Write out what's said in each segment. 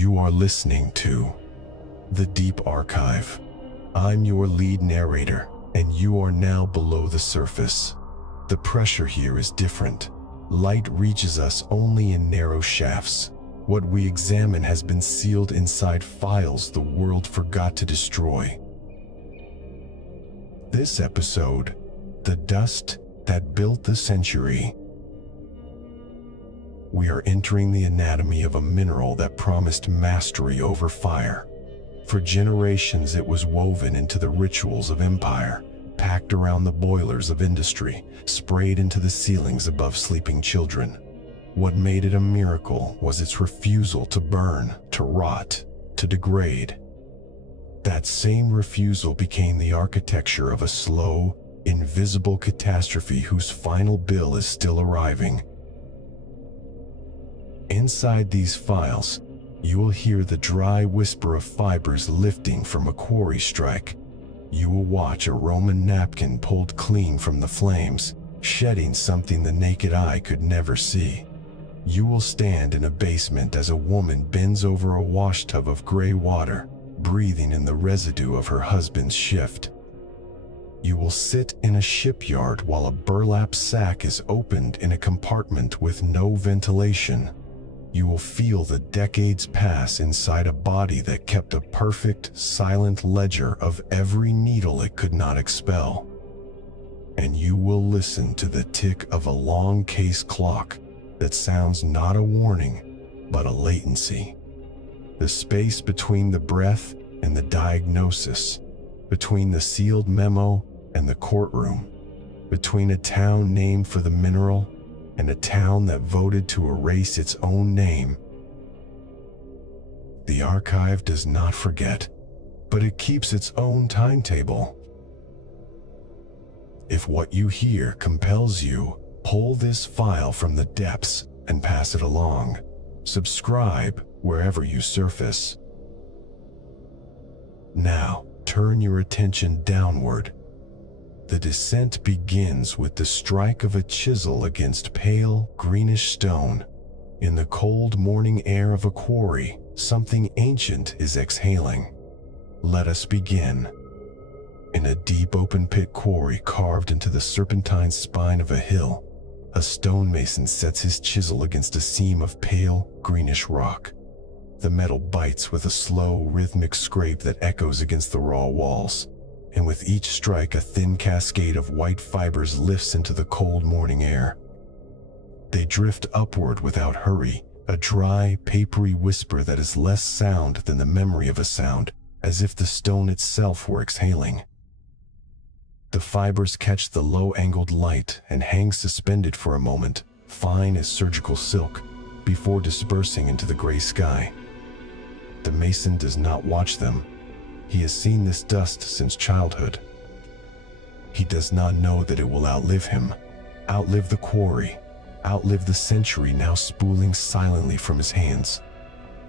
You are listening to The Deep Archive. I'm your lead narrator, and you are now below the surface. The pressure here is different. Light reaches us only in narrow shafts. What we examine has been sealed inside files the world forgot to destroy. This episode, The Dust That Built the Century. We are entering the anatomy of a mineral that promised mastery over fire. For generations it was woven into the rituals of empire, packed around the boilers of industry, sprayed into the ceilings above sleeping children. What made it a miracle was its refusal to burn, to rot, to degrade. That same refusal became the architecture of a slow, invisible catastrophe whose final bill is still arriving. Inside these files, you will hear the dry whisper of fibers lifting from a quarry strike. You will watch a Roman napkin pulled clean from the flames, shedding something the naked eye could never see. You will stand in a basement as a woman bends over a washtub of gray water, breathing in the residue of her husband's shift. You will sit in a shipyard while a burlap sack is opened in a compartment with no ventilation. You will feel the decades pass inside a body that kept a perfect, silent ledger of every needle it could not expel. And you will listen to the tick of a long case clock that sounds not a warning, but a latency. The space between the breath and the diagnosis, between the sealed memo and the courtroom, between a town named for the mineral and a town that voted to erase its own name. The archive does not forget, but it keeps its own timetable. If what you hear compels you, pull this file from the depths and pass it along. Subscribe wherever you surface. Now, turn your attention downward. The descent begins with the strike of a chisel against pale, greenish stone. In the cold morning air of a quarry, something ancient is exhaling. Let us begin. In a deep open pit quarry carved into the serpentine spine of a hill, a stonemason sets his chisel against a seam of pale, greenish rock. The metal bites with a slow, rhythmic scrape that echoes against the raw walls. And with each strike a thin cascade of white fibers lifts into the cold morning air. They drift upward without hurry, a dry, papery whisper that is less sound than the memory of a sound, as if the stone itself were exhaling. The fibers catch the low-angled light and hang suspended for a moment, fine as surgical silk, before dispersing into the gray sky. The mason does not watch them. He has seen this dust since childhood. He does not know that it will outlive him, outlive the quarry, outlive the century now spooling silently from his hands.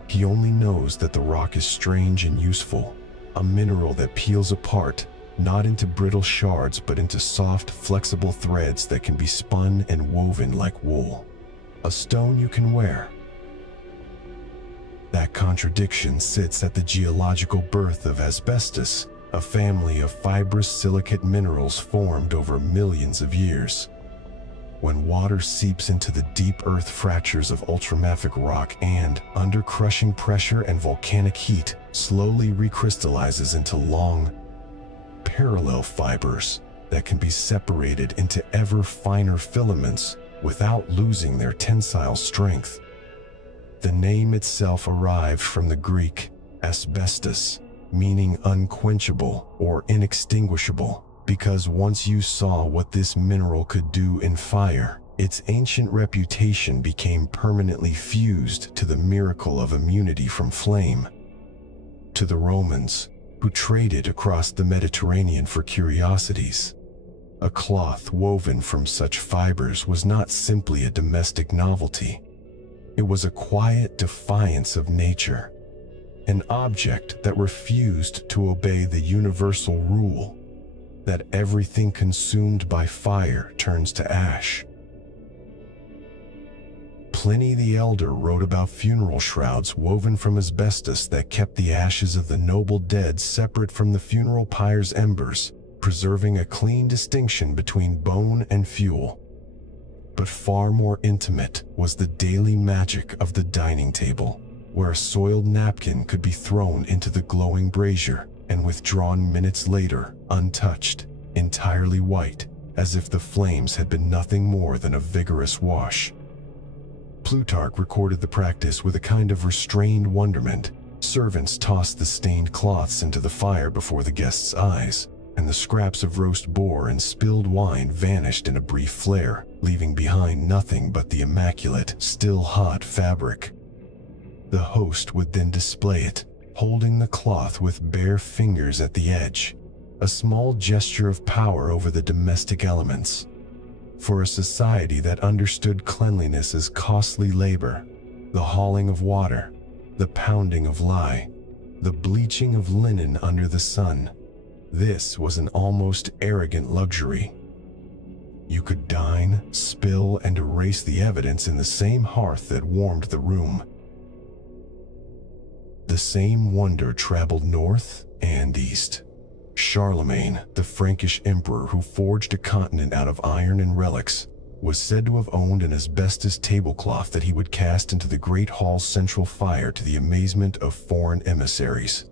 He only knows that the rock is strange and useful, a mineral that peels apart, not into brittle shards but into soft, flexible threads that can be spun and woven like wool. A stone you can wear. That contradiction sits at the geological birth of asbestos, a family of fibrous silicate minerals formed over millions of years. When water seeps into the deep earth fractures of ultramafic rock and, under crushing pressure and volcanic heat, slowly recrystallizes into long, parallel fibers that can be separated into ever finer filaments without losing their tensile strength. The name itself arrived from the Greek asbestos, meaning unquenchable or inextinguishable, because once you saw what this mineral could do in fire, its ancient reputation became permanently fused to the miracle of immunity from flame. To the Romans, who traded across the Mediterranean for curiosities, a cloth woven from such fibers was not simply a domestic novelty. It was a quiet defiance of nature, an object that refused to obey the universal rule that everything consumed by fire turns to ash. Pliny the Elder wrote about funeral shrouds woven from asbestos that kept the ashes of the noble dead separate from the funeral pyre's embers, preserving a clean distinction between bone and fuel. But far more intimate was the daily magic of the dining table, where a soiled napkin could be thrown into the glowing brazier and withdrawn minutes later, untouched, entirely white, as if the flames had been nothing more than a vigorous wash. Plutarch recorded the practice with a kind of restrained wonderment. Servants tossed the stained cloths into the fire before the guests' eyes, and the scraps of roast boar and spilled wine vanished in a brief flare, leaving behind nothing but the immaculate, still hot fabric. The host would then display it, holding the cloth with bare fingers at the edge, a small gesture of power over the domestic elements. For a society that understood cleanliness as costly labor, the hauling of water, the pounding of lye, the bleaching of linen under the sun, this was an almost arrogant luxury. You could dine, spill, and erase the evidence in the same hearth that warmed the room. The same wonder traveled north and east. Charlemagne, the Frankish emperor who forged a continent out of iron and relics, was said to have owned an asbestos tablecloth that he would cast into the great hall's central fire to the amazement of foreign emissaries.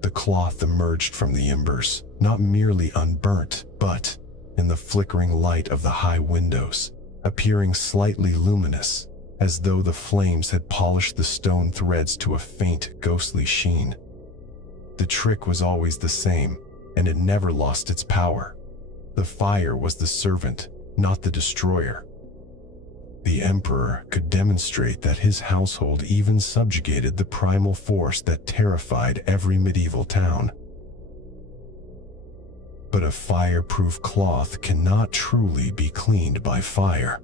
The cloth emerged from the embers, not merely unburnt, but, in the flickering light of the high windows, appearing slightly luminous, as though the flames had polished the stone threads to a faint, ghostly sheen. The trick was always the same, and it never lost its power. The fire was the servant, not the destroyer. The emperor could demonstrate that his household even subjugated the primal force that terrified every medieval town. But a fireproof cloth cannot truly be cleaned by fire.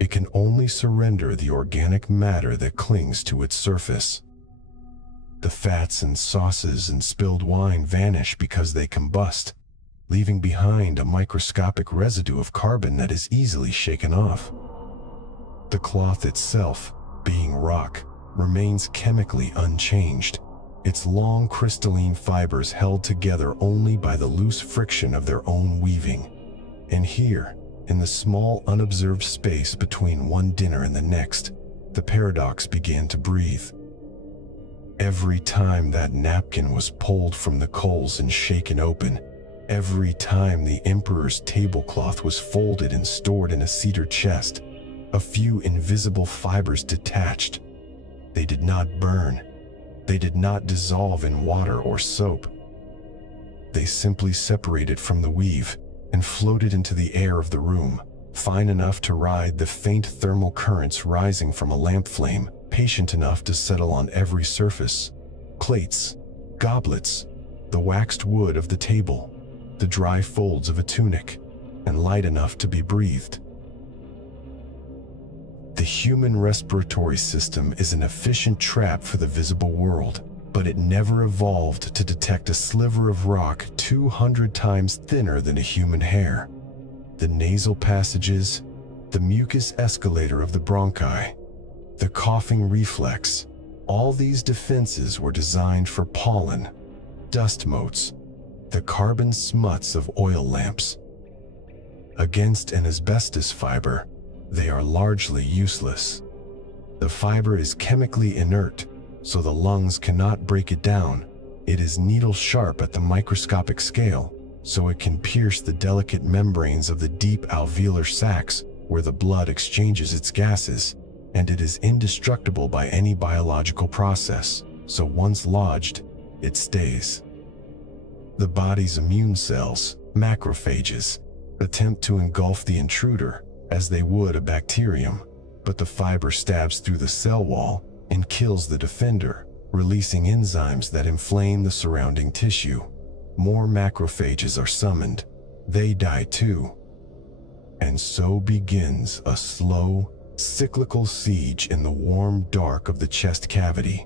It can only surrender the organic matter that clings to its surface. The fats and sauces and spilled wine vanish because they combust, leaving behind a microscopic residue of carbon that is easily shaken off. The cloth itself, being rock, remains chemically unchanged, its long crystalline fibers held together only by the loose friction of their own weaving. And here, in the small unobserved space between one dinner and the next, the paradox began to breathe. Every time that napkin was pulled from the coals and shaken open, every time the emperor's tablecloth was folded and stored in a cedar chest, a few invisible fibers detached. They did not burn. They did not dissolve in water or soap. They simply separated from the weave and floated into the air of the room, fine enough to ride the faint thermal currents rising from a lamp flame, patient enough to settle on every surface: plates, goblets, the waxed wood of the table, the dry folds of a tunic, and light enough to be breathed. The human respiratory system is an efficient trap for the visible world, but it never evolved to detect a sliver of rock 200 times thinner than a human hair. The nasal passages, the mucus escalator of the bronchi, the coughing reflex, all these defenses were designed for pollen, dust motes, the carbon smuts of oil lamps. Against an asbestos fiber, they are largely useless. The fiber is chemically inert, so the lungs cannot break it down. It is needle-sharp at the microscopic scale, so it can pierce the delicate membranes of the deep alveolar sacs where the blood exchanges its gases, and it is indestructible by any biological process, so once lodged, it stays. The body's immune cells, macrophages, attempt to engulf the intruder as they would a bacterium, but the fiber stabs through the cell wall and kills the defender, releasing enzymes that inflame the surrounding tissue. More macrophages are summoned. They die too. And so begins a slow, cyclical siege in the warm dark of the chest cavity,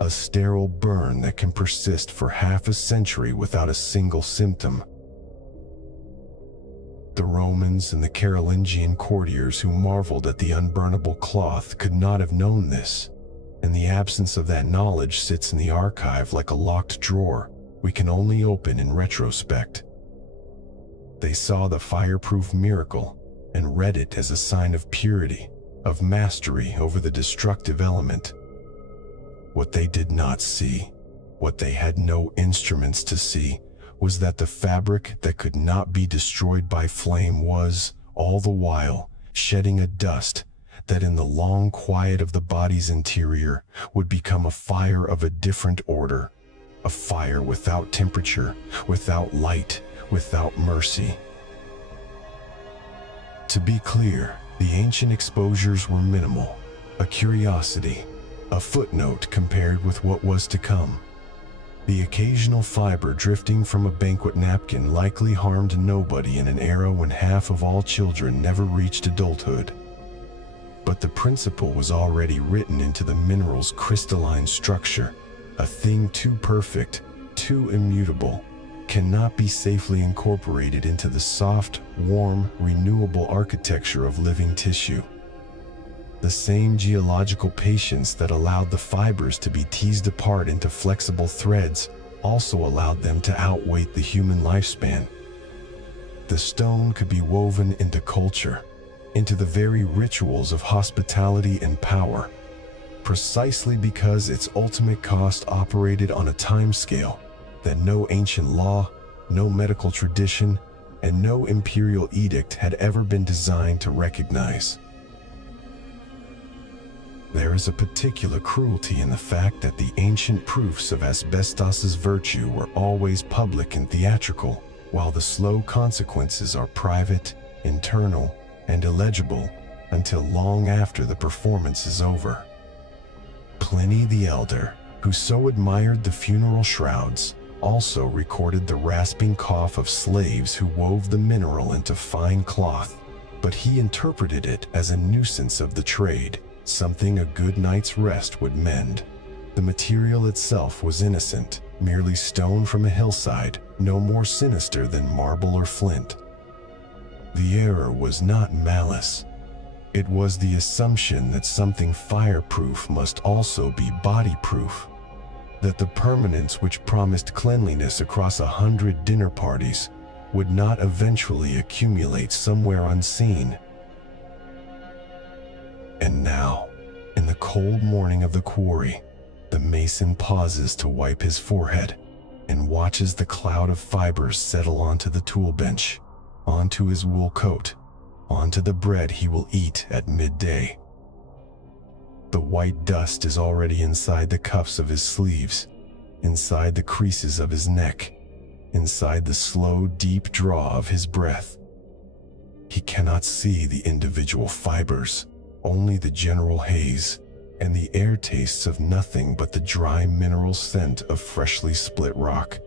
a sterile burn that can persist for half a century without a single symptom. The Romans and the Carolingian courtiers who marveled at the unburnable cloth could not have known this, and the absence of that knowledge sits in the archive like a locked drawer we can only open in retrospect. They saw the fireproof miracle and read it as a sign of purity, of mastery over the destructive element. What they did not see, what they had no instruments to see, was that the fabric that could not be destroyed by flame was, all the while, shedding a dust that in the long quiet of the body's interior would become a fire of a different order, a fire without temperature, without light, without mercy. To be clear, the ancient exposures were minimal, a curiosity, a footnote compared with what was to come. The occasional fiber drifting from a banquet napkin likely harmed nobody in an era when half of all children never reached adulthood. But the principle was already written into the mineral's crystalline structure. A thing too perfect, too immutable, cannot be safely incorporated into the soft, warm, renewable architecture of living tissue. The same geological patience that allowed the fibers to be teased apart into flexible threads also allowed them to outweigh the human lifespan. The stone could be woven into culture, into the very rituals of hospitality and power, precisely because its ultimate cost operated on a time scale that no ancient law, no medical tradition, and no imperial edict had ever been designed to recognize. There is a particular cruelty in the fact that the ancient proofs of asbestos's virtue were always public and theatrical, while the slow consequences are private, internal, and illegible until long after the performance is over. Pliny the Elder, who so admired the funeral shrouds, also recorded the rasping cough of slaves who wove the mineral into fine cloth, but he interpreted it as a nuisance of the trade, something a good night's rest would mend. The material itself was innocent, merely stone from a hillside, no more sinister than marble or flint. The error was not malice. It was the assumption that something fireproof must also be bodyproof, that the permanence which promised cleanliness across 100 dinner parties would not eventually accumulate somewhere unseen. And now, in the cold morning of the quarry, the mason pauses to wipe his forehead and watches the cloud of fibers settle onto the tool bench, onto his wool coat, onto the bread he will eat at midday. The white dust is already inside the cuffs of his sleeves, inside the creases of his neck, inside the slow, deep draw of his breath. He cannot see the individual fibers, only the general haze, and the air tastes of nothing but the dry mineral scent of freshly split rock.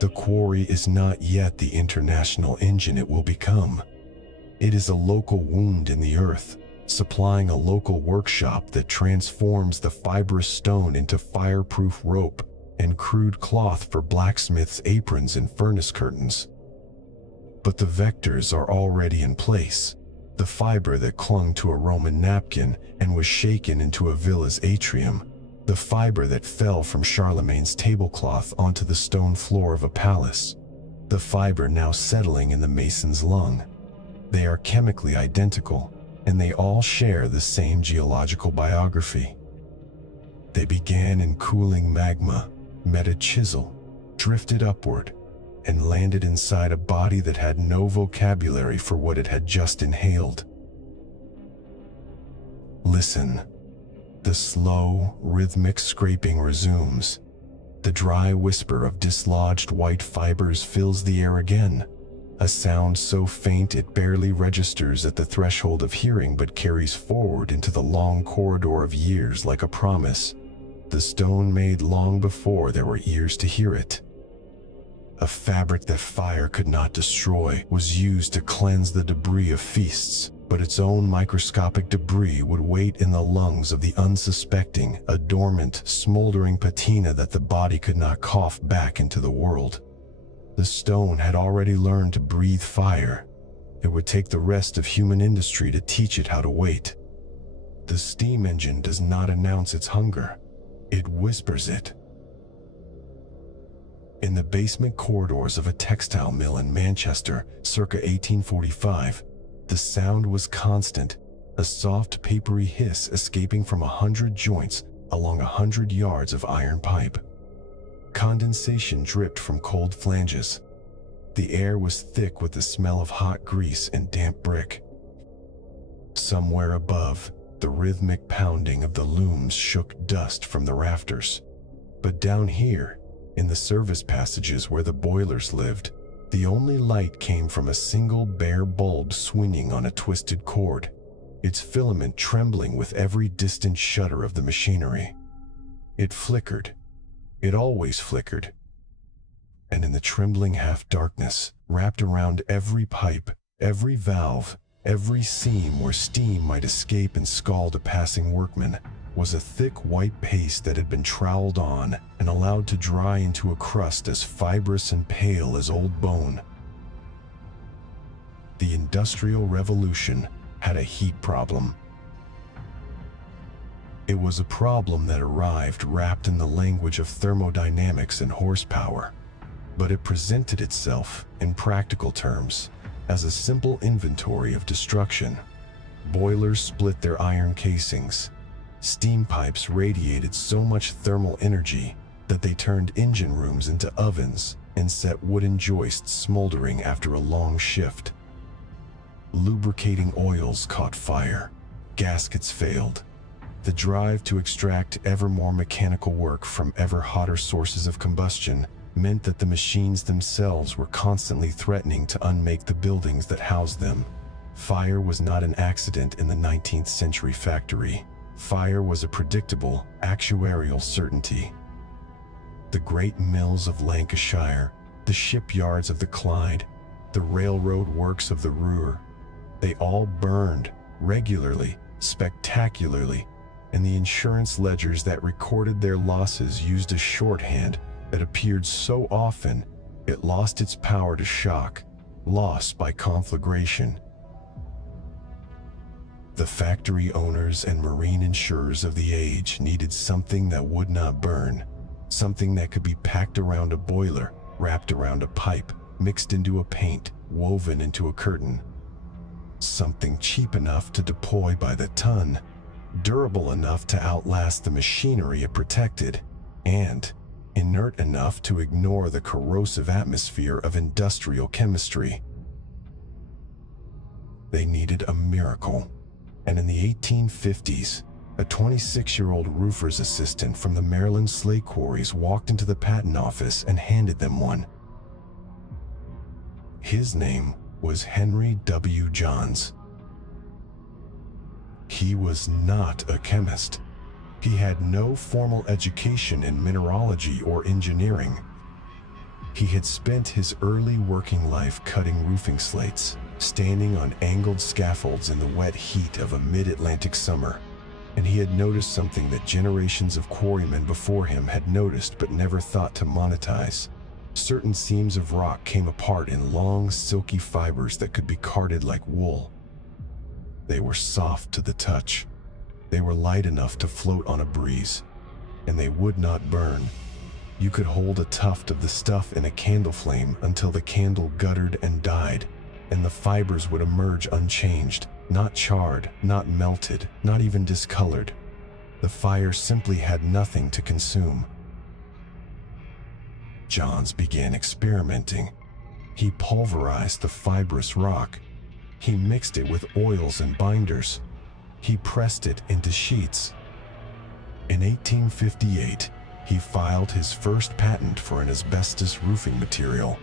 The quarry is not yet the international engine it will become. It is a local wound in the earth, supplying a local workshop that transforms the fibrous stone into fireproof rope and crude cloth for blacksmiths' aprons and furnace curtains. But the vectors are already in place. The fiber that clung to a Roman napkin and was shaken into a villa's atrium, the fiber that fell from Charlemagne's tablecloth onto the stone floor of a palace, the fiber now settling in the mason's lung. They are chemically identical, and they all share the same geological biography. They began in cooling magma, met a chisel, drifted upward, and landed inside a body that had no vocabulary for what it had just inhaled. Listen. The slow, rhythmic scraping resumes. The dry whisper of dislodged white fibers fills the air again, a sound so faint it barely registers at the threshold of hearing but carries forward into the long corridor of years like a promise, the stone made long before there were ears to hear it. A fabric that fire could not destroy was used to cleanse the debris of feasts, but its own microscopic debris would wait in the lungs of the unsuspecting, a dormant, smoldering patina that the body could not cough back into the world. The stone had already learned to breathe fire, It would take the rest of human industry to teach it how to wait. The steam engine does not announce its hunger. It whispers it. In the basement corridors of a textile mill in Manchester, circa 1845, the sound was constant, a soft papery hiss escaping from 100 joints along 100 yards of iron pipe. Condensation dripped from cold flanges. The air was thick with the smell of hot grease and damp brick. Somewhere above, the rhythmic pounding of the looms shook dust from the rafters. But down here, in the service passages where the boilers lived, the only light came from a single bare bulb swinging on a twisted cord, its filament trembling with every distant shudder of the machinery. It flickered. It always flickered. And in the trembling half-darkness, wrapped around every pipe, every valve, every seam where steam might escape and scald a passing workman, was a thick white paste that had been troweled on and allowed to dry into a crust as fibrous and pale as old bone. The Industrial Revolution had a heat problem. It was a problem that arrived wrapped in the language of thermodynamics and horsepower, but it presented itself, in practical terms, as a simple inventory of destruction. Boilers split their iron casings. Steam pipes radiated so much thermal energy that they turned engine rooms into ovens and set wooden joists smoldering after a long shift. Lubricating oils caught fire. Gaskets failed. The drive to extract ever more mechanical work from ever hotter sources of combustion meant that the machines themselves were constantly threatening to unmake the buildings that housed them. Fire was not an accident in the 19th century factory. Fire was a predictable, actuarial certainty. The great mills of Lancashire, the shipyards of the Clyde, the railroad works of the Ruhr, they all burned regularly, spectacularly, and the insurance ledgers that recorded their losses used a shorthand that appeared so often it lost its power to shock, loss by conflagration. The factory owners and marine insurers of the age needed something that would not burn, something that could be packed around a boiler, wrapped around a pipe, mixed into a paint, woven into a curtain. Something cheap enough to deploy by the ton, durable enough to outlast the machinery it protected, and inert enough to ignore the corrosive atmosphere of industrial chemistry. They needed a miracle. And in the 1850s, a 26-year-old roofer's assistant from the Maryland slate quarries walked into the patent office and handed them one. His name was Henry W. Johns. He was not a chemist. He had no formal education in mineralogy or engineering. He had spent his early working life cutting roofing slates, standing on angled scaffolds in the wet heat of a mid-Atlantic summer, and he had noticed something that generations of quarrymen before him had noticed but never thought to monetize. Certain seams of rock came apart in long, silky fibers that could be carded like wool. They were soft to the touch. They were light enough to float on a breeze, and they would not burn. You could hold a tuft of the stuff in a candle flame until the candle guttered and died, and the fibers would emerge unchanged, not charred, not melted, not even discolored. The fire simply had nothing to consume. Johns began experimenting. He pulverized the fibrous rock. He mixed it with oils and binders. He pressed it into sheets. In 1858, he filed his first patent for an asbestos roofing material,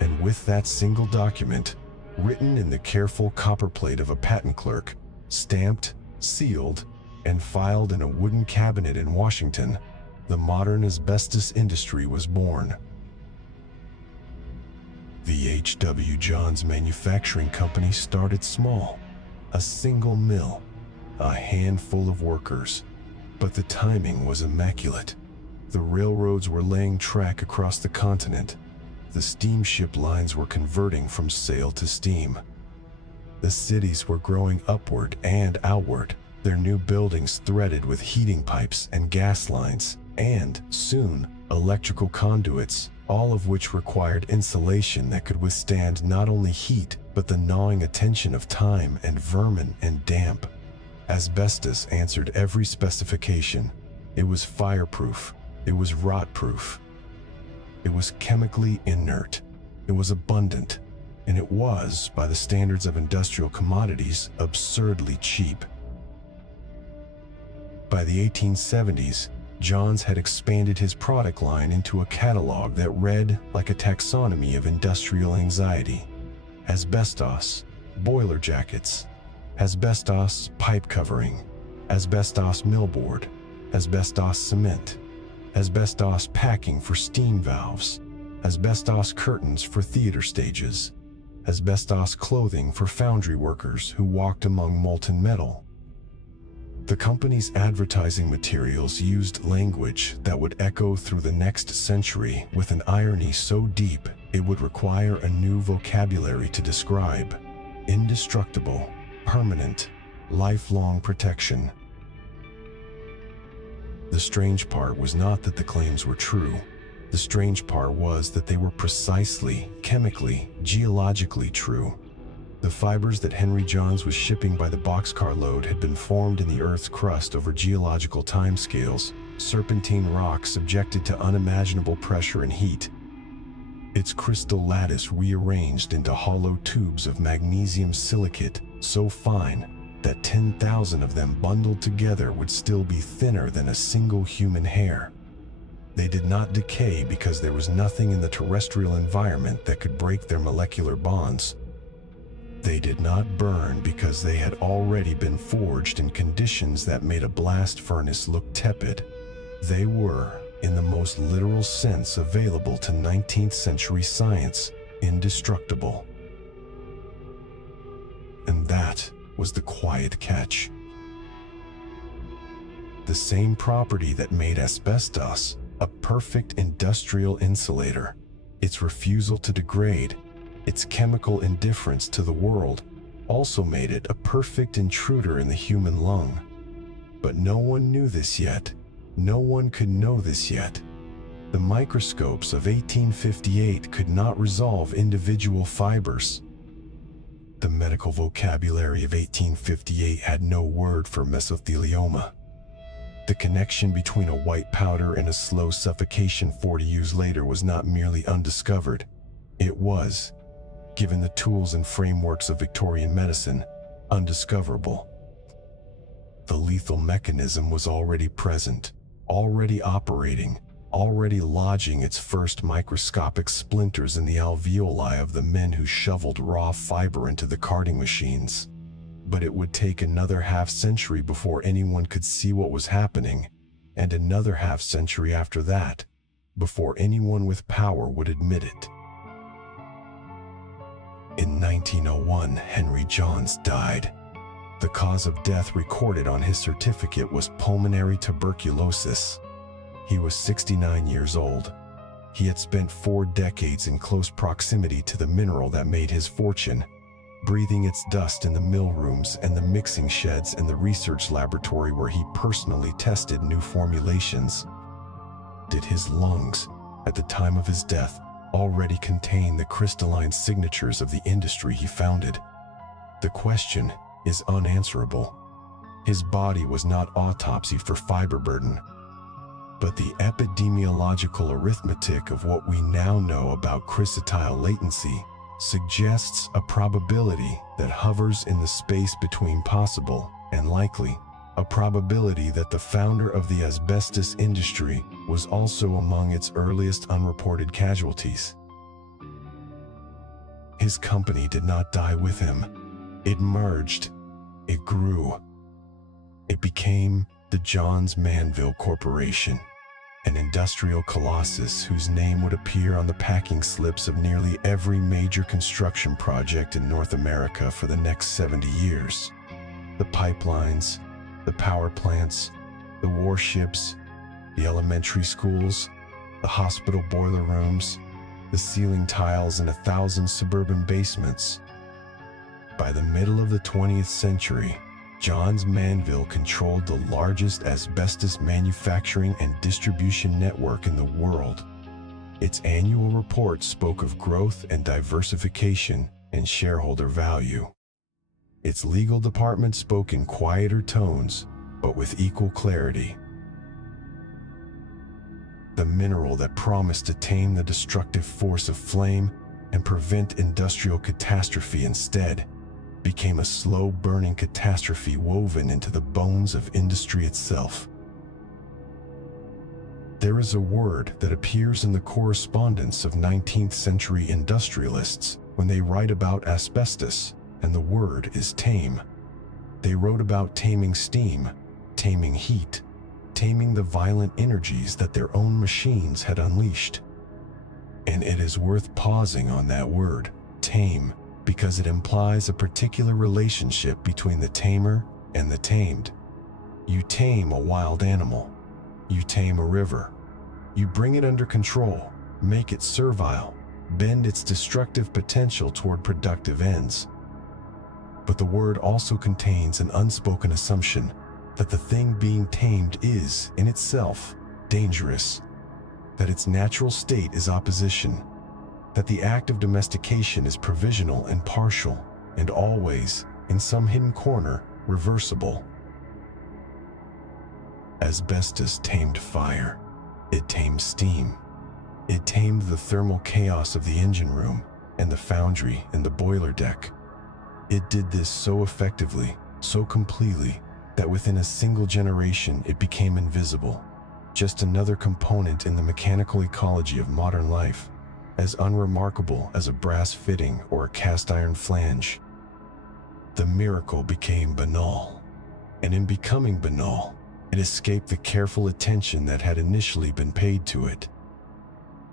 and with that single document, written in the careful copperplate of a patent clerk, stamped, sealed, and filed in a wooden cabinet in Washington, the modern asbestos industry was born. The H.W. Johns Manufacturing Company started small, a single mill, a handful of workers, but the timing was immaculate. The railroads were laying track across the continent. The steamship lines were converting from sail to steam. The cities were growing upward and outward, their new buildings threaded with heating pipes and gas lines, and, soon, electrical conduits, all of which required insulation that could withstand not only heat, but the gnawing attention of time and vermin and damp. Asbestos answered every specification. It was fireproof. It was rot-proof. It was chemically inert. It was abundant. And it was, by the standards of industrial commodities, absurdly cheap. By the 1870s, Johns had expanded his product line into a catalog that read like a taxonomy of industrial anxiety. Asbestos, boiler jackets, asbestos pipe covering, asbestos millboard, asbestos cement, asbestos packing for steam valves, asbestos curtains for theater stages, asbestos clothing for foundry workers who walked among molten metal. The company's advertising materials used language that would echo through the next century with an irony so deep it would require a new vocabulary to describe: indestructible, permanent, lifelong protection. The strange part was not that the claims were true. The strange part was that they were precisely, chemically, geologically true. The fibers that Henry Johns was shipping by the boxcar load had been formed in the Earth's crust over geological timescales, serpentine rock subjected to unimaginable pressure and heat. Its crystal lattice rearranged into hollow tubes of magnesium silicate so fine that 10,000 of them bundled together would still be thinner than a single human hair. They did not decay because there was nothing in the terrestrial environment that could break their molecular bonds. They did not burn because they had already been forged in conditions that made a blast furnace look tepid. They were, in the most literal sense available to 19th century science, indestructible. And that was the quiet catch. The same property that made asbestos a perfect industrial insulator, its refusal to degrade, its chemical indifference to the world, also made it a perfect intruder in the human lung. But no one knew this yet. No one could know this yet. The microscopes of 1858 could not resolve individual fibers. The medical vocabulary of 1858 had no word for mesothelioma. The connection between a white powder and a slow suffocation 40 years later was not merely undiscovered. It was, given the tools and frameworks of Victorian medicine, undiscoverable. The lethal mechanism was already present, already operating, already lodging its first microscopic splinters in the alveoli of the men who shoveled raw fiber into the carding machines. But it would take another half-century before anyone could see what was happening, and another half-century after that, before anyone with power would admit it. In 1901, Henry Johns died. The cause of death recorded on his certificate was pulmonary tuberculosis. He was 69 years old. He had spent 4 decades in close proximity to the mineral that made his fortune, breathing its dust in the mill rooms and the mixing sheds and the research laboratory where he personally tested new formulations. Did his lungs, at the time of his death, already contain the crystalline signatures of the industry he founded? The question is unanswerable. His body was not autopsied for fiber burden, but the epidemiological arithmetic of what we now know about chrysotile latency suggests a probability that hovers in the space between possible and likely, a probability that the founder of the asbestos industry was also among its earliest unreported casualties. His company did not die with him. It merged. It grew. It became the Johns-Manville Corporation, an industrial colossus whose name would appear on the packing slips of nearly every major construction project in North America for the next 70 years. The pipelines, the power plants, the warships, the elementary schools, the hospital boiler rooms, the ceiling tiles in 1,000 suburban basements. By the middle of the 20th century, Johns-Manville controlled the largest asbestos manufacturing and distribution network in the world. Its annual report spoke of growth and diversification and shareholder value. Its legal department spoke in quieter tones, but with equal clarity. The mineral that promised to tame the destructive force of flame and prevent industrial catastrophe instead became a slow-burning catastrophe woven into the bones of industry itself. There is a word that appears in the correspondence of 19th century industrialists when they write about asbestos, and the word is tame. They wrote about taming steam, taming heat, taming the violent energies that their own machines had unleashed. And it is worth pausing on that word, tame, because it implies a particular relationship between the tamer and the tamed. You tame a wild animal. You tame a river. You bring it under control, make it servile, bend its destructive potential toward productive ends. But the word also contains an unspoken assumption that the thing being tamed is, in itself, dangerous, that its natural state is opposition, that the act of domestication is provisional and partial, and always, in some hidden corner, reversible. Asbestos tamed fire. It tamed steam. It tamed the thermal chaos of the engine room and the foundry and the boiler deck. It did this so effectively, so completely, that within a single generation it became invisible, just another component in the mechanical ecology of modern life, as unremarkable as a brass fitting or a cast iron flange. The miracle became banal, and in becoming banal, it escaped the careful attention that had initially been paid to it.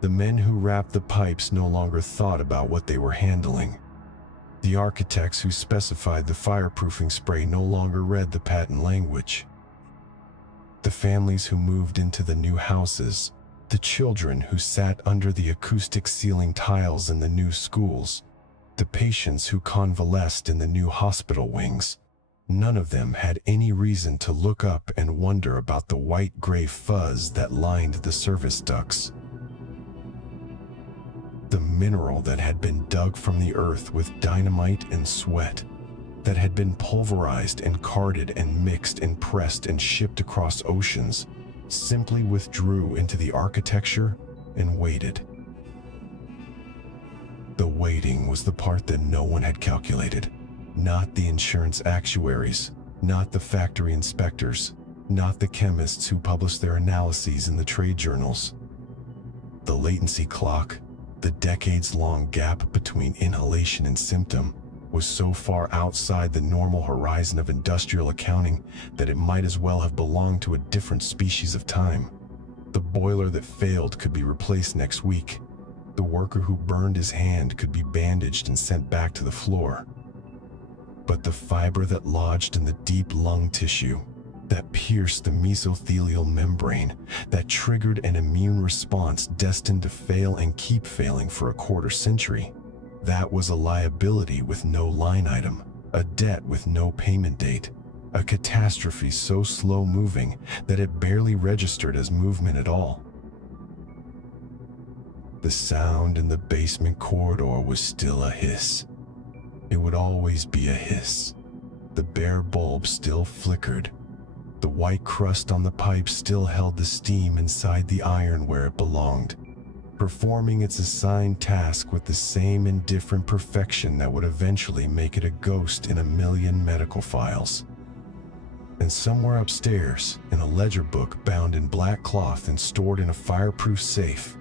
The men who wrapped the pipes no longer thought about what they were handling. The architects who specified the fireproofing spray no longer read the patent language. The families who moved into the new houses, the children who sat under the acoustic ceiling tiles in the new schools, the patients who convalesced in the new hospital wings, none of them had any reason to look up and wonder about the white-gray fuzz that lined the service ducts. The mineral that had been dug from the earth with dynamite and sweat, that had been pulverized and carted and mixed and pressed and shipped across oceans, simply withdrew into the architecture and waited. The waiting was the part that no one had calculated. Not the insurance actuaries, not the factory inspectors, not the chemists who published their analyses in the trade journals. The latency clock, the decades-long gap between inhalation and symptom, was so far outside the normal horizon of industrial accounting that it might as well have belonged to a different species of time. The boiler that failed could be replaced next week. The worker who burned his hand could be bandaged and sent back to the floor. But the fiber that lodged in the deep lung tissue, that pierced the mesothelial membrane, that triggered an immune response destined to fail and keep failing for a quarter century, that was a liability with no line item, a debt with no payment date, a catastrophe so slow-moving that it barely registered as movement at all. The sound in the basement corridor was still a hiss. It would always be a hiss. The bare bulb still flickered. The white crust on the pipe still held the steam inside the iron where it belonged, performing its assigned task with the same indifferent perfection that would eventually make it a ghost in a million medical files. And somewhere upstairs, in a ledger book bound in black cloth and stored in a fireproof safe,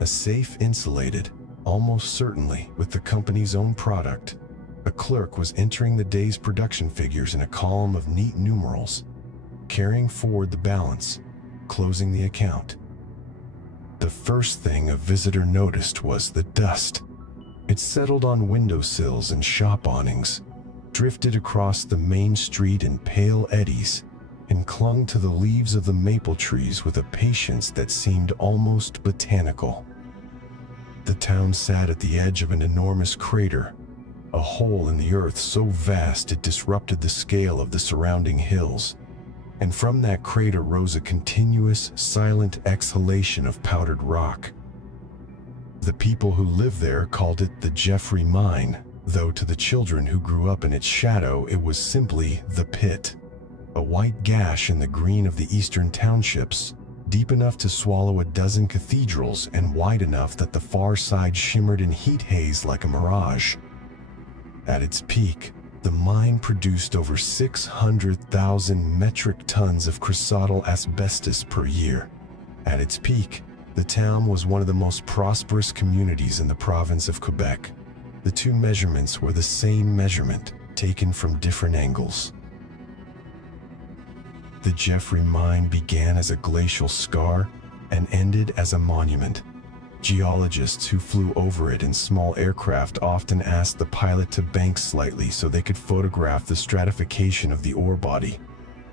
a safe insulated, almost certainly with the company's own product, a clerk was entering the day's production figures in a column of neat numerals, carrying forward the balance, closing the account. The first thing a visitor noticed was the dust. It settled on windowsills and shop awnings, drifted across the main street in pale eddies, and clung to the leaves of the maple trees with a patience that seemed almost botanical. The town sat at the edge of an enormous crater, a hole in the earth so vast it disrupted the scale of the surrounding hills. And from that crater rose a continuous, silent exhalation of powdered rock. The people who lived there called it the Jeffrey Mine, though to the children who grew up in its shadow it was simply the pit. A white gash in the green of the eastern townships, deep enough to swallow a dozen cathedrals and wide enough that the far side shimmered in heat haze like a mirage. At its peak, the mine produced over 600,000 metric tons of chrysotile asbestos per year. At its peak, the town was one of the most prosperous communities in the province of Quebec. The two measurements were the same measurement, taken from different angles. The Jeffrey Mine began as a glacial scar and ended as a monument. Geologists who flew over it in small aircraft often asked the pilot to bank slightly so they could photograph the stratification of the ore body,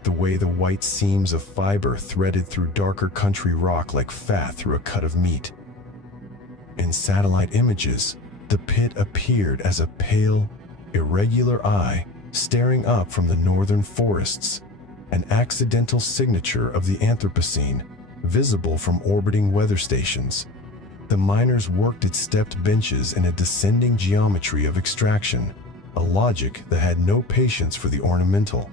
the way the white seams of fiber threaded through darker country rock like fat through a cut of meat. In satellite images, the pit appeared as a pale, irregular eye staring up from the northern forests, an accidental signature of the Anthropocene, visible from orbiting weather stations. The miners worked at stepped benches in a descending geometry of extraction, a logic that had no patience for the ornamental.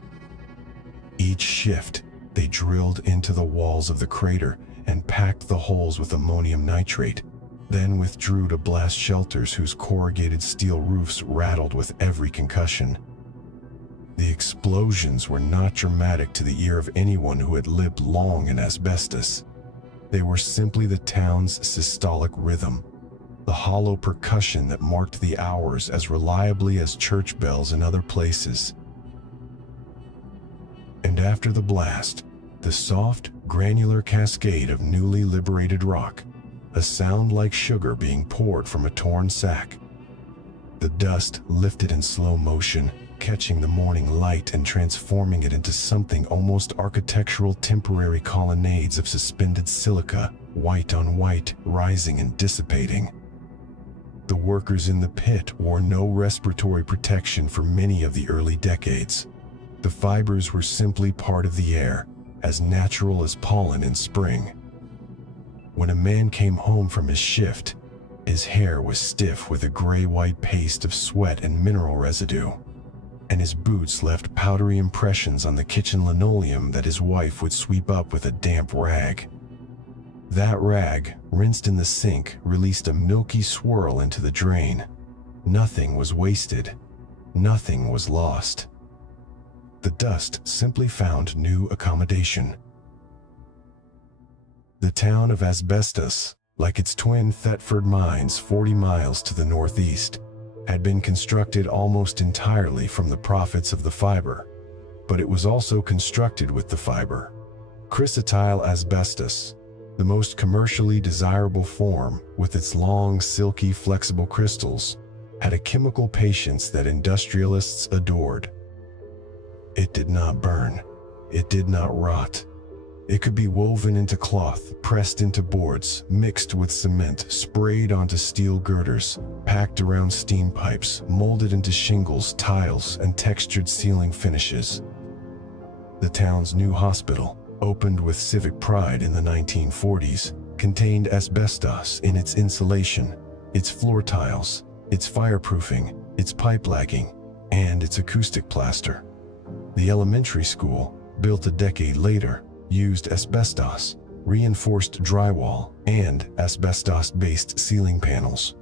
Each shift, they drilled into the walls of the crater and packed the holes with ammonium nitrate, then withdrew to blast shelters whose corrugated steel roofs rattled with every concussion. The explosions were not dramatic to the ear of anyone who had lived long in asbestos. They were simply the town's systolic rhythm, the hollow percussion that marked the hours as reliably as church bells in other places. And after the blast, the soft, granular cascade of newly liberated rock, a sound like sugar being poured from a torn sack. The dust lifted in slow motion, catching the morning light and transforming it into something almost architectural, temporary colonnades of suspended silica, white on white, rising and dissipating. The workers in the pit wore no respiratory protection for many of the early decades. The fibers were simply part of the air, as natural as pollen in spring. When a man came home from his shift, his hair was stiff with a gray-white paste of sweat and mineral residue, and his boots left powdery impressions on the kitchen linoleum that his wife would sweep up with a damp rag. That rag, rinsed in the sink, released a milky swirl into the drain. Nothing was wasted. Nothing was lost. The dust simply found new accommodation. The town of Asbestos, like its twin Thetford mines 40 miles to the northeast, had been constructed almost entirely from the profits of the fiber, but it was also constructed with the fiber. Chrysotile asbestos, the most commercially desirable form, with its long, silky, flexible crystals, had a chemical patience that industrialists adored. It did not burn. It did not rot. It could be woven into cloth, pressed into boards, mixed with cement, sprayed onto steel girders, packed around steam pipes, molded into shingles, tiles, and textured ceiling finishes. The town's new hospital, opened with civic pride in the 1940s, contained asbestos in its insulation, its floor tiles, its fireproofing, its pipe lagging, and its acoustic plaster. The elementary school, built a decade later, used asbestos, reinforced drywall, and asbestos-based ceiling panels.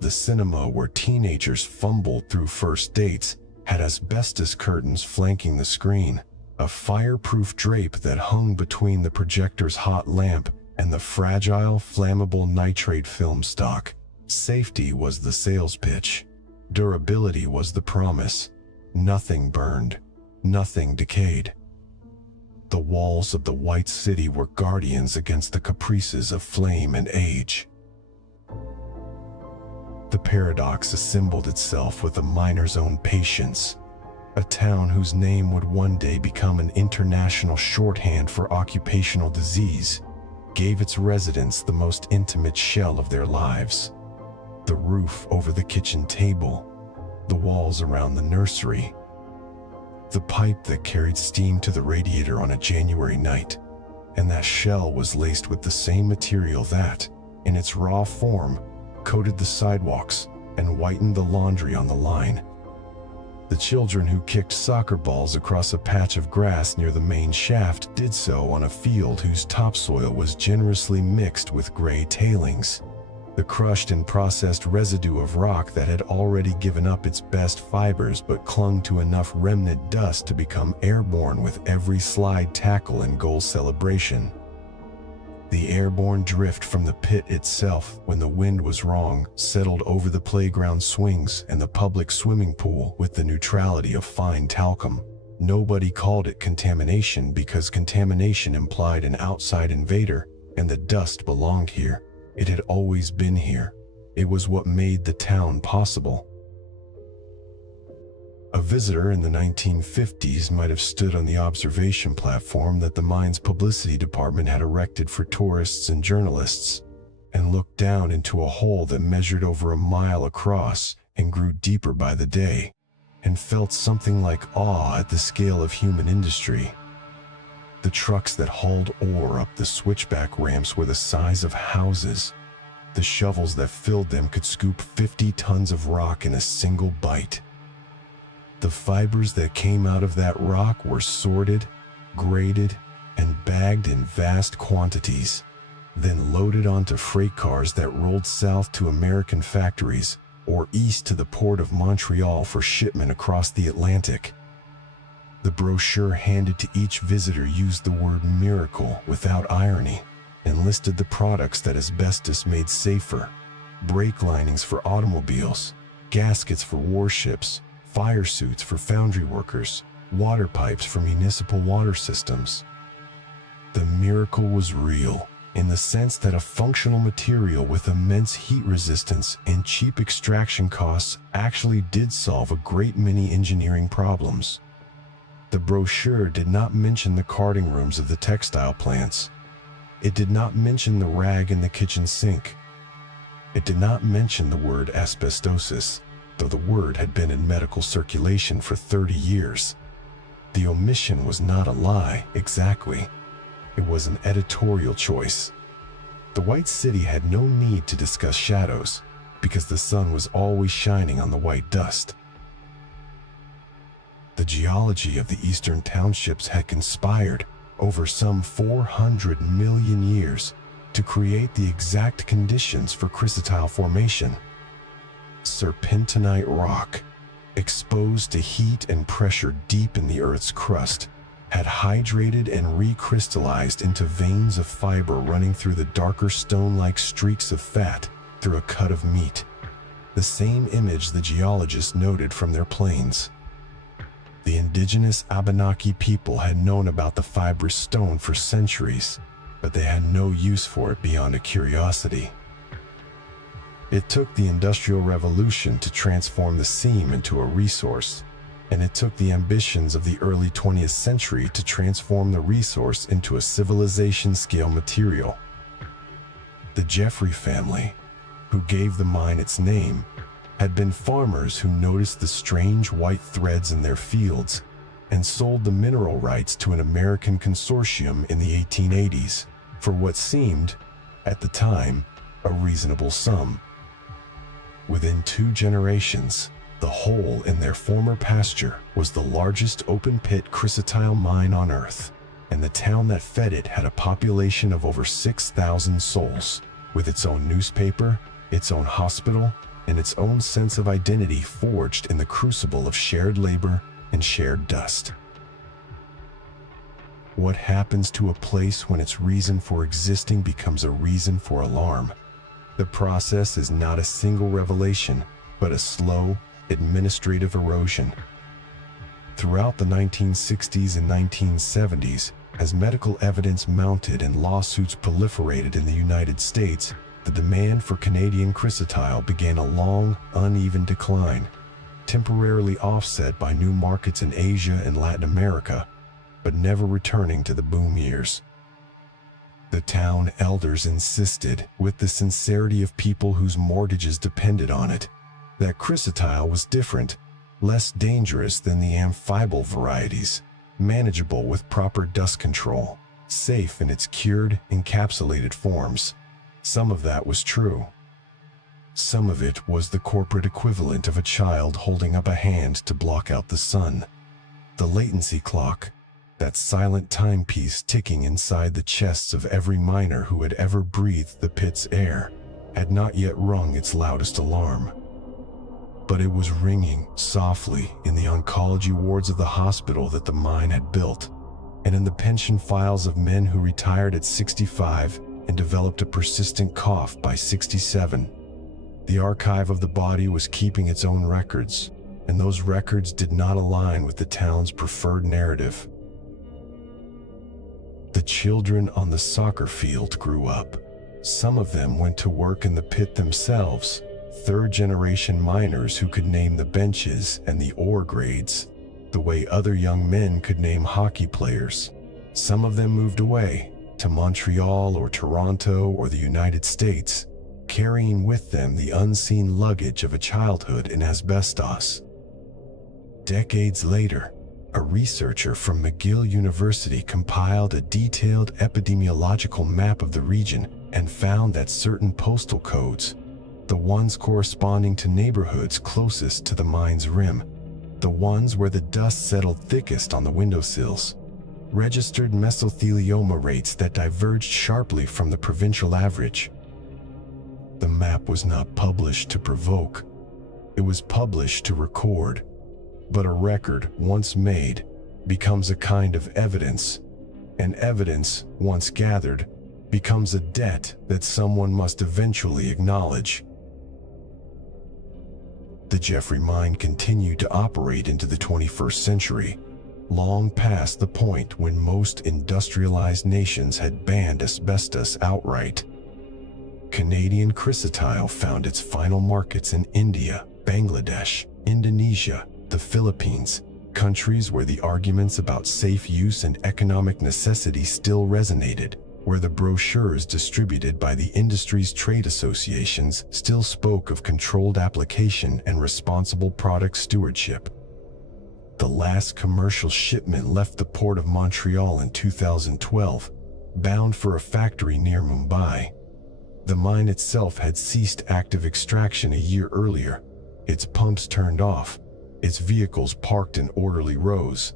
The cinema where teenagers fumbled through first dates had asbestos curtains flanking the screen, a fireproof drape that hung between the projector's hot lamp and the fragile, flammable nitrate film stock. Safety was the sales pitch. Durability was the promise. Nothing burned. Nothing decayed. The walls of the White City were guardians against the caprices of flame and age. The paradox assembled itself with the miner's own patience. A town whose name would one day become an international shorthand for occupational disease gave its residents the most intimate shell of their lives. The roof over the kitchen table, the walls around the nursery, the pipe that carried steam to the radiator on a January night, and that shell was laced with the same material that, in its raw form, coated the sidewalks and whitened the laundry on the line. The children who kicked soccer balls across a patch of grass near the main shaft did so on a field whose topsoil was generously mixed with gray tailings, the crushed and processed residue of rock that had already given up its best fibers but clung to enough remnant dust to become airborne with every slide tackle and goal celebration. The airborne drift from the pit itself, when the wind was wrong, settled over the playground swings and the public swimming pool with the neutrality of fine talcum. Nobody called it contamination because contamination implied an outside invader, and the dust belonged here. It had always been here. It was what made the town possible. A visitor in the 1950s might have stood on the observation platform that the mine's publicity department had erected for tourists and journalists, and looked down into a hole that measured over a mile across and grew deeper by the day, and felt something like awe at the scale of human industry. The trucks that hauled ore up the switchback ramps were the size of houses. The shovels that filled them could scoop 50 tons of rock in a single bite. The fibers that came out of that rock were sorted, graded, and bagged in vast quantities, then loaded onto freight cars that rolled south to American factories or east to the port of Montreal for shipment across the Atlantic. The brochure handed to each visitor used the word miracle without irony and listed the products that asbestos made safer: brake linings for automobiles, gaskets for warships, fire suits for foundry workers, water pipes for municipal water systems. The miracle was real, in the sense that a functional material with immense heat resistance and cheap extraction costs actually did solve a great many engineering problems. The brochure did not mention the carding rooms of the textile plants. It did not mention the rag in the kitchen sink. It did not mention the word asbestosis, though the word had been in medical circulation for 30 years. The omission was not a lie, exactly. It was an editorial choice. The White City had no need to discuss shadows, because the sun was always shining on the white dust. The geology of the eastern townships had conspired over some 400 million years to create the exact conditions for chrysotile formation. Serpentinite rock, exposed to heat and pressure deep in the Earth's crust, had hydrated and recrystallized into veins of fiber running through the darker stone-like streaks of fat through a cut of meat, the same image the geologists noted from their planes. The indigenous Abenaki people had known about the fibrous stone for centuries, but they had no use for it beyond a curiosity. It took the Industrial Revolution to transform the seam into a resource, and it took the ambitions of the early 20th century to transform the resource into a civilization-scale material. The Jeffrey family, who gave the mine its name, had been farmers who noticed the strange white threads in their fields and sold the mineral rights to an American consortium in the 1880s for what seemed, at the time, a reasonable sum. Within 2 generations, the hole in their former pasture was the largest open-pit chrysotile mine on Earth, and the town that fed it had a population of over 6,000 souls, with its own newspaper, its own hospital, and its own sense of identity forged in the crucible of shared labor and shared dust. What happens to a place when its reason for existing becomes a reason for alarm? The process is not a single revelation, but a slow, administrative erosion. Throughout the 1960s and 1970s, as medical evidence mounted and lawsuits proliferated in the United States, the demand for Canadian chrysotile began a long, uneven decline, temporarily offset by new markets in Asia and Latin America, but never returning to the boom years. The town elders insisted, with the sincerity of people whose mortgages depended on it, That chrysotile was different, less dangerous than the amphibial varieties, manageable with proper dust control, safe in its cured, encapsulated forms. Some of that was true. Some of it was the corporate equivalent of a child holding up a hand to block out the sun. The latency clock, that silent timepiece ticking inside the chests of every miner who had ever breathed the pit's air, had not yet rung its loudest alarm. But it was ringing softly in the oncology wards of the hospital that the mine had built, and in the pension files of men who retired at 65 and developed a persistent cough by 67. The archive of the body was keeping its own records, and those records did not align with the town's preferred narrative. The children on the soccer field grew up. Some of them went to work in the pit themselves, third-generation miners who could name the benches and the ore grades, the way other young men could name hockey players. Some of them moved away, to Montreal or Toronto or the United States, carrying with them the unseen luggage of a childhood in asbestos. Decades later, a researcher from McGill University compiled a detailed epidemiological map of the region and found that certain postal codes, the ones corresponding to neighborhoods closest to the mine's rim, the ones where the dust settled thickest on the windowsills, registered mesothelioma rates that diverged sharply from the provincial average. The map was not published to provoke. It was published to record. But a record, once made, becomes a kind of evidence, and evidence, once gathered, becomes a debt that someone must eventually acknowledge. The Jeffrey mine continued to operate into the 21st century, long past the point when most industrialized nations had banned asbestos outright. Canadian chrysotile found its final markets in India, Bangladesh, Indonesia, the Philippines, countries where the arguments about safe use and economic necessity still resonated, where the brochures distributed by the industry's trade associations still spoke of controlled application and responsible product stewardship. The last commercial shipment left the port of Montreal in 2012, bound for a factory near Mumbai. The mine itself had ceased active extraction a year earlier, its pumps turned off, its vehicles parked in orderly rows.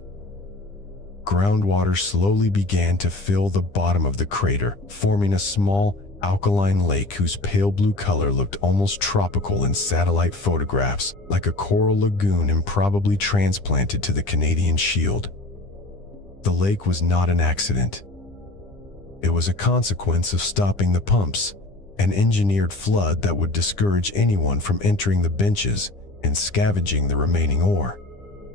Groundwater slowly began to fill the bottom of the crater, forming a small, alkaline lake whose pale blue color looked almost tropical in satellite photographs, like a coral lagoon improbably transplanted to the Canadian Shield. The lake was not an accident. It was a consequence of stopping the pumps, an engineered flood that would discourage anyone from entering the benches and scavenging the remaining ore.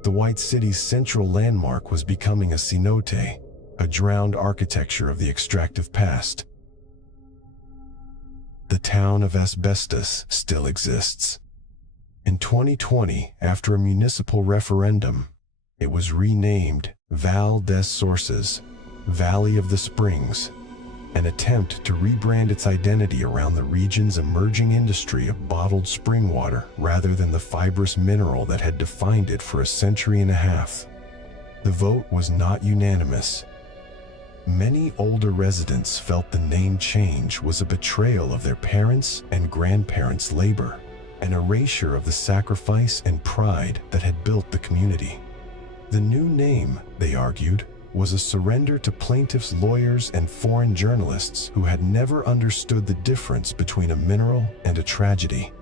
The White City's central landmark was becoming a cenote, a drowned architecture of the extractive past. The town of Asbestos still exists. In 2020, after a municipal referendum, it was renamed Val des Sources, Valley of the Springs, an attempt to rebrand its identity around the region's emerging industry of bottled spring water rather than the fibrous mineral that had defined it for a century and a half. The vote was not unanimous. Many older residents felt the name change was a betrayal of their parents' and grandparents' labor, an erasure of the sacrifice and pride that had built the community. The new name, they argued, was a surrender to plaintiffs' lawyers and foreign journalists who had never understood the difference between a mineral and a tragedy.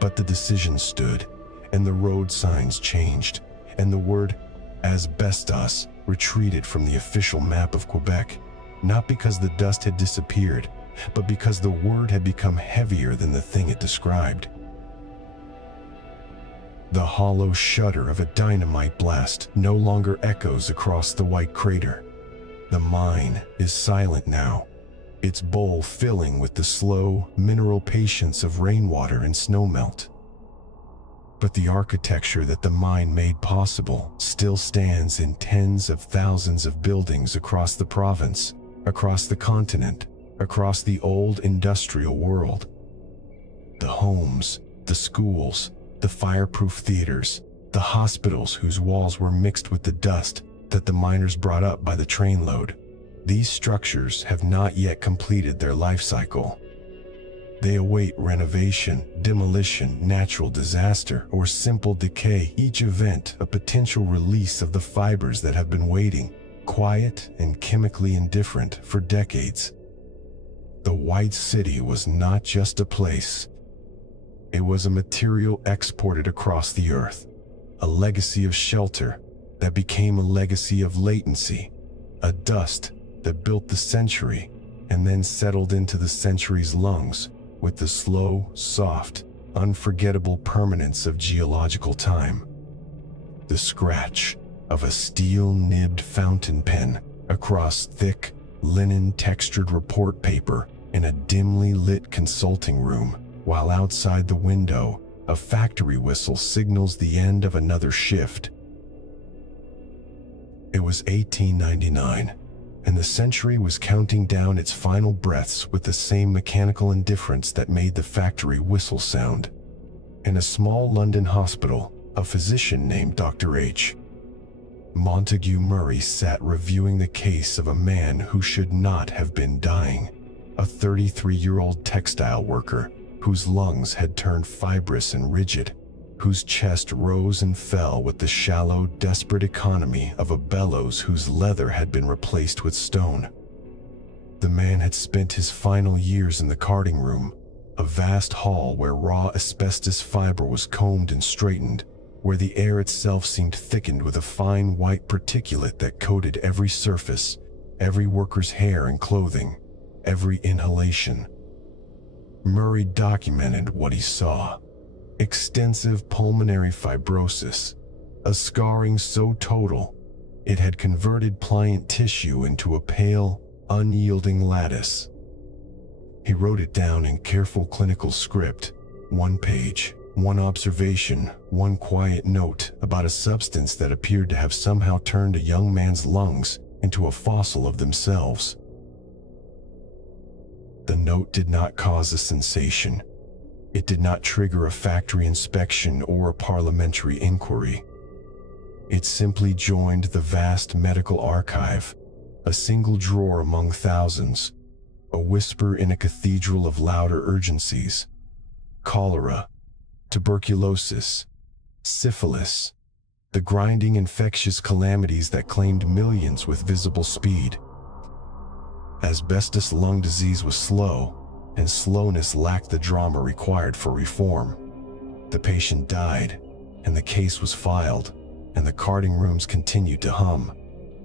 But the decision stood, and the road signs changed, and the word asbestos retreated from the official map of Quebec, not because the dust had disappeared, but because the word had become heavier than the thing it described. The hollow shudder of a dynamite blast no longer echoes across the white crater. The mine is silent now, its bowl filling with the slow, mineral patience of rainwater and snowmelt. But the architecture that the mine made possible still stands in tens of thousands of buildings across the province, across the continent, across the old industrial world. The homes, The schools, the fireproof theaters, the hospitals whose walls were mixed with the dust that the miners brought up by the trainload. These structures have not yet completed their life cycle. They await renovation, demolition, natural disaster, or simple decay, each event a potential release of the fibers that have been waiting, quiet and chemically indifferent, for decades. The White City was not just a place. It was a material exported across the earth, a legacy of shelter that became a legacy of latency, a dust that built the century and then settled into the century's lungs with the slow, soft, unforgettable permanence of geological time. The scratch of a steel-nibbed fountain pen across thick, linen-textured report paper in a dimly lit consulting room, while outside the window, a factory whistle signals the end of another shift. It was 1899, and the century was counting down its final breaths with the same mechanical indifference that made the factory whistle sound. In a small London hospital, a physician named Dr. H. Montague Murray sat reviewing the case of a man who should not have been dying, a 33-year-old textile worker whose lungs had turned fibrous and rigid, whose chest rose and fell with the shallow, desperate economy of a bellows whose leather had been replaced with stone. The man had spent his final years in the carding room, a vast hall where raw asbestos fiber was combed and straightened, where the air itself seemed thickened with a fine white particulate that coated every surface, every worker's hair and clothing, every inhalation. Murray documented what he saw. Extensive pulmonary fibrosis, a scarring so total it had converted pliant tissue into a pale, unyielding lattice. He wrote it down in careful clinical script, one page, one observation, one quiet note about a substance that appeared to have somehow turned a young man's lungs into a fossil of themselves. The note did not cause a sensation. It did not trigger a factory inspection or a parliamentary inquiry. It simply joined the vast medical archive, a single drawer among thousands, a whisper in a cathedral of louder urgencies. Cholera, tuberculosis, syphilis, the grinding infectious calamities that claimed millions with visible speed. Asbestos lung disease was slow, and slowness lacked the drama required for reform. The patient died, and the case was filed, and the carding rooms continued to hum.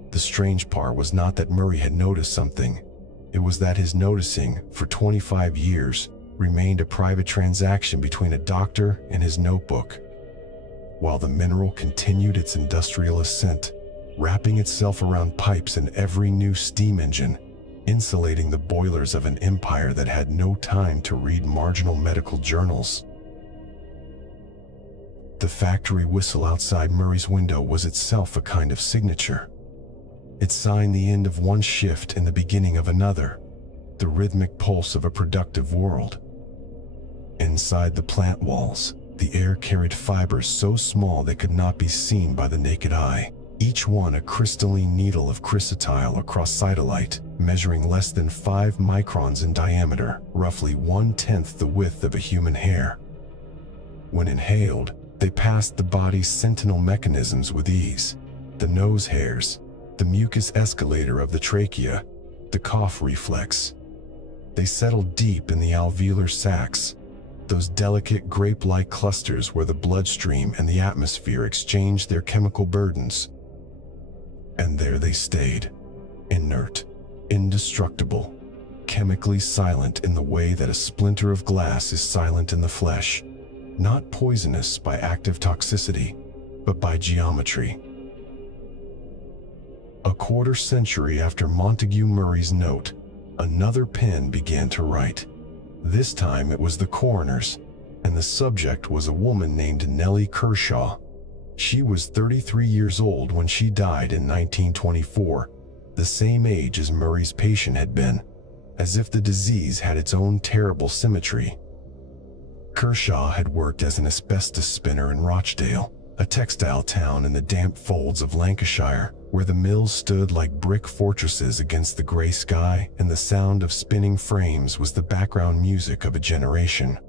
The strange part was not that Murray had noticed something. It was that his noticing, for 25 years, remained a private transaction between a doctor and his notebook. While the mineral continued its industrial ascent, wrapping itself around pipes in every new steam engine, insulating the boilers of an empire that had no time to read marginal medical journals. The factory whistle outside Murray's window was itself a kind of signature. It signed the end of one shift and the beginning of another, the rhythmic pulse of a productive world. Inside the plant walls, the air carried fibers so small they could not be seen by the naked eye, each one a crystalline needle of chrysotile or crosscytolite, measuring less than 5 microns in diameter, roughly 1/10 the width of a human hair. When inhaled, they passed the body's sentinel mechanisms with ease: the nose hairs, the mucus escalator of the trachea, the cough reflex. They settled deep in the alveolar sacs, those delicate grape-like clusters where the bloodstream and the atmosphere exchanged their chemical burdens. And there they stayed, inert, indestructible, chemically silent in the way that a splinter of glass is silent in the flesh, not poisonous by active toxicity, but by geometry. A quarter century after Montague Murray's note, another pen began to write. This time it was the coroner's, and the subject was a woman named Nellie Kershaw. She was 33 years old when she died in 1924, the same age as Murray's patient had been, as if the disease had its own terrible symmetry. Kershaw had worked as an asbestos spinner in Rochdale, a textile town in the damp folds of Lancashire, where the mills stood like brick fortresses against the gray sky, and the sound of spinning frames was the background music of a generation.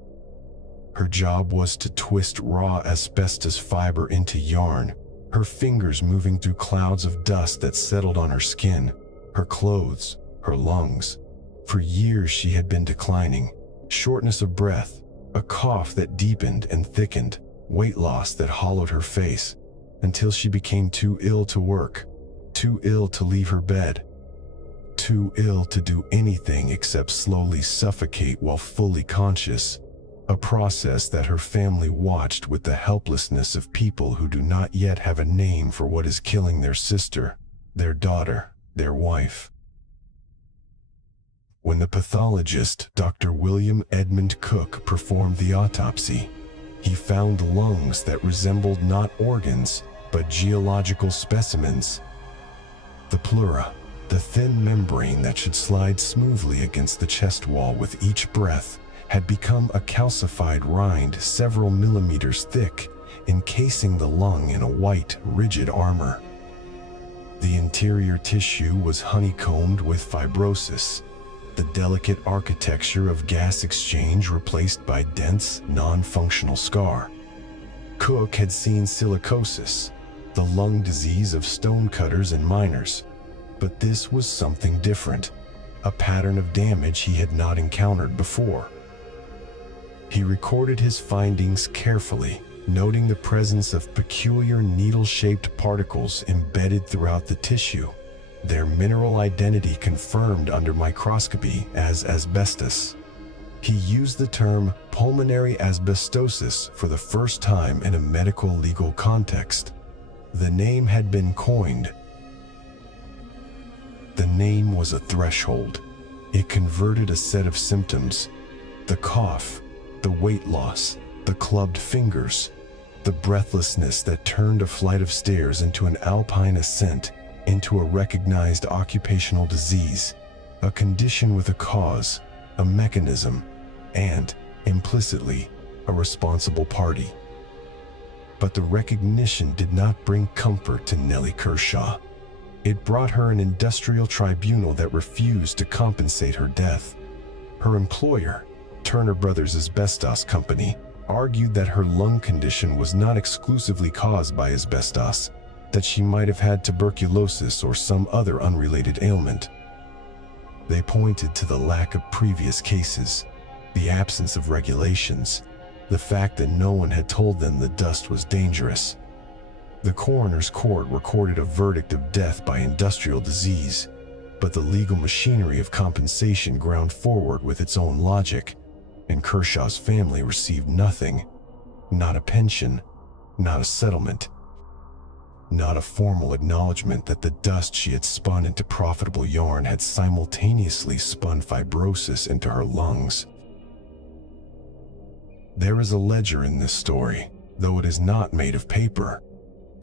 Her job was to twist raw asbestos fiber into yarn, her fingers moving through clouds of dust that settled on her skin, her clothes, her lungs. For years she had been declining, shortness of breath, a cough that deepened and thickened, weight loss that hollowed her face, until she became too ill to work, too ill to leave her bed, too ill to do anything except slowly suffocate while fully conscious, a process that her family watched with the helplessness of people who do not yet have a name for what is killing their sister, their daughter, their wife. When the pathologist, Dr. William Edmund Cook, performed the autopsy, he found lungs that resembled not organs, but geological specimens. The pleura, the thin membrane that should slide smoothly against the chest wall with each breath, had become a calcified rind several millimeters thick, encasing the lung in a white, rigid armor. The interior tissue was honeycombed with fibrosis, the delicate architecture of gas exchange replaced by dense, non-functional scar. Cook had seen silicosis, the lung disease of stonecutters and miners, but this was something different, a pattern of damage he had not encountered before. He recorded his findings carefully, noting the presence of peculiar needle-shaped particles embedded throughout the tissue, their mineral identity confirmed under microscopy as asbestos. He used the term pulmonary asbestosis for the first time in a medical legal context. The name had been coined. The name was a threshold. It converted a set of symptoms: the cough, the weight loss, the clubbed fingers, the breathlessness that turned a flight of stairs into an alpine ascent, into a recognized occupational disease, a condition with a cause, a mechanism, and, implicitly, a responsible party. But the recognition did not bring comfort to Nellie Kershaw. It brought her an industrial tribunal that refused to compensate her death. Her employer, Turner Brothers Asbestos Company, argued that her lung condition was not exclusively caused by asbestos, that she might have had tuberculosis or some other unrelated ailment. They pointed to the lack of previous cases, the absence of regulations, the fact that no one had told them the dust was dangerous. The coroner's court recorded a verdict of death by industrial disease, but the legal machinery of compensation ground forward with its own logic, and Kershaw's family received nothing, not a pension, not a settlement, not a formal acknowledgement that the dust she had spun into profitable yarn had simultaneously spun fibrosis into her lungs. There is a ledger in this story, though it is not made of paper.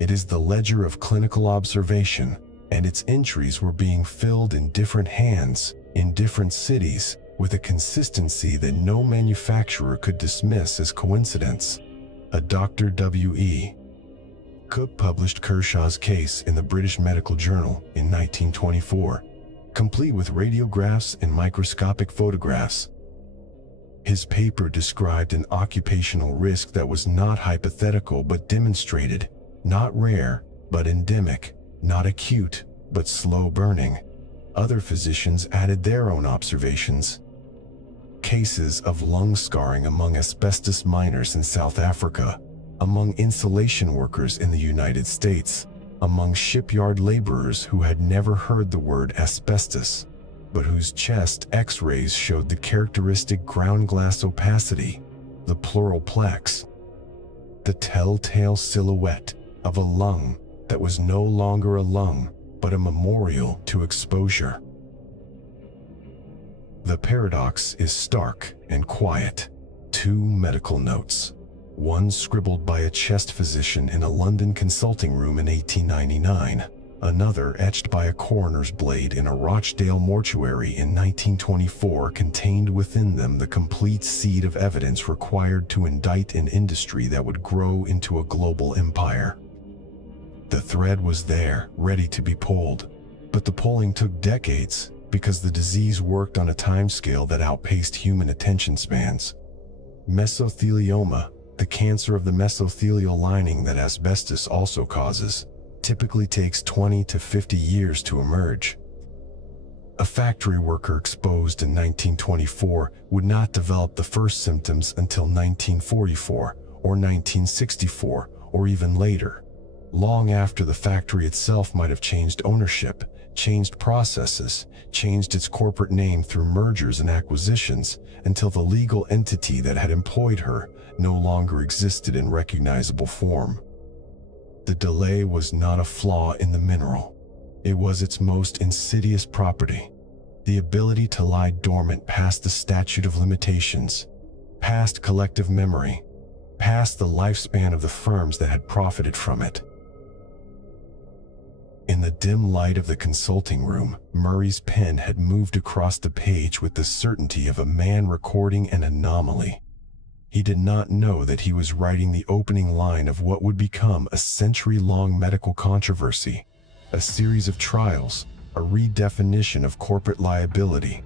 It is the ledger of clinical observation, and its entries were being filled in different hands, in different cities, with a consistency that no manufacturer could dismiss as coincidence. A Dr. W.E. Cook published Kershaw's case in the British Medical Journal in 1924, complete with radiographs and microscopic photographs. His paper described an occupational risk that was not hypothetical but demonstrated, not rare but endemic, not acute but slow burning. Other physicians added their own observations. Cases of lung scarring among asbestos miners in South Africa, among insulation workers in the United States, among shipyard laborers who had never heard the word asbestos, but whose chest X-rays showed the characteristic ground glass opacity, the pleural plex, the telltale silhouette of a lung that was no longer a lung, but a memorial to exposure. The paradox is stark and quiet. Two medical notes, one scribbled by a chest physician in a London consulting room in 1899, Another, etched by a coroner's blade in a Rochdale mortuary in 1924, contained within them the complete seed of evidence required to indict an industry that would grow into a global empire. The thread was there, ready to be pulled, but the pulling took decades because the disease worked on a timescale that outpaced human attention spans. Mesothelioma, the cancer of the mesothelial lining that asbestos also causes, typically takes 20 to 50 years to emerge. A factory worker exposed in 1924 would not develop the first symptoms until 1944 or 1964 or even later, long after the factory itself might have changed ownership, changed processes, changed its corporate name through mergers and acquisitions, until the legal entity that had employed her no longer existed in recognizable form. The delay was not a flaw in the mineral. It was its most insidious property, the ability to lie dormant past the statute of limitations, past collective memory, past the lifespan of the firms that had profited from it. In the dim light of the consulting room, Murray's pen had moved across the page with the certainty of a man recording an anomaly. He did not know that he was writing the opening line of what would become a century-long medical controversy, a series of trials, a redefinition of corporate liability.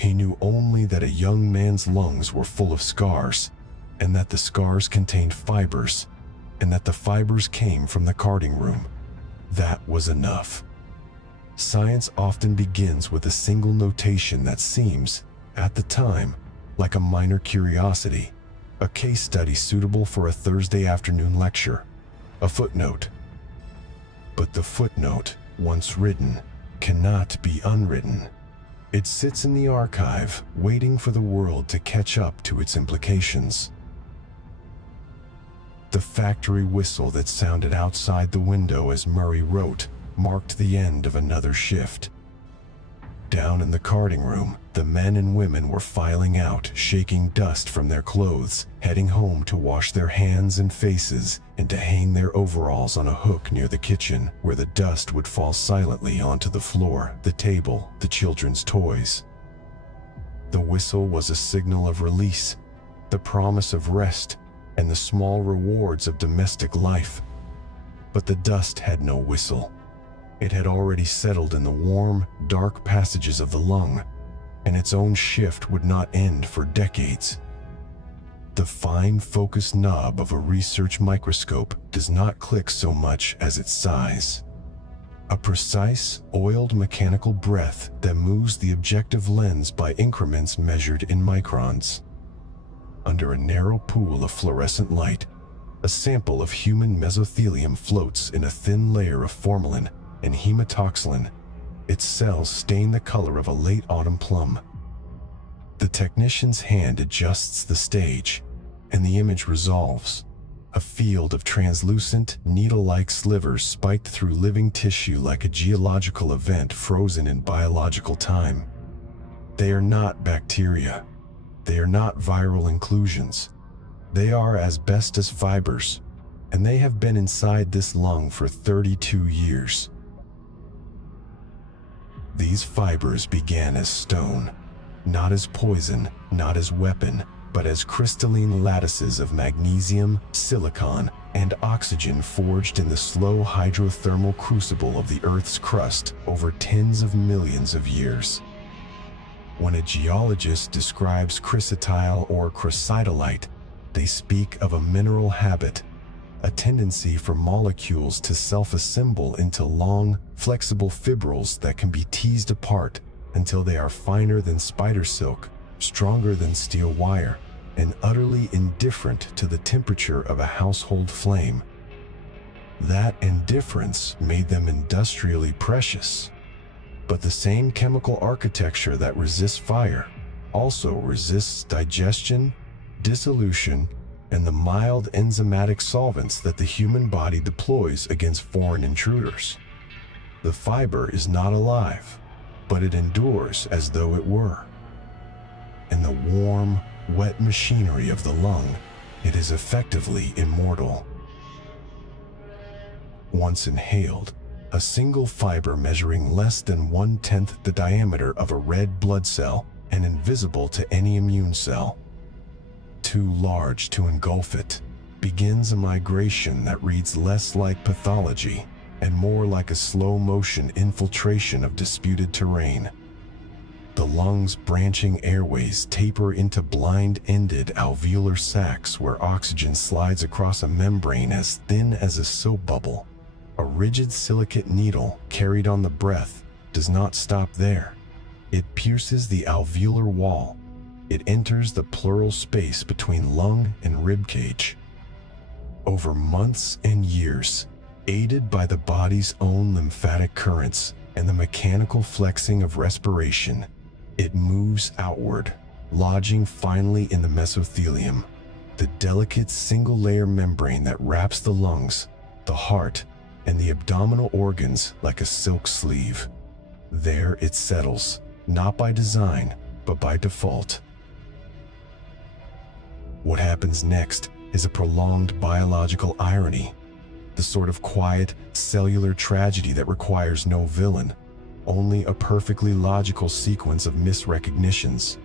He knew only that a young man's lungs were full of scars, and that the scars contained fibers, and that the fibers came from the carding room. That was enough. Science often begins with a single notation that seems, at the time, like a minor curiosity, a case study suitable for a Thursday afternoon lecture, a footnote. But the footnote, once written, cannot be unwritten. It sits in the archive, waiting for the world to catch up to its implications. The factory whistle that sounded outside the window as Murray wrote marked the end of another shift. Down in the carding room, the men and women were filing out, shaking dust from their clothes, heading home to wash their hands and faces and to hang their overalls on a hook near the kitchen, where the dust would fall silently onto the floor, the table, the children's toys. The whistle was a signal of release, the promise of rest, and the small rewards of domestic life. But the dust had no whistle. It had already settled in the warm, dark passages of the lung, and its own shift would not end for decades. The fine focus knob of a research microscope does not click so much as its size. A precise, oiled mechanical breath that moves the objective lens by increments measured in microns. Under a narrow pool of fluorescent light, a sample of human mesothelium floats in a thin layer of formalin and hematoxylin. Its cells stain the color of a late autumn plum. The technician's hand adjusts the stage, and the image resolves. A field of translucent, needle-like slivers spiked through living tissue like a geological event frozen in biological time. They are not bacteria. They are not viral inclusions. They are asbestos fibers, and they have been inside this lung for 32 years. These fibers began as stone, not as poison, not as weapon, but as crystalline lattices of magnesium, silicon, and oxygen forged in the slow hydrothermal crucible of the Earth's crust over tens of millions of years. When a geologist describes chrysotile or chrysotolite, they speak of a mineral habit, a tendency for molecules to self-assemble into long, flexible fibrils that can be teased apart until they are finer than spider silk, stronger than steel wire, and utterly indifferent to the temperature of a household flame. That indifference made them industrially precious. But the same chemical architecture that resists fire also resists digestion, dissolution, and the mild enzymatic solvents that the human body deploys against foreign intruders. The fiber is not alive, but it endures as though it were. In the warm, wet machinery of the lung, it is effectively immortal. Once inhaled, a single fiber measuring less than 1/10 the diameter of a red blood cell and invisible to any immune cell. Too large to engulf it, begins a migration that reads less like pathology and more like a slow-motion infiltration of disputed terrain. The lungs' branching airways taper into blind-ended alveolar sacs where oxygen slides across a membrane as thin as a soap bubble. A rigid silicate needle carried on the breath does not stop there. It pierces the alveolar wall. It enters the pleural space between lung and rib cage. Over months and years, aided by the body's own lymphatic currents and the mechanical flexing of respiration, it moves outward, lodging finally in the mesothelium, the delicate single-layer membrane that wraps the lungs, the heart, and the abdominal organs like a silk sleeve. There it settles, not by design, but by default. What happens next is a prolonged biological irony, the sort of quiet, cellular tragedy that requires no villain, only a perfectly logical sequence of misrecognitions.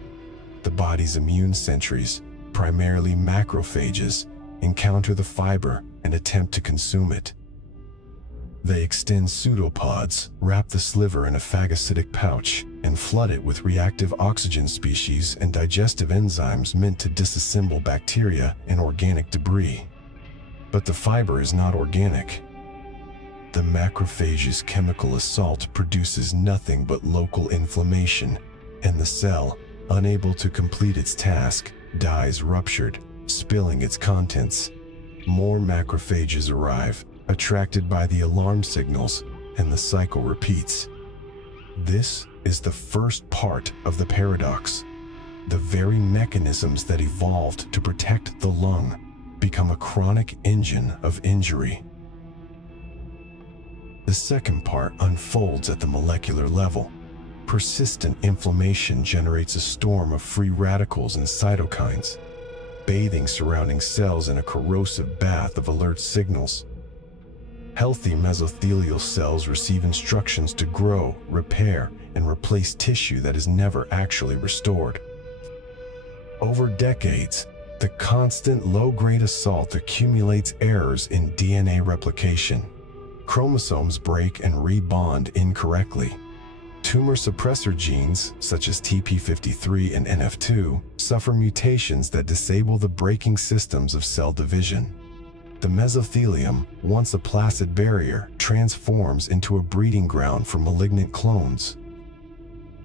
The body's immune sentries, primarily macrophages, encounter the fiber and attempt to consume it. They extend pseudopods, wrap the sliver in a phagocytic pouch, and flood it with reactive oxygen species and digestive enzymes meant to disassemble bacteria and organic debris. But the fiber is not organic. The macrophage's chemical assault produces nothing but local inflammation, and the cell, unable to complete its task, dies ruptured, spilling its contents. More macrophages arrive, attracted by the alarm signals, and the cycle repeats. This is the first part of the paradox. The very mechanisms that evolved to protect the lung become a chronic engine of injury. The second part unfolds at the molecular level. Persistent inflammation generates a storm of free radicals and cytokines, bathing surrounding cells in a corrosive bath of alert signals. Healthy mesothelial cells receive instructions to grow, repair, and replace tissue that is never actually restored. Over decades, the constant low-grade assault accumulates errors in DNA replication. Chromosomes break and rebond incorrectly. Tumor suppressor genes, such as TP53 and NF2, suffer mutations that disable the braking systems of cell division. The mesothelium, once a placid barrier, transforms into a breeding ground for malignant clones.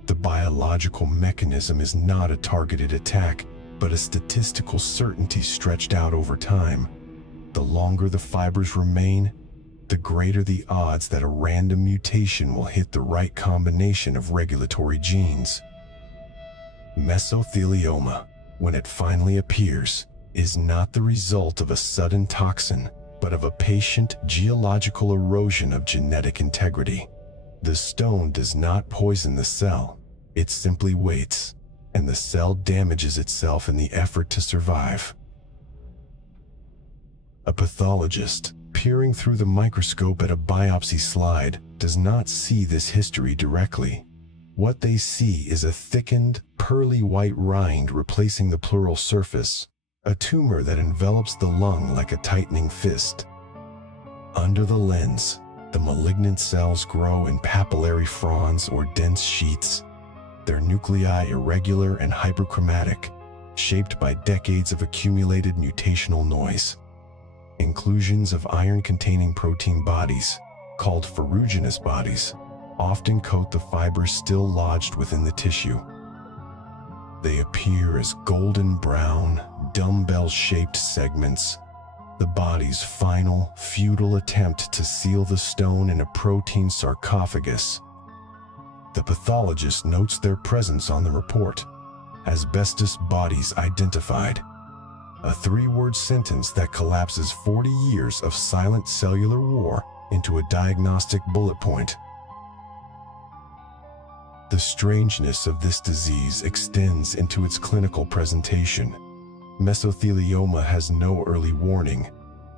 The biological mechanism is not a targeted attack, but a statistical certainty stretched out over time. The longer the fibers remain, the greater the odds that a random mutation will hit the right combination of regulatory genes. Mesothelioma, when it finally appears, is not the result of a sudden toxin, but of a patient geological erosion of genetic integrity. The stone does not poison the cell, it simply waits, and the cell damages itself in the effort to survive. A pathologist, peering through the microscope at a biopsy slide, does not see this history directly. What they see is a thickened, pearly white rind replacing the pleural surface, a tumor that envelops the lung like a tightening fist. Under the lens, the malignant cells grow in papillary fronds or dense sheets, their nuclei irregular and hyperchromatic, shaped by decades of accumulated mutational noise. Inclusions of iron-containing protein bodies, called ferruginous bodies, often coat the fibers still lodged within the tissue. They appear as golden brown, dumbbell-shaped segments, the body's final, futile attempt to seal the stone in a protein sarcophagus. The pathologist notes their presence on the report. Asbestos bodies identified. A 3-word sentence that collapses 40 years of silent cellular war into a diagnostic bullet point. The strangeness of this disease extends into its clinical presentation. Mesothelioma has no early warning.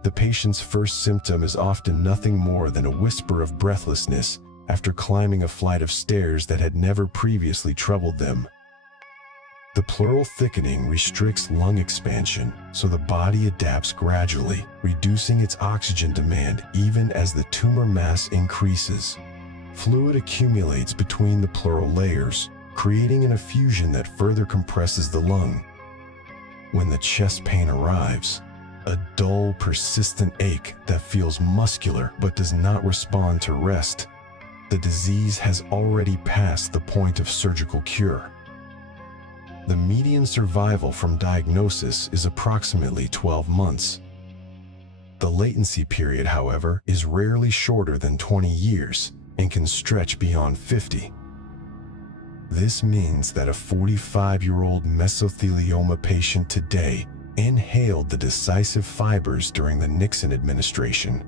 The patient's first symptom is often nothing more than a whisper of breathlessness after climbing a flight of stairs that had never previously troubled them. The pleural thickening restricts lung expansion, so the body adapts gradually, reducing its oxygen demand even as the tumor mass increases. Fluid accumulates between the pleural layers, creating an effusion that further compresses the lung. When the chest pain arrives, a dull, persistent ache that feels muscular but does not respond to rest, the disease has already passed the point of surgical cure. The median survival from diagnosis is approximately 12 months. The latency period, however, is rarely shorter than 20 years and can stretch beyond 50. This means that a 45-year-old mesothelioma patient today inhaled the decisive fibers during the Nixon administration.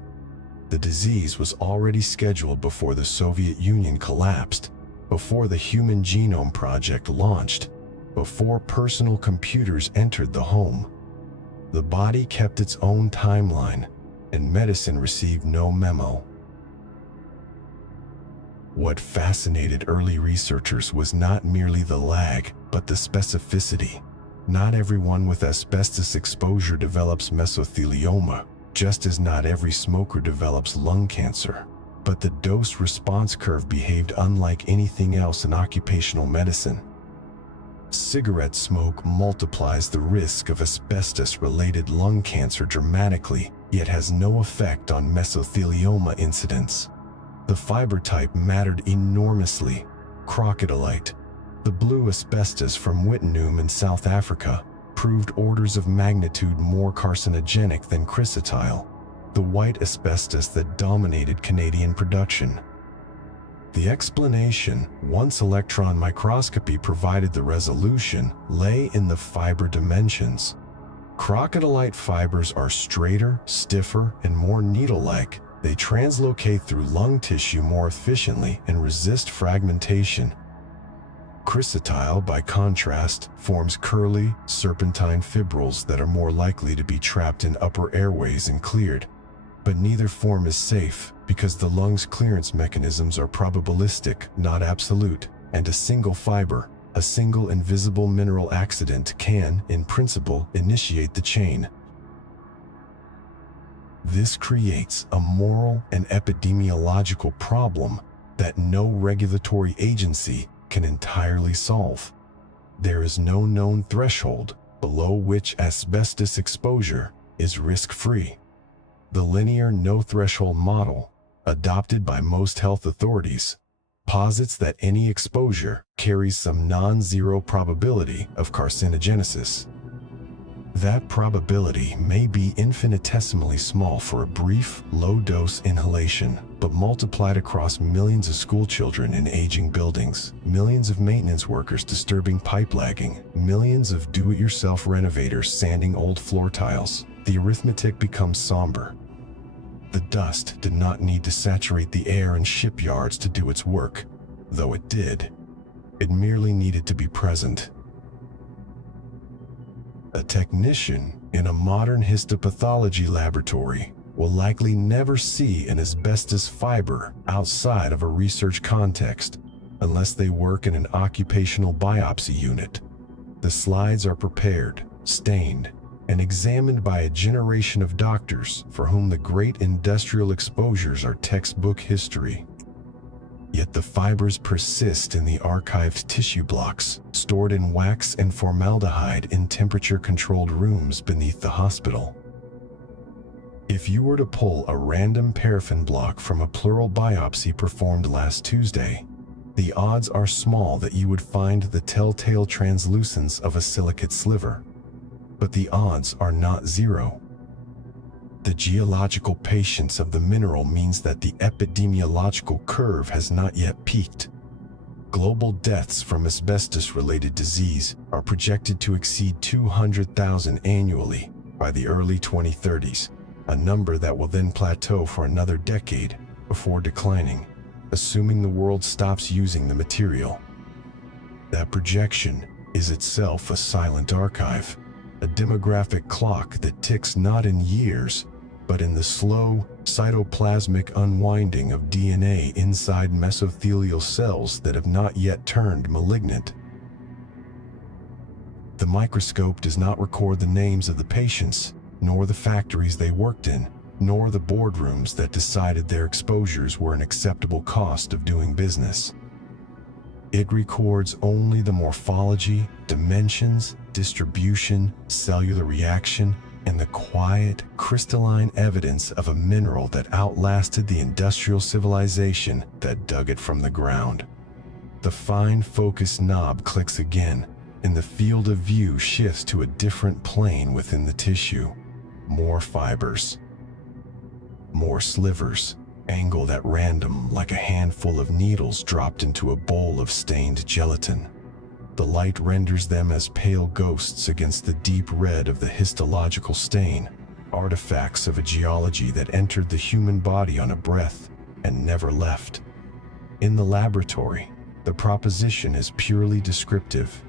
The disease was already scheduled before the Soviet Union collapsed, before the Human Genome Project launched, before personal computers entered the home. The body kept its own timeline, and medicine received no memo. What fascinated early researchers was not merely the lag, but the specificity. Not everyone with asbestos exposure develops mesothelioma, just as not every smoker develops lung cancer. But the dose-response curve behaved unlike anything else in occupational medicine. Cigarette smoke multiplies the risk of asbestos-related lung cancer dramatically, yet has no effect on mesothelioma incidence. The fiber type mattered enormously. Crocodylite, the blue asbestos from Wittenoom in South Africa, proved orders of magnitude more carcinogenic than chrysotile, the white asbestos that dominated Canadian production. The explanation, once electron microscopy provided the resolution, lay in the fiber dimensions. Crocodylite fibers are straighter, stiffer, and more needle-like. They translocate through lung tissue more efficiently and resist fragmentation. Chrysotile, by contrast, forms curly, serpentine fibrils that are more likely to be trapped in upper airways and cleared. But neither form is safe, because the lung's clearance mechanisms are probabilistic, not absolute, and a single fiber, a single invisible mineral accident can, in principle, initiate the chain. This creates a moral and epidemiological problem that no regulatory agency can entirely solve. There is no known threshold below which asbestos exposure is risk-free. The linear no-threshold model, adopted by most health authorities, posits that any exposure carries some non-zero probability of carcinogenesis. That probability may be infinitesimally small for a brief, low-dose inhalation, but multiplied across millions of schoolchildren in aging buildings, millions of maintenance workers disturbing pipe lagging, millions of do-it-yourself renovators sanding old floor tiles, the arithmetic becomes somber. The dust did not need to saturate the air in shipyards to do its work, though it did. It merely needed to be present. A technician in a modern histopathology laboratory will likely never see an asbestos fiber outside of a research context, unless they work in an occupational biopsy unit. The slides are prepared, stained, and examined by a generation of doctors for whom the great industrial exposures are textbook history. Yet the fibers persist in the archived tissue blocks, stored in wax and formaldehyde in temperature-controlled rooms beneath the hospital. If you were to pull a random paraffin block from a pleural biopsy performed last Tuesday, the odds are small that you would find the telltale translucence of a silicate sliver. But the odds are not zero. The geological patience of the mineral means that the epidemiological curve has not yet peaked. Global deaths from asbestos-related disease are projected to exceed 200,000 annually by the early 2030s, a number that will then plateau for another decade before declining, assuming the world stops using the material. That projection is itself a silent archive, a demographic clock that ticks not in years, but in the slow, cytoplasmic unwinding of DNA inside mesothelial cells that have not yet turned malignant. The microscope does not record the names of the patients, nor the factories they worked in, nor the boardrooms that decided their exposures were an acceptable cost of doing business. It records only the morphology, dimensions, distribution, cellular reaction, and the quiet, crystalline evidence of a mineral that outlasted the industrial civilization that dug it from the ground. The fine focus knob clicks again, and the field of view shifts to a different plane within the tissue. More fibers. More slivers, angled at random like a handful of needles dropped into a bowl of stained gelatin. The light renders them as pale ghosts against the deep red of the histological stain, artifacts of a geology that entered the human body on a breath and never left. In the laboratory, the proposition is purely descriptive.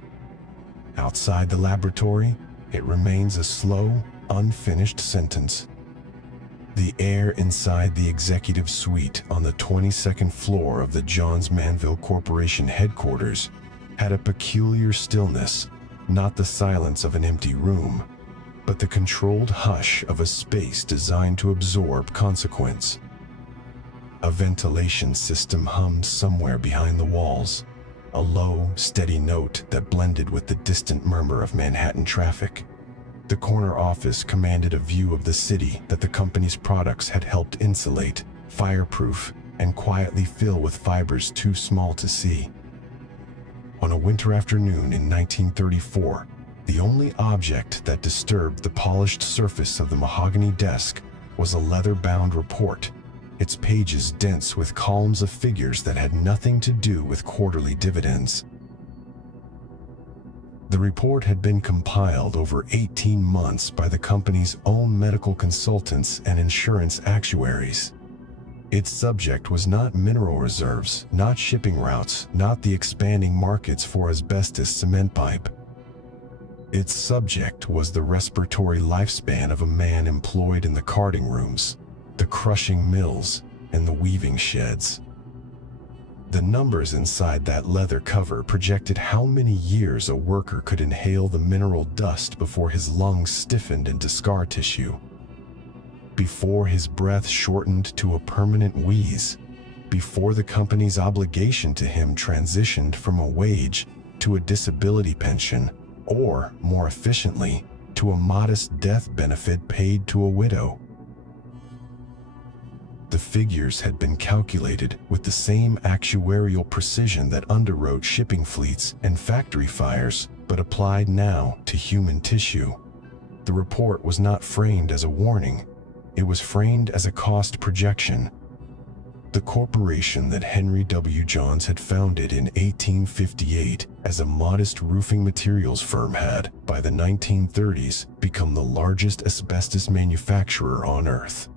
Outside the laboratory, it remains a slow, unfinished sentence. The air inside the executive suite on the 22nd floor of the Johns-Manville Corporation headquarters had a peculiar stillness, not the silence of an empty room, but the controlled hush of a space designed to absorb consequence. A ventilation system hummed somewhere behind the walls, a low, steady note that blended with the distant murmur of Manhattan traffic. The corner office commanded a view of the city that the company's products had helped insulate, fireproof, and quietly fill with fibers too small to see. On a winter afternoon in 1934, the only object that disturbed the polished surface of the mahogany desk was a leather-bound report, its pages dense with columns of figures that had nothing to do with quarterly dividends. The report had been compiled over 18 months by the company's own medical consultants and insurance actuaries. Its subject was not mineral reserves, not shipping routes, not the expanding markets for asbestos cement pipe. Its subject was the respiratory lifespan of a man employed in the carding rooms, the crushing mills, and the weaving sheds. The numbers inside that leather cover projected how many years a worker could inhale the mineral dust before his lungs stiffened into scar tissue, before his breath shortened to a permanent wheeze, before the company's obligation to him transitioned from a wage to a disability pension, or, more efficiently, to a modest death benefit paid to a widow. The figures had been calculated with the same actuarial precision that underwrote shipping fleets and factory fires, but applied now to human tissue. The report was not framed as a warning. It was framed as a cost projection. The corporation that Henry W. Johns had founded in 1858 as a modest roofing materials firm had, by the 1930s, become the largest asbestos manufacturer on Earth.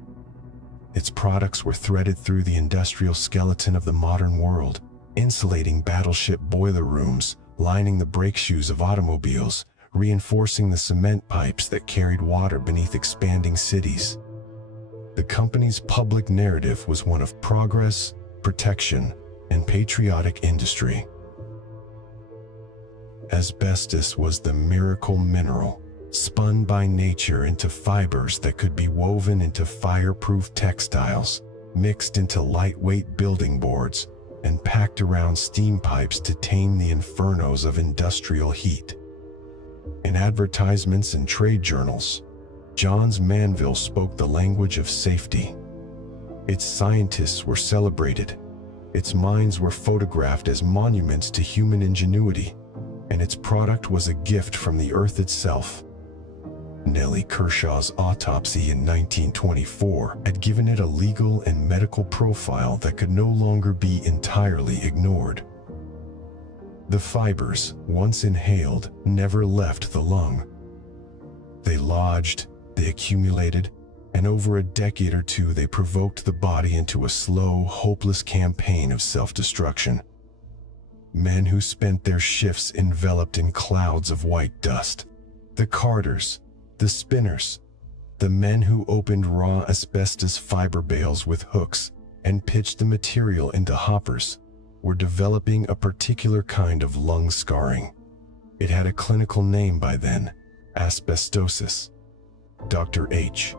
Its products were threaded through the industrial skeleton of the modern world, insulating battleship boiler rooms, lining the brake shoes of automobiles, reinforcing the cement pipes that carried water beneath expanding cities. The company's public narrative was one of progress, protection, and patriotic industry. Asbestos was the miracle mineral, spun by nature into fibers that could be woven into fireproof textiles, mixed into lightweight building boards, and packed around steam pipes to tame the infernos of industrial heat. In advertisements and trade journals, Johns-Manville spoke the language of safety. Its scientists were celebrated, its mines were photographed as monuments to human ingenuity, and its product was a gift from the earth itself. Nellie Kershaw's autopsy in 1924 had given it a legal and medical profile that could no longer be entirely ignored. The fibers, once inhaled, never left the lung. They lodged, they accumulated, and over a decade or two they provoked the body into a slow, hopeless campaign of self-destruction. Men who spent their shifts enveloped in clouds of white dust. The carders, the spinners, The men who opened raw asbestos fiber bales with hooks and pitched the material into hoppers were developing a particular kind of lung scarring. It had a clinical name by then, asbestosis. Dr. H.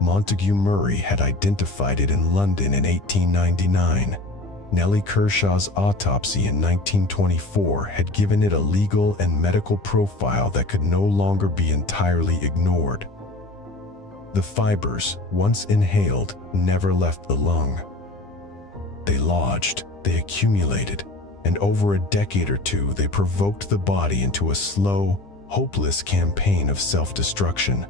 Montague Murray had identified it in London in 1899. Nellie Kershaw's autopsy in 1924 had given it a legal and medical profile that could no longer be entirely ignored. The fibers, once inhaled, never left the lung. They lodged, they accumulated, and over a decade or two they provoked the body into a slow, hopeless campaign of self-destruction.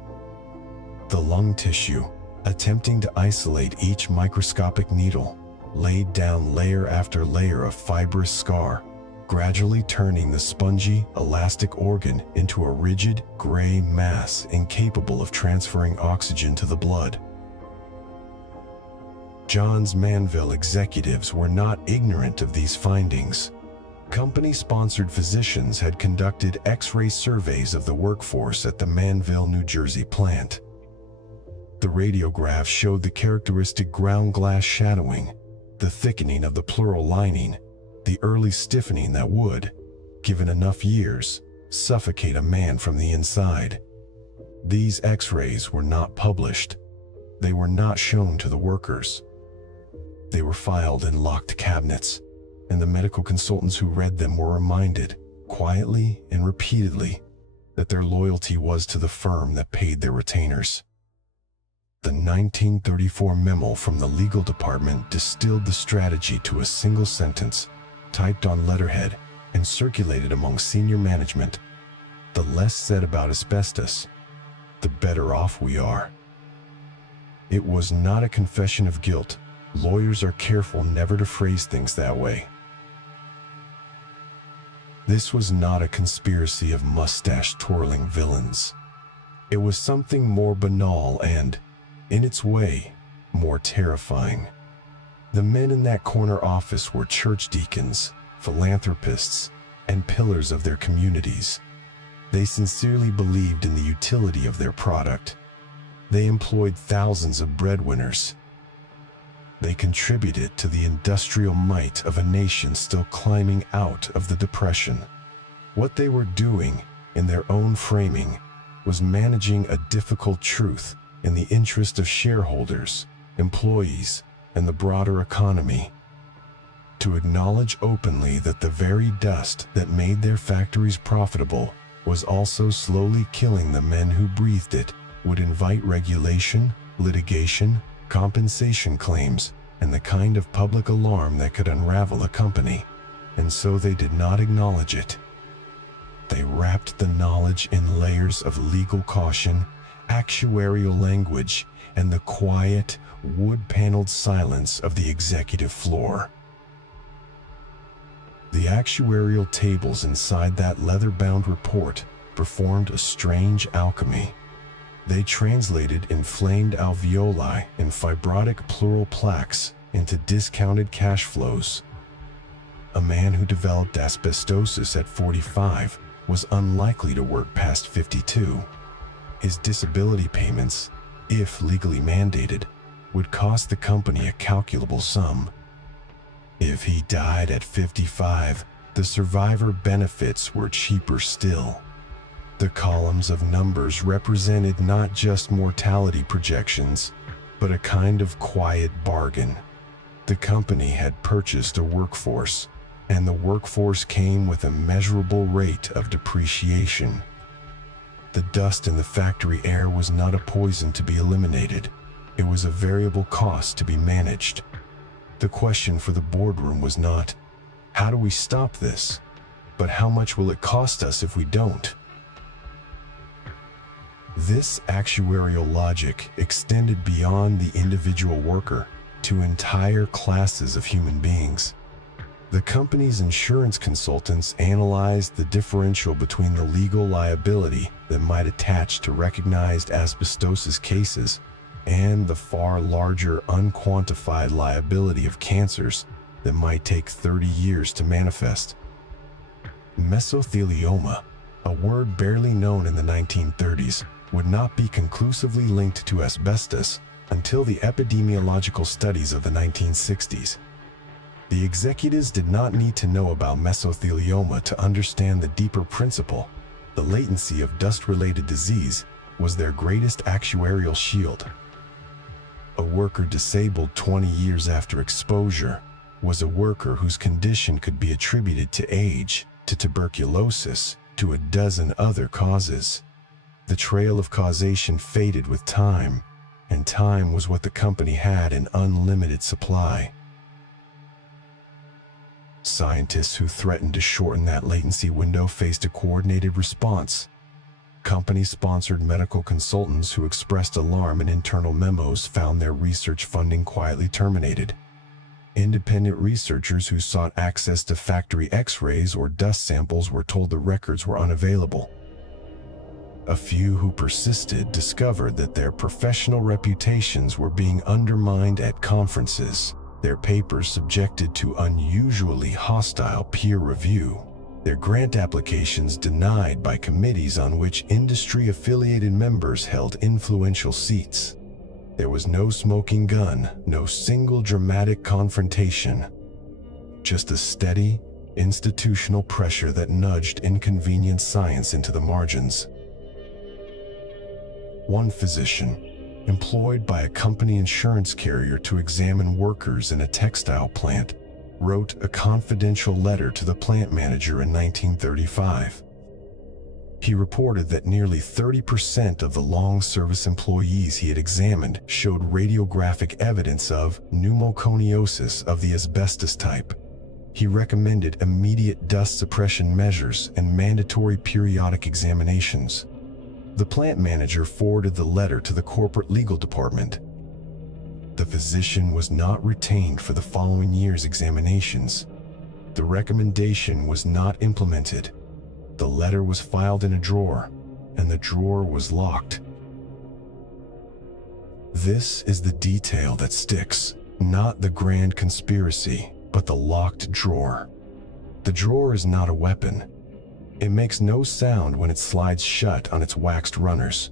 The lung tissue, attempting to isolate each microscopic needle, laid down layer after layer of fibrous scar, gradually turning the spongy, elastic organ into a rigid, gray mass incapable of transferring oxygen to the blood. Johns-Manville executives were not ignorant of these findings. Company-sponsored physicians had conducted X-ray surveys of the workforce at the Manville, New Jersey plant. The radiographs showed the characteristic ground glass shadowing, the thickening of the pleural lining, the early stiffening that would, given enough years, suffocate a man from the inside. These X-rays were not published. They were not shown to the workers. They were filed in locked cabinets, and the medical consultants who read them were reminded, quietly and repeatedly, that their loyalty was to the firm that paid their retainers. The 1934 memo from the legal department distilled the strategy to a single sentence, typed on letterhead and circulated among senior management. The less said about asbestos, the better off we are. It was not a confession of guilt. Lawyers are careful never to phrase things that way. This was not a conspiracy of mustache-twirling villains. It was something more banal and, in its way, more terrifying. The men in that corner office were church deacons, philanthropists, and pillars of their communities. They sincerely believed in the utility of their product. They employed thousands of breadwinners. They contributed to the industrial might of a nation still climbing out of the Depression. What they were doing, in their own framing, was managing a difficult truth in the interest of shareholders, employees, and the broader economy. To acknowledge openly that the very dust that made their factories profitable was also slowly killing the men who breathed it would invite regulation, litigation, compensation claims, and the kind of public alarm that could unravel a company. And so they did not acknowledge it. They wrapped the knowledge in layers of legal caution, actuarial language, and the quiet, wood-paneled silence of the executive floor. The actuarial tables inside that leather-bound report performed a strange alchemy. They translated inflamed alveoli and fibrotic pleural plaques into discounted cash flows. A man who developed asbestosis at 45 was unlikely to work past 52. His disability payments, if legally mandated, would cost the company a calculable sum. If he died at 55, the survivor benefits were cheaper still. The columns of numbers represented not just mortality projections, but a kind of quiet bargain. The company had purchased a workforce, and the workforce came with a measurable rate of depreciation. The dust in the factory air was not a poison to be eliminated. It was a variable cost to be managed. The question for the boardroom was not, how do we stop this? But how much will it cost us if we don't? This actuarial logic extended beyond the individual worker to entire classes of human beings. The company's insurance consultants analyzed the differential between the legal liability that might attach to recognized asbestosis cases and the far larger unquantified liability of cancers that might take 30 years to manifest. Mesothelioma, a word barely known in the 1930s, would not be conclusively linked to asbestos until the epidemiological studies of the 1960s. The executives did not need to know about mesothelioma to understand the deeper principle. The latency of dust-related disease was their greatest actuarial shield. A worker disabled 20 years after exposure was a worker whose condition could be attributed to age, to tuberculosis, to a dozen other causes. The trail of causation faded with time, and time was what the company had in unlimited supply. Scientists who threatened to shorten that latency window faced a coordinated response. Company-sponsored medical consultants who expressed alarm in internal memos found their research funding quietly terminated. Independent researchers who sought access to factory X-rays or dust samples were told the records were unavailable. A few who persisted discovered that their professional reputations were being undermined at conferences, their papers subjected to unusually hostile peer review, their grant applications denied by committees on which industry-affiliated members held influential seats. There was no smoking gun, no single dramatic confrontation, just a steady, institutional pressure that nudged inconvenient science into the margins. One physician, employed by a company insurance carrier to examine workers in a textile plant, wrote a confidential letter to the plant manager in 1935. He reported that nearly 30% of the long-service employees he had examined showed radiographic evidence of pneumoconiosis of the asbestos type. He recommended immediate dust suppression measures and mandatory periodic examinations. The plant manager forwarded the letter to the corporate legal department. The physician was not retained for the following year's examinations. The recommendation was not implemented. The letter was filed in a drawer, and the drawer was locked. This is the detail that sticks, not the grand conspiracy, but the locked drawer. The drawer is not a weapon. It makes no sound when it slides shut on its waxed runners.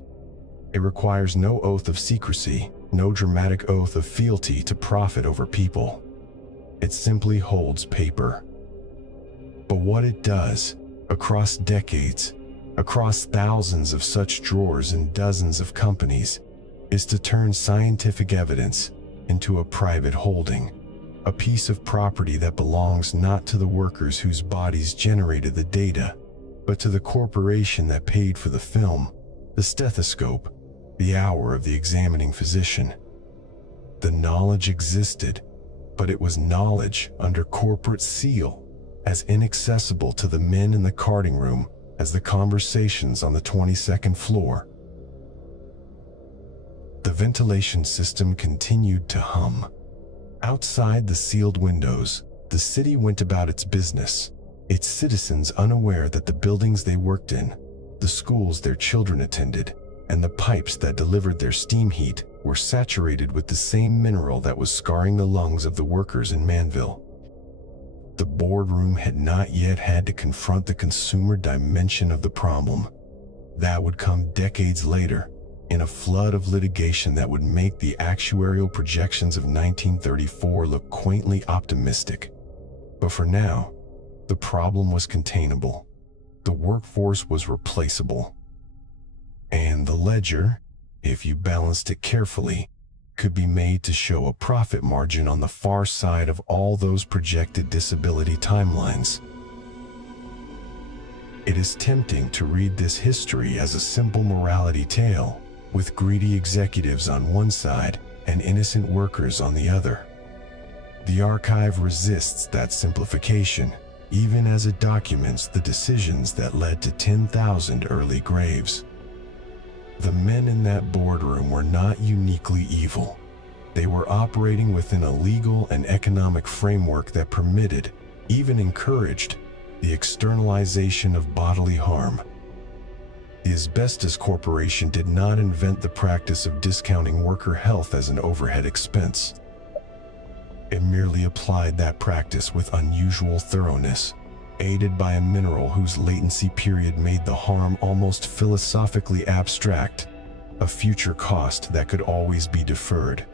It requires no oath of secrecy, no dramatic oath of fealty to profit over people. It simply holds paper. But what it does, across decades, across thousands of such drawers in dozens of companies, is to turn scientific evidence into a private holding, a piece of property that belongs not to the workers whose bodies generated the data, but to the corporation that paid for the film, the stethoscope, the hour of the examining physician. The knowledge existed, but it was knowledge under corporate seal, as inaccessible to the men in the carding room as the conversations on the 22nd floor. The ventilation system continued to hum. Outside the sealed windows, the city went about its business, its citizens unaware that the buildings they worked in, the schools their children attended, and the pipes that delivered their steam heat were saturated with the same mineral that was scarring the lungs of the workers in Manville. The boardroom had not yet had to confront the consumer dimension of the problem. That would come decades later, in a flood of litigation that would make the actuarial projections of 1934 look quaintly optimistic. But for now, the problem was containable. The workforce was replaceable. And the ledger, if you balanced it carefully, could be made to show a profit margin on the far side of all those projected disability timelines. It is tempting to read this history as a simple morality tale, with greedy executives on one side and innocent workers on the other. The archive resists that simplification, even as it documents the decisions that led to 10,000 early graves. The men in that boardroom were not uniquely evil. They were operating within a legal and economic framework that permitted, even encouraged, the externalization of bodily harm. The Asbestos Corporation did not invent the practice of discounting worker health as an overhead expense. It merely applied that practice with unusual thoroughness, aided by a mineral whose latency period made the harm almost philosophically abstract a future cost that could always be deferred,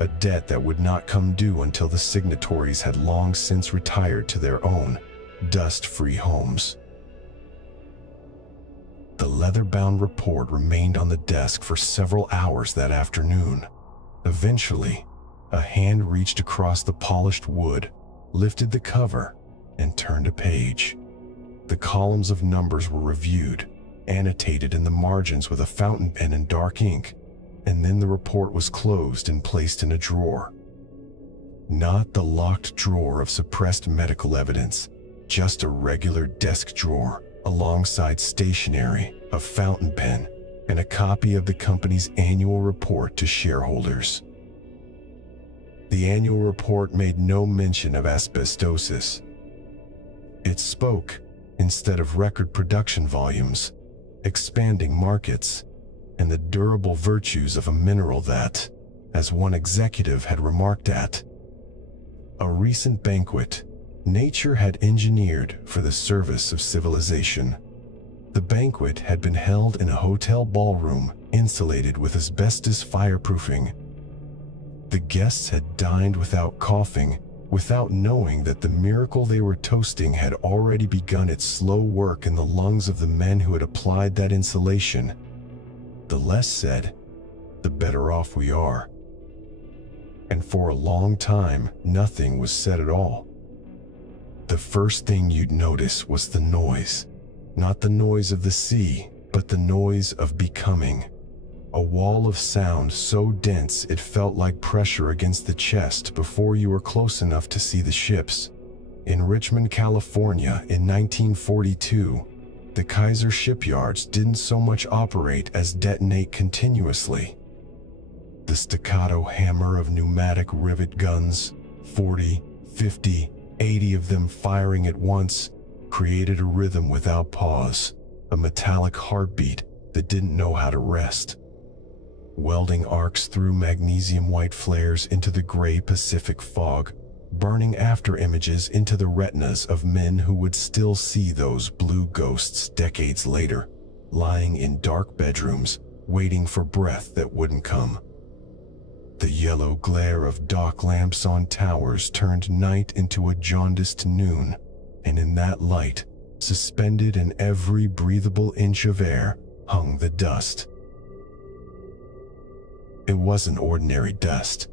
a debt that would not come due until the signatories had long since retired to their own dust-free homes. The leather-bound report remained on the desk for several hours that afternoon. Eventually, a hand reached across the polished wood, lifted the cover, and turned a page. The columns of numbers were reviewed, annotated in the margins with a fountain pen and dark ink, and then the report was closed and placed in a drawer. Not the locked drawer of suppressed medical evidence, just a regular desk drawer, alongside stationery, a fountain pen, and a copy of the company's annual report to shareholders. The annual report made no mention of asbestosis. It spoke, instead of record production volumes, expanding markets, and the durable virtues of a mineral that, as one executive had remarked at a recent banquet, nature had engineered for the service of civilization. The banquet had been held in a hotel ballroom insulated with asbestos fireproofing. The guests had dined without coughing, without knowing that the miracle they were toasting had already begun its slow work in the lungs of the men who had applied that insulation. The less said, the better off we are. And for a long time, nothing was said at all. The first thing you'd notice was the noise. Not the noise of the sea, but the noise of becoming. A wall of sound so dense it felt like pressure against the chest before you were close enough to see the ships. In Richmond, California, in 1942, the Kaiser shipyards didn't so much operate as detonate continuously. The staccato hammer of pneumatic rivet guns, 40, 50, 80 of them firing at once, created a rhythm without pause, a metallic heartbeat that didn't know how to rest. Welding arcs through magnesium white flares into the gray Pacific fog, burning after images into the retinas of men who would still see those blue ghosts decades later, lying in dark bedrooms, waiting for breath that wouldn't come. The yellow glare of dock lamps on towers turned night into a jaundiced noon, and in that light, suspended in every breathable inch of air, hung the dust. It wasn't ordinary dust.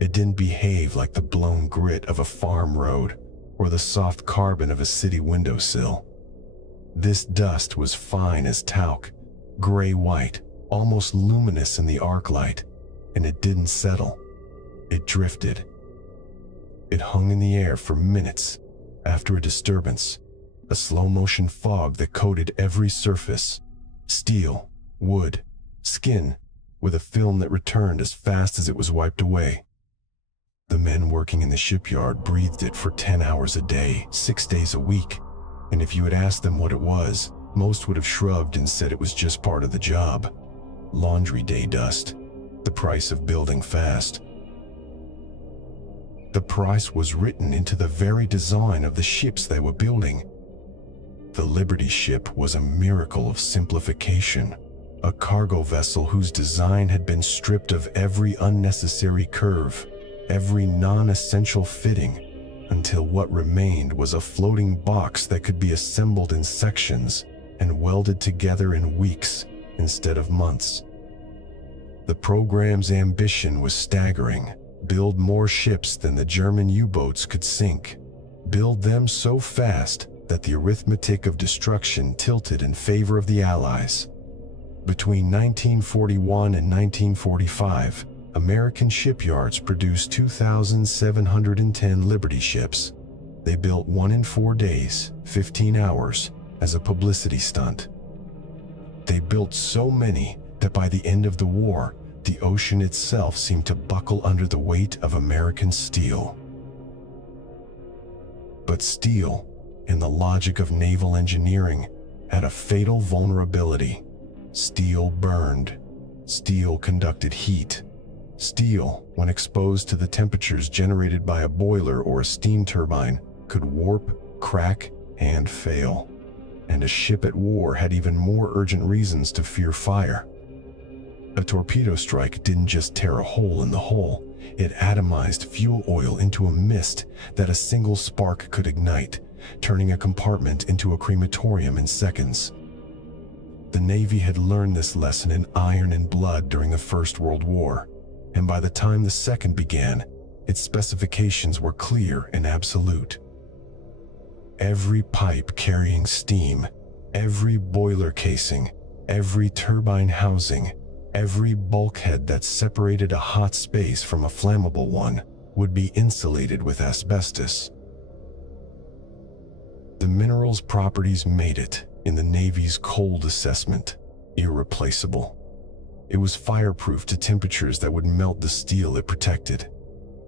It didn't behave like the blown grit of a farm road or the soft carbon of a city windowsill. This dust was fine as talc, gray-white, almost luminous in the arc light, and it didn't settle. It drifted. It hung in the air for minutes after a disturbance, a slow-motion fog that coated every surface, steel, wood, skin, with a film that returned as fast as it was wiped away. The men working in the shipyard breathed it for 10 hours a day, 6 days a week, and if you had asked them what it was, most would have shrugged and said it was just part of the job. Laundry day dust, the price of building fast. The price was written into the very design of the ships they were building. The Liberty ship was a miracle of simplification, a cargo vessel whose design had been stripped of every unnecessary curve, every non-essential fitting, until what remained was a floating box that could be assembled in sections and welded together in weeks instead of months. The program's ambition was staggering: build more ships than the German U-boats could sink. Build them so fast that the arithmetic of destruction tilted in favor of the Allies. Between 1941 and 1945, American shipyards produced 2,710 Liberty ships. They built one in 4 days, 15 hours, as a publicity stunt. They built so many that by the end of the war, the ocean itself seemed to buckle under the weight of American steel. But steel, in the logic of naval engineering, had a fatal vulnerability. Steel burned. Steel conducted heat. Steel, when exposed to the temperatures generated by a boiler or a steam turbine, could warp, crack, and fail. And a ship at war had even more urgent reasons to fear fire. A torpedo strike didn't just tear a hole in the hull, it atomized fuel oil into a mist that a single spark could ignite, turning a compartment into a crematorium in seconds. The Navy had learned this lesson in iron and blood during the First World War, and by the time the Second began, its specifications were clear and absolute. Every pipe carrying steam, every boiler casing, every turbine housing, every bulkhead that separated a hot space from a flammable one would be insulated with asbestos. The mineral's properties made it, in the Navy's cold assessment, irreplaceable. It was fireproof to temperatures that would melt the steel it protected.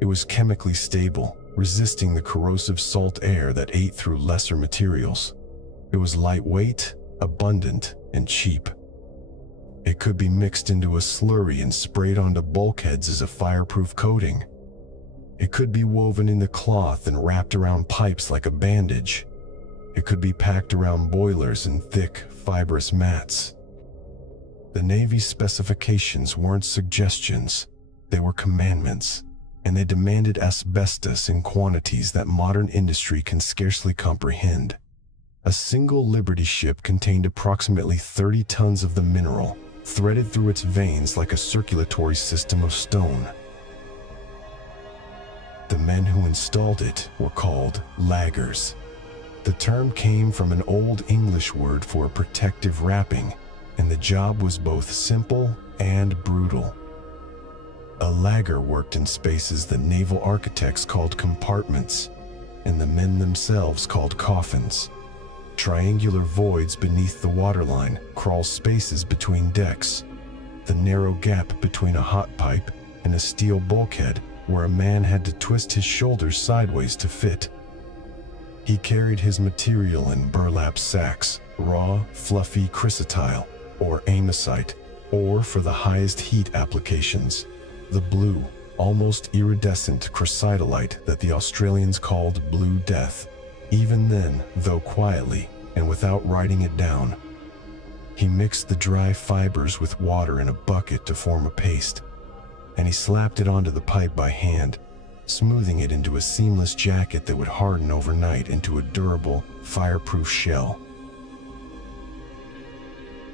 It was chemically stable, resisting the corrosive salt air that ate through lesser materials. It was lightweight, abundant, and cheap. It could be mixed into a slurry and sprayed onto bulkheads as a fireproof coating. It could be woven into cloth and wrapped around pipes like a bandage. It could be packed around boilers in thick, fibrous mats. The Navy's specifications weren't suggestions, they were commandments, and they demanded asbestos in quantities that modern industry can scarcely comprehend. A single Liberty ship contained approximately 30 tons of the mineral, threaded through its veins like a circulatory system of stone. The men who installed it were called laggers. The term came from an Old English word for a protective wrapping, and the job was both simple and brutal. A lagger worked in spaces the naval architects called compartments, and the men themselves called coffins. Triangular voids beneath the waterline, crawl spaces between decks. The narrow gap between a hot pipe and a steel bulkhead where a man had to twist his shoulders sideways to fit. He carried his material in burlap sacks, raw, fluffy chrysotile, or amosite, or for the highest heat applications, the blue, almost iridescent chrysotolite that the Australians called Blue Death. Even then, though quietly, and without writing it down, he mixed the dry fibers with water in a bucket to form a paste, and he slapped it onto the pipe by hand, smoothing it into a seamless jacket that would harden overnight into a durable, fireproof shell.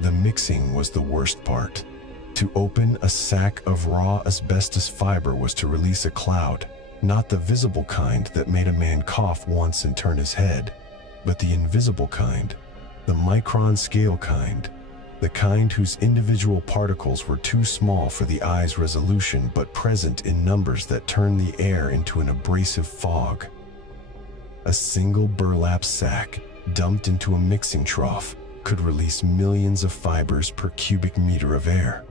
The mixing was the worst part. To open a sack of raw asbestos fiber was to release a cloud, not the visible kind that made a man cough once and turn his head, but the invisible kind, the micron scale kind, the kind whose individual particles were too small for the eye's resolution but present in numbers that turned the air into an abrasive fog. A single burlap sack, dumped into a mixing trough, could release millions of fibers per cubic meter of air.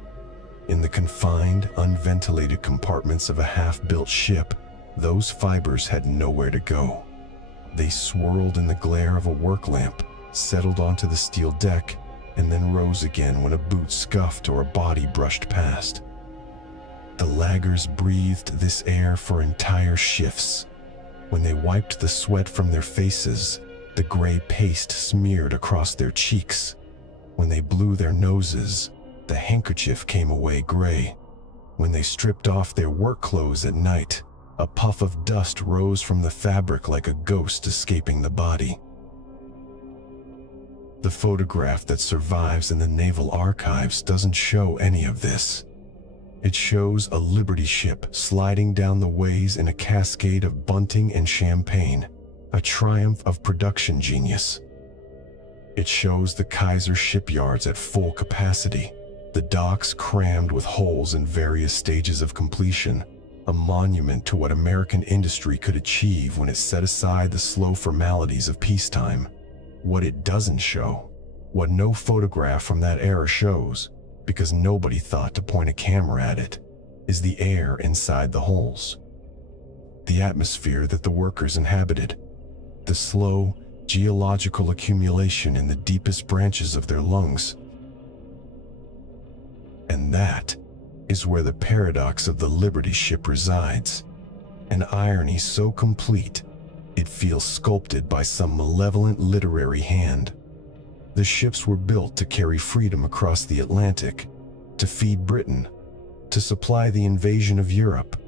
In the confined, unventilated compartments of a half-built ship, those fibers had nowhere to go. They swirled in the glare of a work lamp, settled onto the steel deck, and then rose again when a boot scuffed or a body brushed past. The laggers breathed this air for entire shifts. When they wiped the sweat from their faces, the gray paste smeared across their cheeks. When they blew their noses, the handkerchief came away gray. When they stripped off their work clothes at night, a puff of dust rose from the fabric like a ghost escaping the body. The photograph that survives in the Naval Archives doesn't show any of this. It shows a Liberty ship sliding down the ways in a cascade of bunting and champagne, a triumph of production genius. It shows the Kaiser shipyards at full capacity, the docks crammed with holes in various stages of completion, a monument to what American industry could achieve when it set aside the slow formalities of peacetime. What it doesn't show, what no photograph from that era shows, because nobody thought to point a camera at it, is the air inside the holes. The atmosphere that the workers inhabited, the slow, geological accumulation in the deepest branches of their lungs. And that is where the paradox of the Liberty ship resides, an irony so complete it feels sculpted by some malevolent literary hand. The ships were built to carry freedom across the Atlantic, to feed Britain, to supply the invasion of Europe,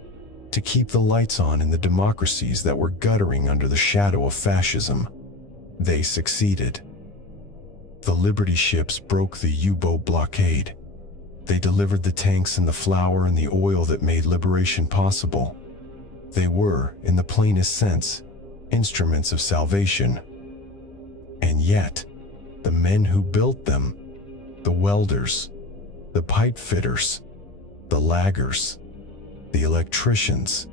to keep the lights on in the democracies that were guttering under the shadow of fascism. They succeeded. The Liberty ships broke the U-boat blockade. They delivered the tanks and the flour and the oil that made liberation possible. They were, in the plainest sense, instruments of salvation. And yet, the men who built them, the welders, the pipe fitters, the laggers, the electricians,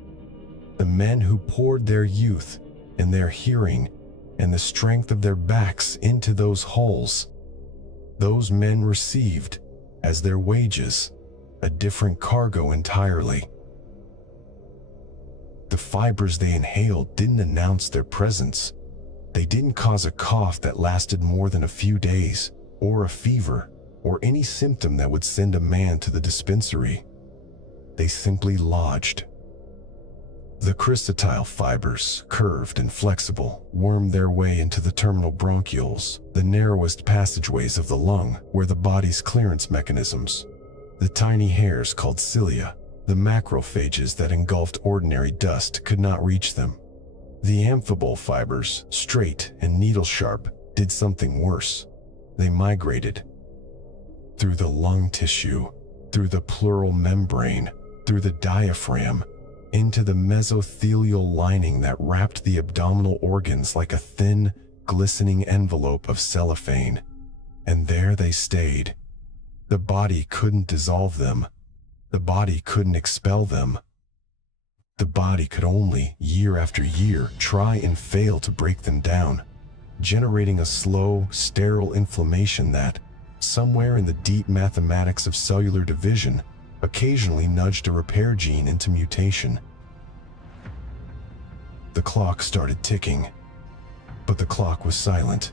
the men who poured their youth and their hearing and the strength of their backs into those holes, those men received, as their wages, a different cargo entirely. The fibers they inhaled didn't announce their presence. They didn't cause a cough that lasted more than a few days, or a fever, or any symptom that would send a man to the dispensary. They simply lodged. The chrysotile fibers, curved and flexible, wormed their way into the terminal bronchioles, the narrowest passageways of the lung, where the body's clearance mechanisms, the tiny hairs called cilia, the macrophages that engulfed ordinary dust could not reach them. The amphibole fibers, straight and needle-sharp, did something worse. They migrated through the lung tissue, through the pleural membrane, through the diaphragm, into the mesothelial lining that wrapped the abdominal organs like a thin, glistening envelope of cellophane. And there they stayed. The body couldn't dissolve them. The body couldn't expel them. The body could only, year after year, try and fail to break them down, generating a slow, sterile inflammation that, somewhere in the deep mathematics of cellular division, occasionally nudged a repair gene into mutation. The clock started ticking, but the clock was silent.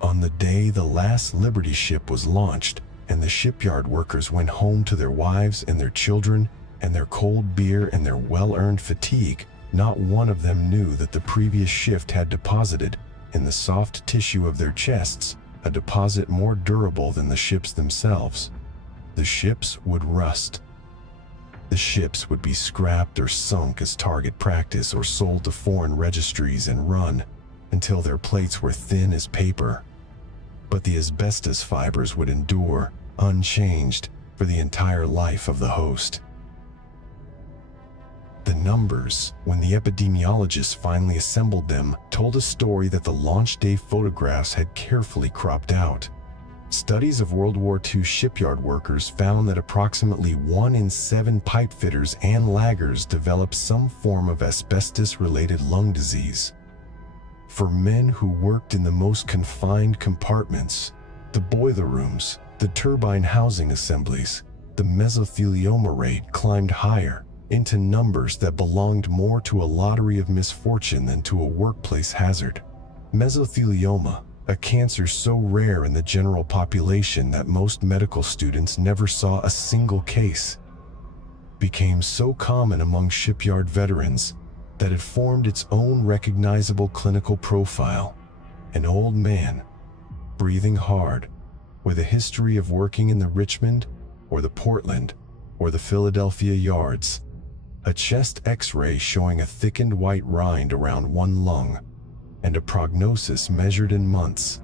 On the day the last Liberty ship was launched, and the shipyard workers went home to their wives and their children and their cold beer and their well-earned fatigue, not one of them knew that the previous shift had deposited, in the soft tissue of their chests, a deposit more durable than the ships themselves. The ships would rust. The ships would be scrapped or sunk as target practice or sold to foreign registries and run until their plates were thin as paper. But the asbestos fibers would endure, unchanged, for the entire life of the host. The numbers, when the epidemiologists finally assembled them, told a story that the launch day photographs had carefully cropped out. Studies of World War II shipyard workers found that approximately 1 in 7 pipe fitters and laggers developed some form of asbestos-related lung disease. For men who worked in the most confined compartments, the boiler rooms, the turbine housing assemblies, the mesothelioma rate climbed higher, into numbers that belonged more to a lottery of misfortune than to a workplace hazard. Mesothelioma, a cancer so rare in the general population that most medical students never saw a single case, became so common among shipyard veterans that it formed its own recognizable clinical profile. An old man, breathing hard, with a history of working in the Richmond, or the Portland, or the Philadelphia yards, a chest X-ray showing a thickened white rind around one lung, and a prognosis measured in months.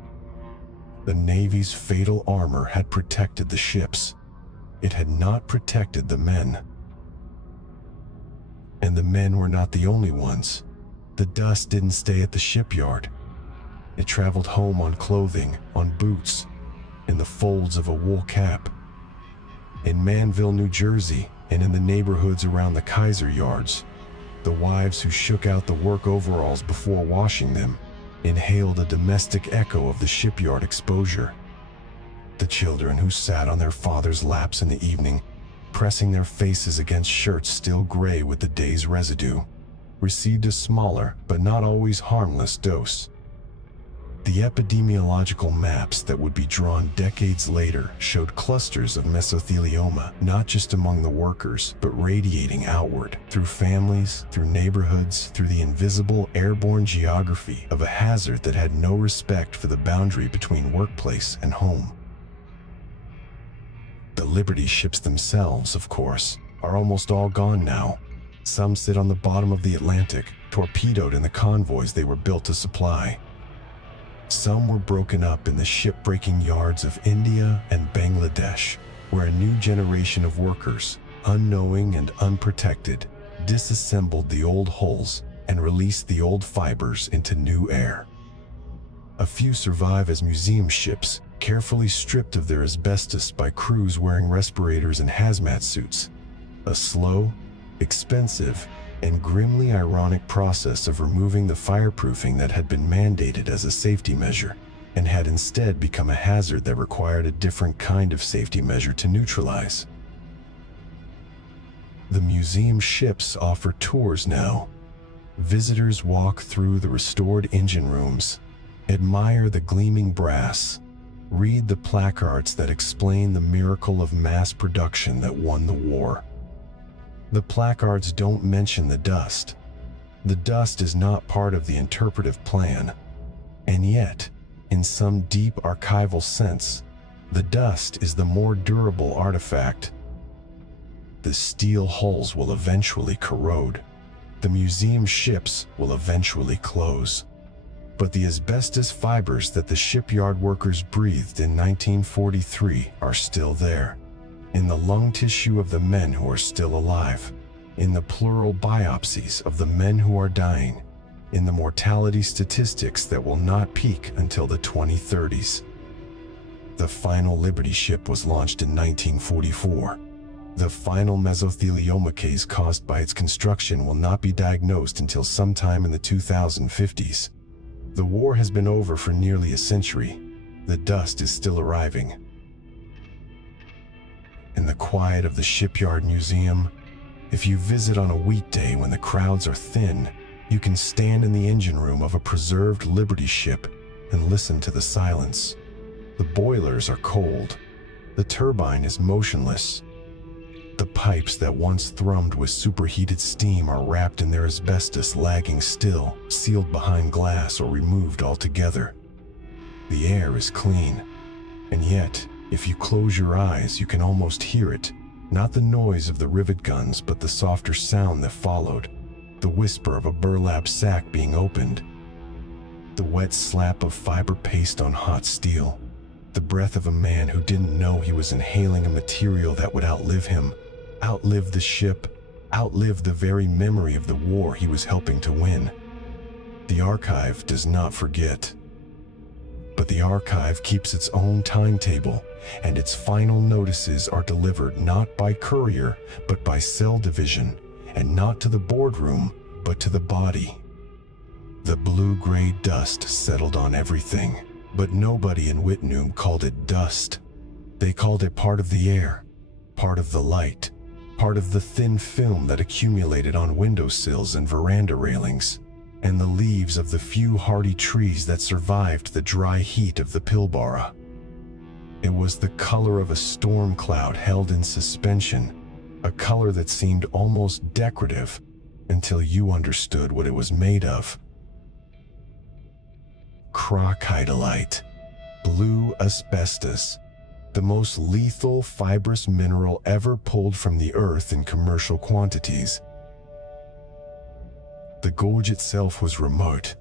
The Navy's fatal armor had protected the ships. It had not protected the men. And the men were not the only ones. The dust didn't stay at the shipyard. It traveled home on clothing, on boots, in the folds of a wool cap. In Manville, New Jersey, and in the neighborhoods around the Kaiser yards, the wives who shook out the work overalls before washing them inhaled a domestic echo of the shipyard exposure. The children who sat on their fathers' laps in the evening, pressing their faces against shirts still gray with the day's residue, received a smaller but not always harmless dose. The epidemiological maps that would be drawn decades later showed clusters of mesothelioma, not just among the workers, but radiating outward, through families, through neighborhoods, through the invisible airborne geography of a hazard that had no respect for the boundary between workplace and home. The Liberty ships themselves, of course, are almost all gone now. Some sit on the bottom of the Atlantic, torpedoed in the convoys they were built to supply. Some were broken up in the shipbreaking yards of India and Bangladesh, where a new generation of workers, unknowing and unprotected, disassembled the old hulls and released the old fibers into new air. A few survive as museum ships, carefully stripped of their asbestos by crews wearing respirators and hazmat suits. A slow, expensive, and grimly ironic process of removing the fireproofing that had been mandated as a safety measure and had instead become a hazard that required a different kind of safety measure to neutralize. The museum ships offer tours now. Visitors walk through the restored engine rooms, admire the gleaming brass, read the placards that explain the miracle of mass production that won the war. The placards don't mention the dust. The dust is not part of the interpretive plan. And yet, in some deep archival sense, the dust is the more durable artifact. The steel hulls will eventually corrode. The museum ships will eventually close. But the asbestos fibers that the shipyard workers breathed in 1943 are still there. In the lung tissue of the men who are still alive, in the plural biopsies of the men who are dying, in the mortality statistics that will not peak until the 2030s. The final Liberty ship was launched in 1944. The final mesothelioma case caused by its construction will not be diagnosed until sometime in the 2050s. The war has been over for nearly a century. The dust is still arriving. In the quiet of the Shipyard Museum, if you visit on a weekday when the crowds are thin, you can stand in the engine room of a preserved Liberty ship and listen to the silence. The boilers are cold. The turbine is motionless. The pipes that once thrummed with superheated steam are wrapped in their asbestos, lagging still, sealed behind glass or removed altogether. The air is clean, and yet, if you close your eyes, you can almost hear it. Not the noise of the rivet guns, but the softer sound that followed. The whisper of a burlap sack being opened. The wet slap of fiber paste on hot steel. The breath of a man who didn't know he was inhaling a material that would outlive him, outlive the ship, outlive the very memory of the war he was helping to win. The archive does not forget. But the archive keeps its own timetable, and its final notices are delivered not by courier, but by cell division, and not to the boardroom, but to the body. The blue-gray dust settled on everything, but nobody in Whitnum called it dust. They called it part of the air, part of the light, part of the thin film that accumulated on windowsills and veranda railings, and the leaves of the few hardy trees that survived the dry heat of the Pilbara. It was the color of a storm cloud held in suspension, a color that seemed almost decorative until you understood what it was made of. Crocodylite, blue asbestos, the most lethal fibrous mineral ever pulled from the earth in commercial quantities. The gorge itself was remote,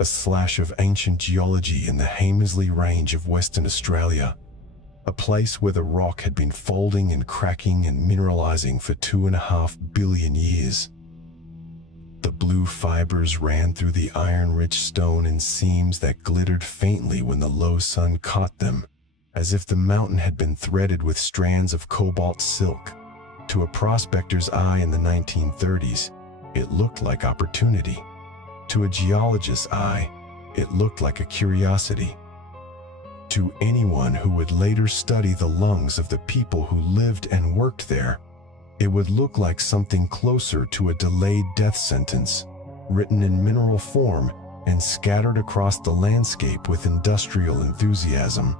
a slash of ancient geology in the Hamersley Range of Western Australia, a place where the rock had been folding and cracking and mineralizing for 2.5 billion years. The blue fibers ran through the iron-rich stone in seams that glittered faintly when the low sun caught them, as if the mountain had been threaded with strands of cobalt silk. To a prospector's eye in the 1930s, it looked like opportunity. To a geologist's eye, it looked like a curiosity. To anyone who would later study the lungs of the people who lived and worked there, it would look like something closer to a delayed death sentence, written in mineral form and scattered across the landscape with industrial enthusiasm.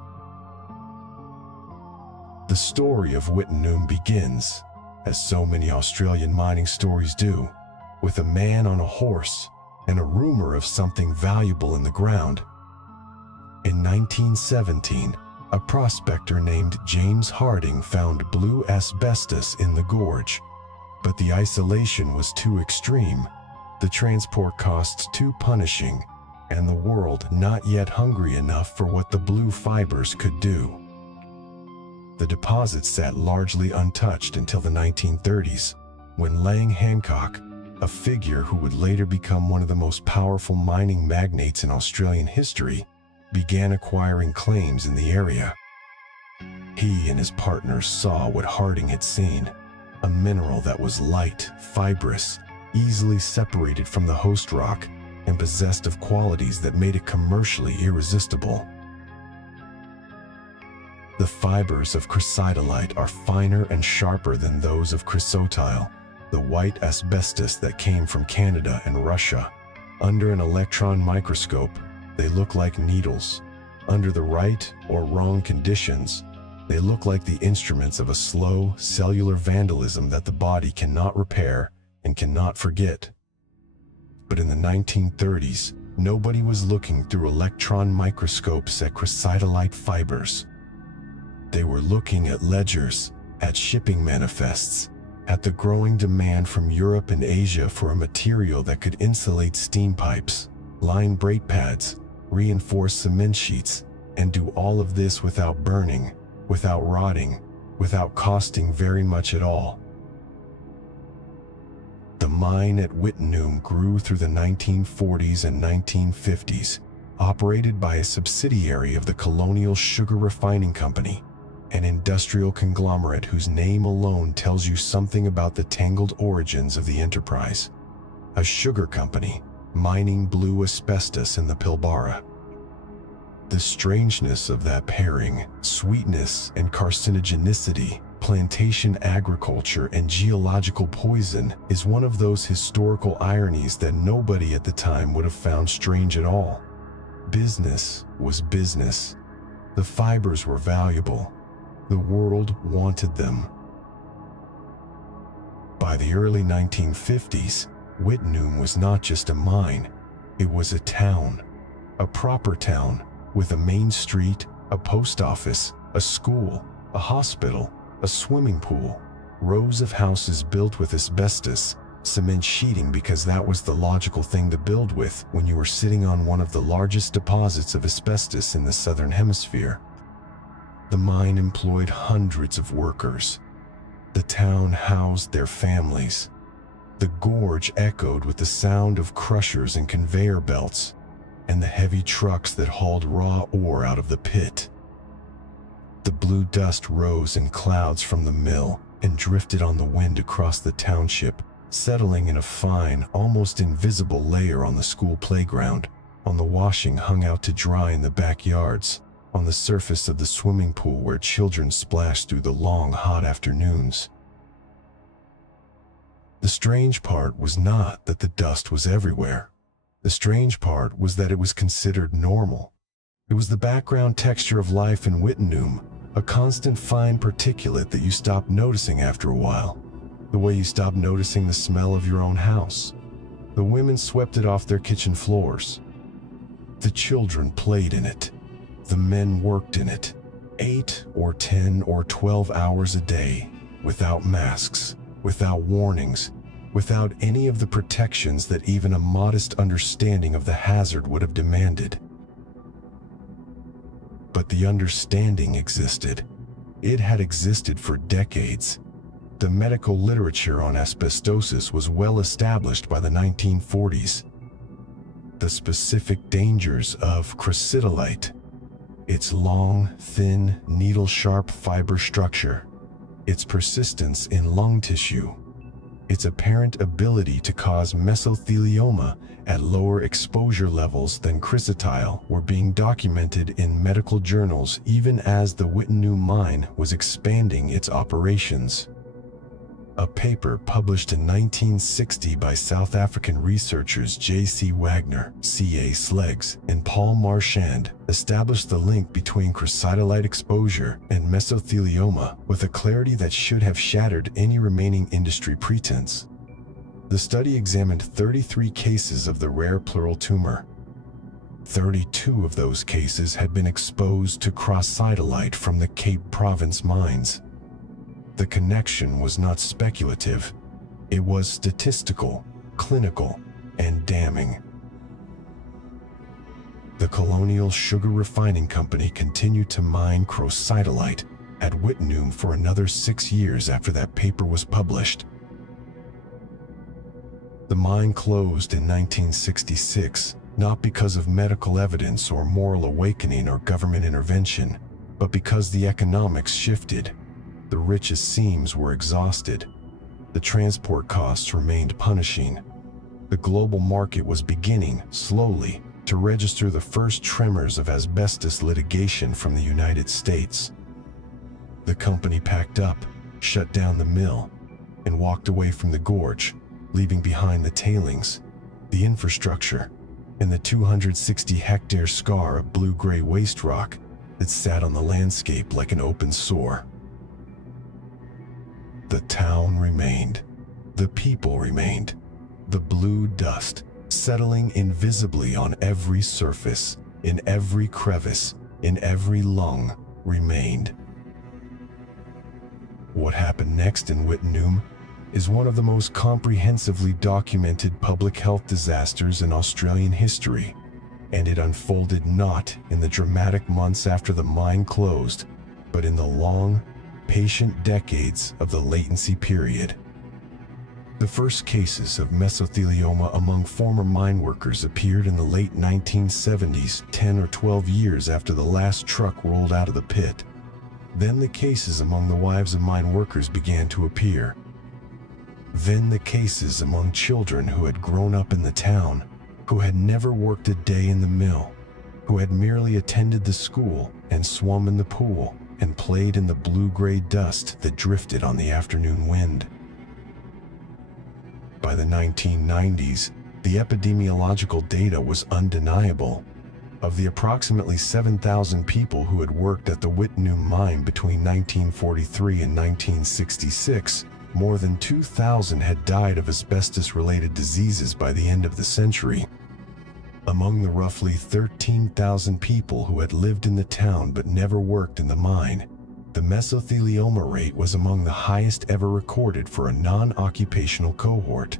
The story of Whitnum begins, as so many Australian mining stories do, with a man on a horse and a rumor of something valuable in the ground. In 1917, A prospector named James Harding found blue asbestos in the gorge, but the isolation was too extreme, the transport costs too punishing, and the world not yet hungry enough for what the blue fibers could do. The deposit sat largely untouched until the 1930s, when Lang Hancock, a figure who would later become one of the most powerful mining magnates in Australian history, began acquiring claims in the area. He and his partners saw what Harding had seen, a mineral that was light, fibrous, easily separated from the host rock, and possessed of qualities that made it commercially irresistible. The fibers of chrysotile are finer and sharper than those of chrysotile, the white asbestos that came from Canada and Russia. Under an electron microscope, they look like needles. Under the right or wrong conditions, they look like the instruments of a slow, cellular vandalism that the body cannot repair and cannot forget. But in the 1930s, nobody was looking through electron microscopes at chrysotile fibers. They were looking at ledgers, at shipping manifests, at the growing demand from Europe and Asia for a material that could insulate steam pipes, line brake pads, reinforce cement sheets, and do all of this without burning, without rotting, without costing very much at all. The mine at Wittenoom grew through the 1940s and 1950s, operated by a subsidiary of the Colonial Sugar Refining Company, an industrial conglomerate whose name alone tells you something about the tangled origins of the enterprise. A sugar company, mining blue asbestos in the Pilbara. The strangeness of that pairing, sweetness and carcinogenicity, plantation agriculture and geological poison, is one of those historical ironies that nobody at the time would have found strange at all. Business was business. The fibers were valuable. The world wanted them. By the early 1950s, Wittenoom was not just a mine, it was a town. A proper town, with a main street, a post office, a school, a hospital, a swimming pool, rows of houses built with asbestos, cement sheeting because that was the logical thing to build with when you were sitting on one of the largest deposits of asbestos in the southern hemisphere. The mine employed hundreds of workers. The town housed their families. The gorge echoed with the sound of crushers and conveyor belts, and the heavy trucks that hauled raw ore out of the pit. The blue dust rose in clouds from the mill and drifted on the wind across the township, settling in a fine, almost invisible layer on the school playground, on the washing hung out to dry in the backyards, on the surface of the swimming pool where children splashed through the long, hot afternoons. The strange part was not that the dust was everywhere. The strange part was that it was considered normal. It was the background texture of life in Wittenoom, a constant fine particulate that you stopped noticing after a while, the way you stopped noticing the smell of your own house. The women swept it off their kitchen floors. The children played in it. The men worked in it, 8 or 10 or 12 hours a day, without masks, without warnings, without any of the protections that even a modest understanding of the hazard would have demanded. But the understanding existed. It had existed for decades. The medical literature on asbestosis was well established by the 1940s. The specific dangers of chrysotile, its long, thin, needle-sharp fiber structure, its persistence in lung tissue, its apparent ability to cause mesothelioma at lower exposure levels than chrysotile were being documented in medical journals even as the Wittenoom mine was expanding its operations. A paper published in 1960 by South African researchers J.C. Wagner, C.A. Sleggs, and Paul Marchand established the link between chrysotile exposure and mesothelioma with a clarity that should have shattered any remaining industry pretense. The study examined 33 cases of the rare pleural tumor. 32 of those cases had been exposed to crosscytolite from the Cape Province mines. The connection was not speculative. It was statistical, clinical, and damning. The Colonial Sugar Refining Company continued to mine crosscytolite at Wittenoom for another 6 years after that paper was published. The mine closed in 1966, not because of medical evidence or moral awakening or government intervention, but because the economics shifted. The richest seams were exhausted. The transport costs remained punishing. The global market was beginning, slowly, to register the first tremors of asbestos litigation from the United States. The company packed up, shut down the mill, and walked away from the gorge, leaving behind the tailings, the infrastructure, and the 260-hectare scar of blue-gray waste rock that sat on the landscape like an open sore. The town remained. The people remained. The blue dust, settling invisibly on every surface, in every crevice, in every lung, remained. What happened next in Wittenoom is one of the most comprehensively documented public health disasters in Australian history, and it unfolded not in the dramatic months after the mine closed, but in the long, patient decades of the latency period. The first cases of mesothelioma among former mine workers appeared in the late 1970s, 10 or 12 years after the last truck rolled out of the pit. Then the cases among the wives of mine workers began to appear. Then the cases among children who had grown up in the town, who had never worked a day in the mill, who had merely attended the school and swum in the pool and played in the blue-gray dust that drifted on the afternoon wind. By the 1990s, the epidemiological data was undeniable. Of the approximately 7,000 people who had worked at the Wittenoom mine between 1943 and 1966, more than 2,000 had died of asbestos-related diseases by the end of the century. Among the roughly 13,000 people who had lived in the town but never worked in the mine, the mesothelioma rate was among the highest ever recorded for a non-occupational cohort.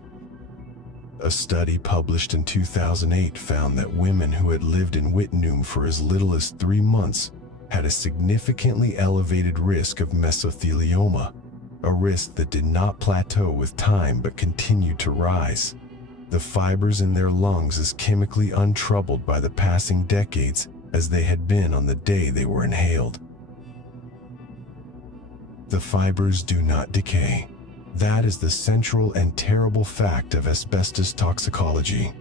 A study published in 2008 found that women who had lived in Wittenoom for as little as 3 months had a significantly elevated risk of mesothelioma, a risk that did not plateau with time but continued to rise. The fibers in their lungs as chemically untroubled by the passing decades as they had been on the day they were inhaled. The fibers do not decay. That is the central and terrible fact of asbestos toxicology.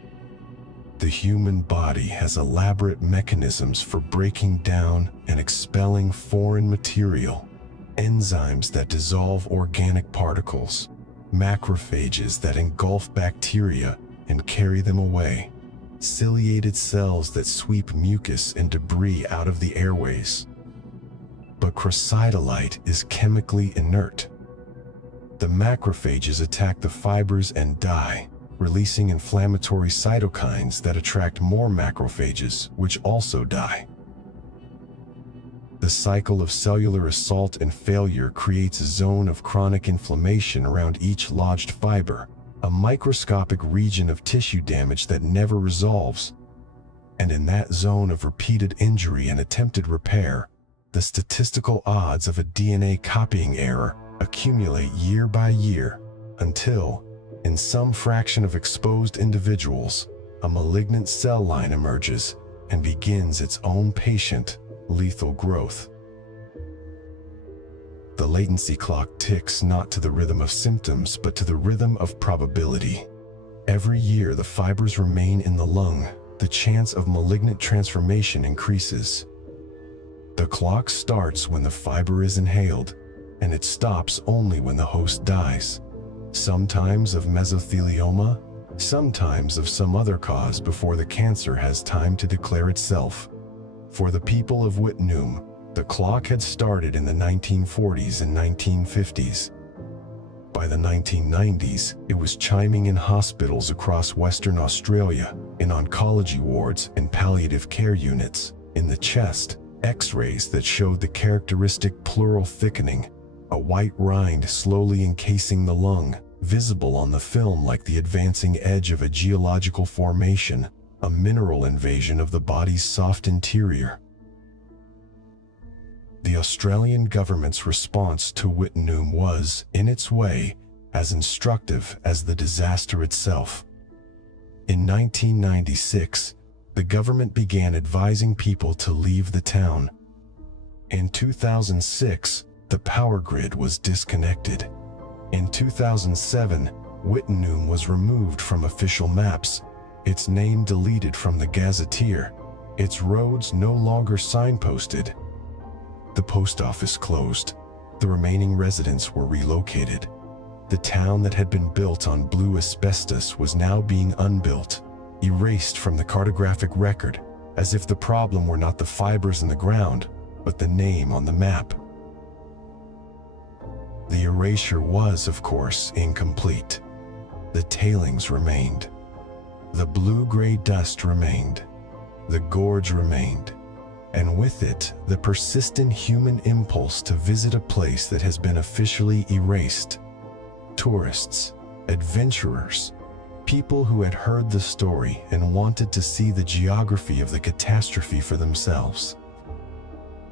The human body has elaborate mechanisms for breaking down and expelling foreign material, enzymes that dissolve organic particles, macrophages that engulf bacteria and carry them away, ciliated cells that sweep mucus and debris out of the airways. But crosscytolite is chemically inert. The macrophages attack the fibers and die, releasing inflammatory cytokines that attract more macrophages, which also die. The cycle of cellular assault and failure creates a zone of chronic inflammation around each lodged fiber, a microscopic region of tissue damage that never resolves. And in that zone of repeated injury and attempted repair, the statistical odds of a DNA copying error accumulate year by year until, in some fraction of exposed individuals, a malignant cell line emerges and begins its own patient, lethal growth. The latency clock ticks not to the rhythm of symptoms, but to the rhythm of probability. Every year the fibers remain in the lung, the chance of malignant transformation increases. The clock starts when the fiber is inhaled, and it stops only when the host dies, sometimes of mesothelioma, sometimes of some other cause before the cancer has time to declare itself. For the people of Wittenoom, the clock had started in the 1940s and 1950s. By the 1990s, it was chiming in hospitals across Western Australia, in oncology wards and palliative care units, in the chest, X-rays that showed the characteristic pleural thickening, a white rind slowly encasing the lung, visible on the film like the advancing edge of a geological formation, a mineral invasion of the body's soft interior. The Australian government's response to Wittenoom was, in its way, as instructive as the disaster itself. In 1996, the government began advising people to leave the town. In 2006, the power grid was disconnected. In 2007, Wittenoom was removed from official maps, its name deleted from the gazetteer, its roads no longer signposted. The post office closed. The remaining residents were relocated. The town that had been built on blue asbestos was now being unbuilt, erased from the cartographic record, as if the problem were not the fibers in the ground, but the name on the map. The erasure was, of course, incomplete. The tailings remained. The blue-gray dust remained. The gorge remained. And with it, the persistent human impulse to visit a place that has been officially erased. Tourists, adventurers, people who had heard the story and wanted to see the geography of the catastrophe for themselves.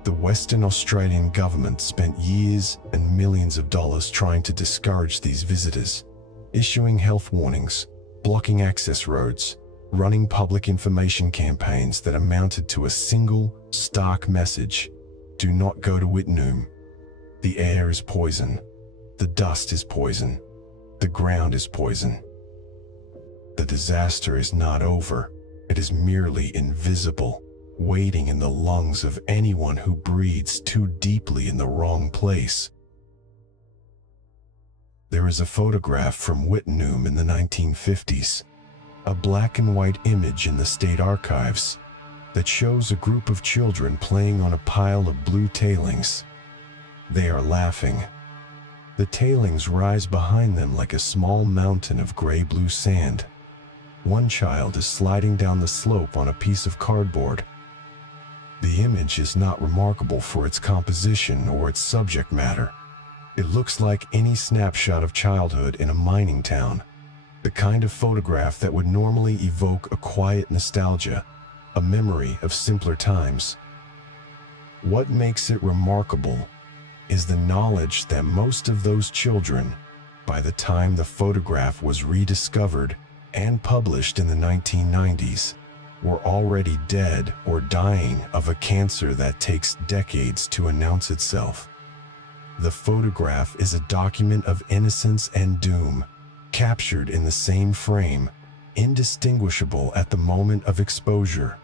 The Western Australian government spent years and millions of dollars trying to discourage these visitors, issuing health warnings, blocking access roads, running public information campaigns that amounted to a single, stark message: do not go to Wittenoom. The air is poison. The dust is poison. The ground is poison. The disaster is not over. It is merely invisible, waiting in the lungs of anyone who breathes too deeply in the wrong place. There is a photograph from Wittenoom in the 1950s, a black and white image in the state archives that shows a group of children playing on a pile of blue tailings. They are laughing. The tailings rise behind them like a small mountain of gray-blue sand. One child is sliding down the slope on a piece of cardboard. The image is not remarkable for its composition or its subject matter. It looks like any snapshot of childhood in a mining town, the kind of photograph that would normally evoke a quiet nostalgia, a memory of simpler times. What makes it remarkable is the knowledge that most of those children, by the time the photograph was rediscovered and published in the 1990s, were already dead or dying of a cancer that takes decades to announce itself. The photograph is a document of innocence and doom, captured in the same frame, indistinguishable at the moment of exposure.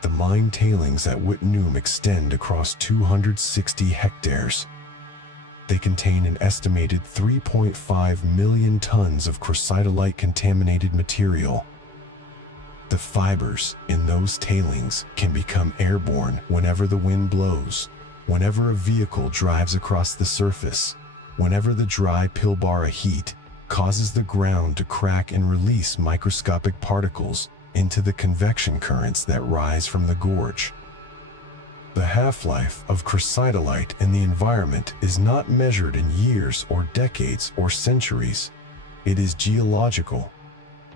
The mine tailings at Wittenoom extend across 260 hectares. They contain an estimated 3.5 million tons of chrysotolite-contaminated material. The fibers in those tailings can become airborne whenever the wind blows, whenever a vehicle drives across the surface, whenever the dry Pilbara heat causes the ground to crack and release microscopic particles into the convection currents that rise from the gorge. The half-life of chrysotolite in the environment is not measured in years or decades or centuries. It is geological.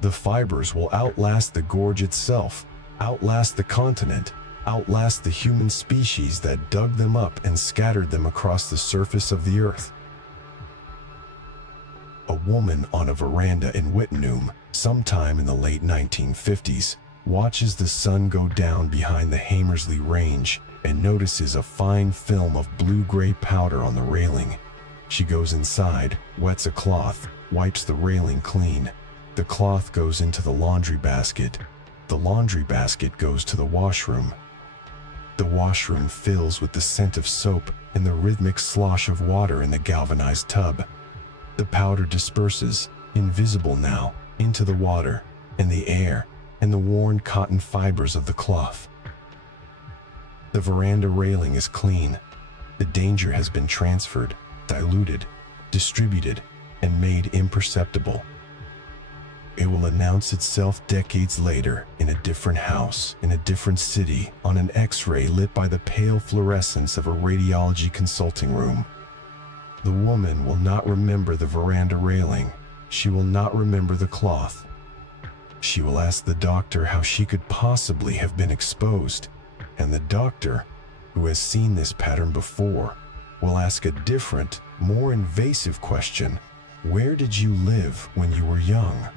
The fibers will outlast the gorge itself, outlast the continent, outlast the human species that dug them up and scattered them across the surface of the earth. A woman on a veranda in Wittenoom, sometime in the late 1950s, watches the sun go down behind the Hamersley Range and notices a fine film of blue-gray powder on the railing. She goes inside, wets a cloth, wipes the railing clean. The cloth goes into the laundry basket. The laundry basket goes to the washroom. The washroom fills with the scent of soap and the rhythmic slosh of water in the galvanized tub. The powder disperses, invisible now, into the water and the air and the worn cotton fibers of the cloth. The veranda railing is clean. The danger has been transferred. diluted, distributed, and made imperceptible. It will announce itself decades later in a different house, in a different city, on an X-ray lit by the pale fluorescence of a radiology consulting room. The woman will not remember the veranda railing. She will not remember the cloth. She will ask the doctor how she could possibly have been exposed, and the doctor, who has seen this pattern before, will ask a different, more invasive question. Where did you live when you were young?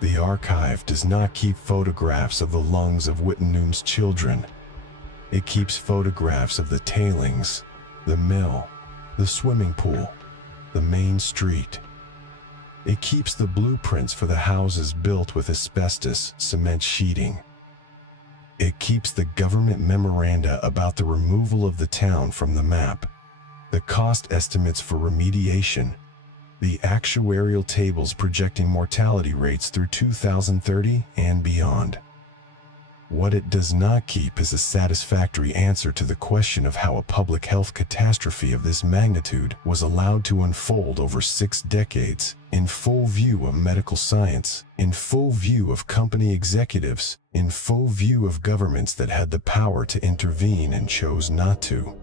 The archive does not keep photographs of the lungs of Wittenoom's children. It keeps photographs of the tailings, the mill, the swimming pool, the main street. It keeps the blueprints for the houses built with asbestos cement sheeting. It keeps the government memoranda about the removal of the town from the map, the cost estimates for remediation, the actuarial tables projecting mortality rates through 2030 and beyond. What it does not keep is a satisfactory answer to the question of how a public health catastrophe of this magnitude was allowed to unfold over 6 decades, in full view of medical science, in full view of company executives, in full view of governments that had the power to intervene and chose not to.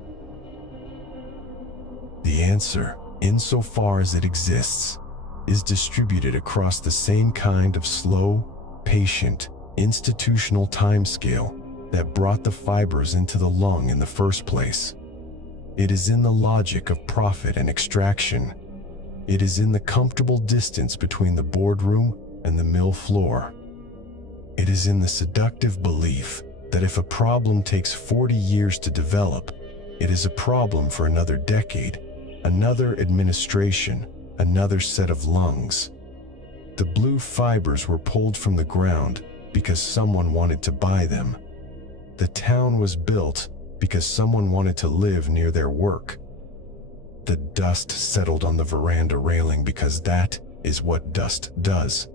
The answer, insofar as it exists, is distributed across the same kind of slow, patient, institutional timescale that brought the fibers into the lung in the first place. It is in the logic of profit and extraction. It is in the comfortable distance between the boardroom and the mill floor. It is in the seductive belief that if a problem takes 40 years to develop, it is a problem for another decade, another administration, another set of lungs. The blue fibers were pulled from the ground because someone wanted to buy them. The town was built because someone wanted to live near their work. The dust settled on the veranda railing because that is what dust does.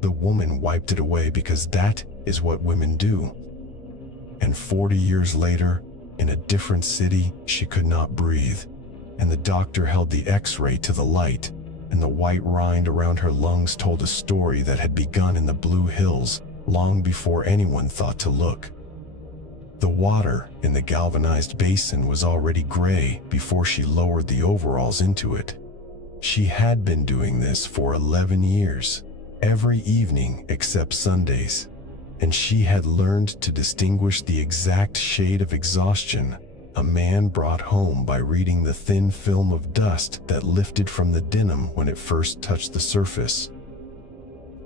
The woman wiped it away because that is what women do. And 40 years later, in a different city, she could not breathe, and the doctor held the X-ray to the light, and the white rind around her lungs told a story that had begun in the Blue Hills long before anyone thought to look. The water in the galvanized basin was already gray before she lowered the overalls into it. She had been doing this for 11 years, every evening except Sundays, and she had learned to distinguish the exact shade of exhaustion a man brought home by reading the thin film of dust that lifted from the denim when it first touched the surface.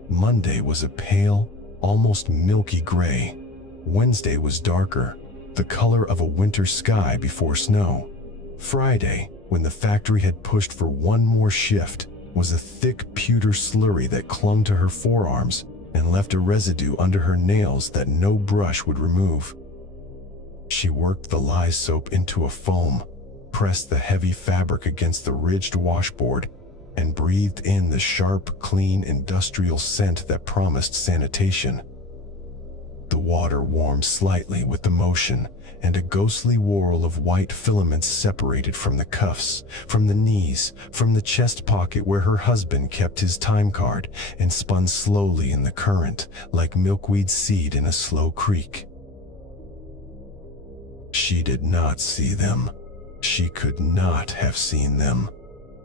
Monday was a pale, almost milky gray. Wednesday was darker, the color of a winter sky before snow. Friday, when the factory had pushed for one more shift, was a thick pewter slurry that clung to her forearms and left a residue under her nails that no brush would remove. She worked the lye soap into a foam, pressed the heavy fabric against the ridged washboard, and breathed in the sharp, clean, industrial scent that promised sanitation. The water warmed slightly with the motion, and a ghostly whorl of white filaments separated from the cuffs, from the knees, from the chest pocket where her husband kept his time card, and spun slowly in the current, like milkweed seed in a slow creek. She did not see them. She could not have seen them.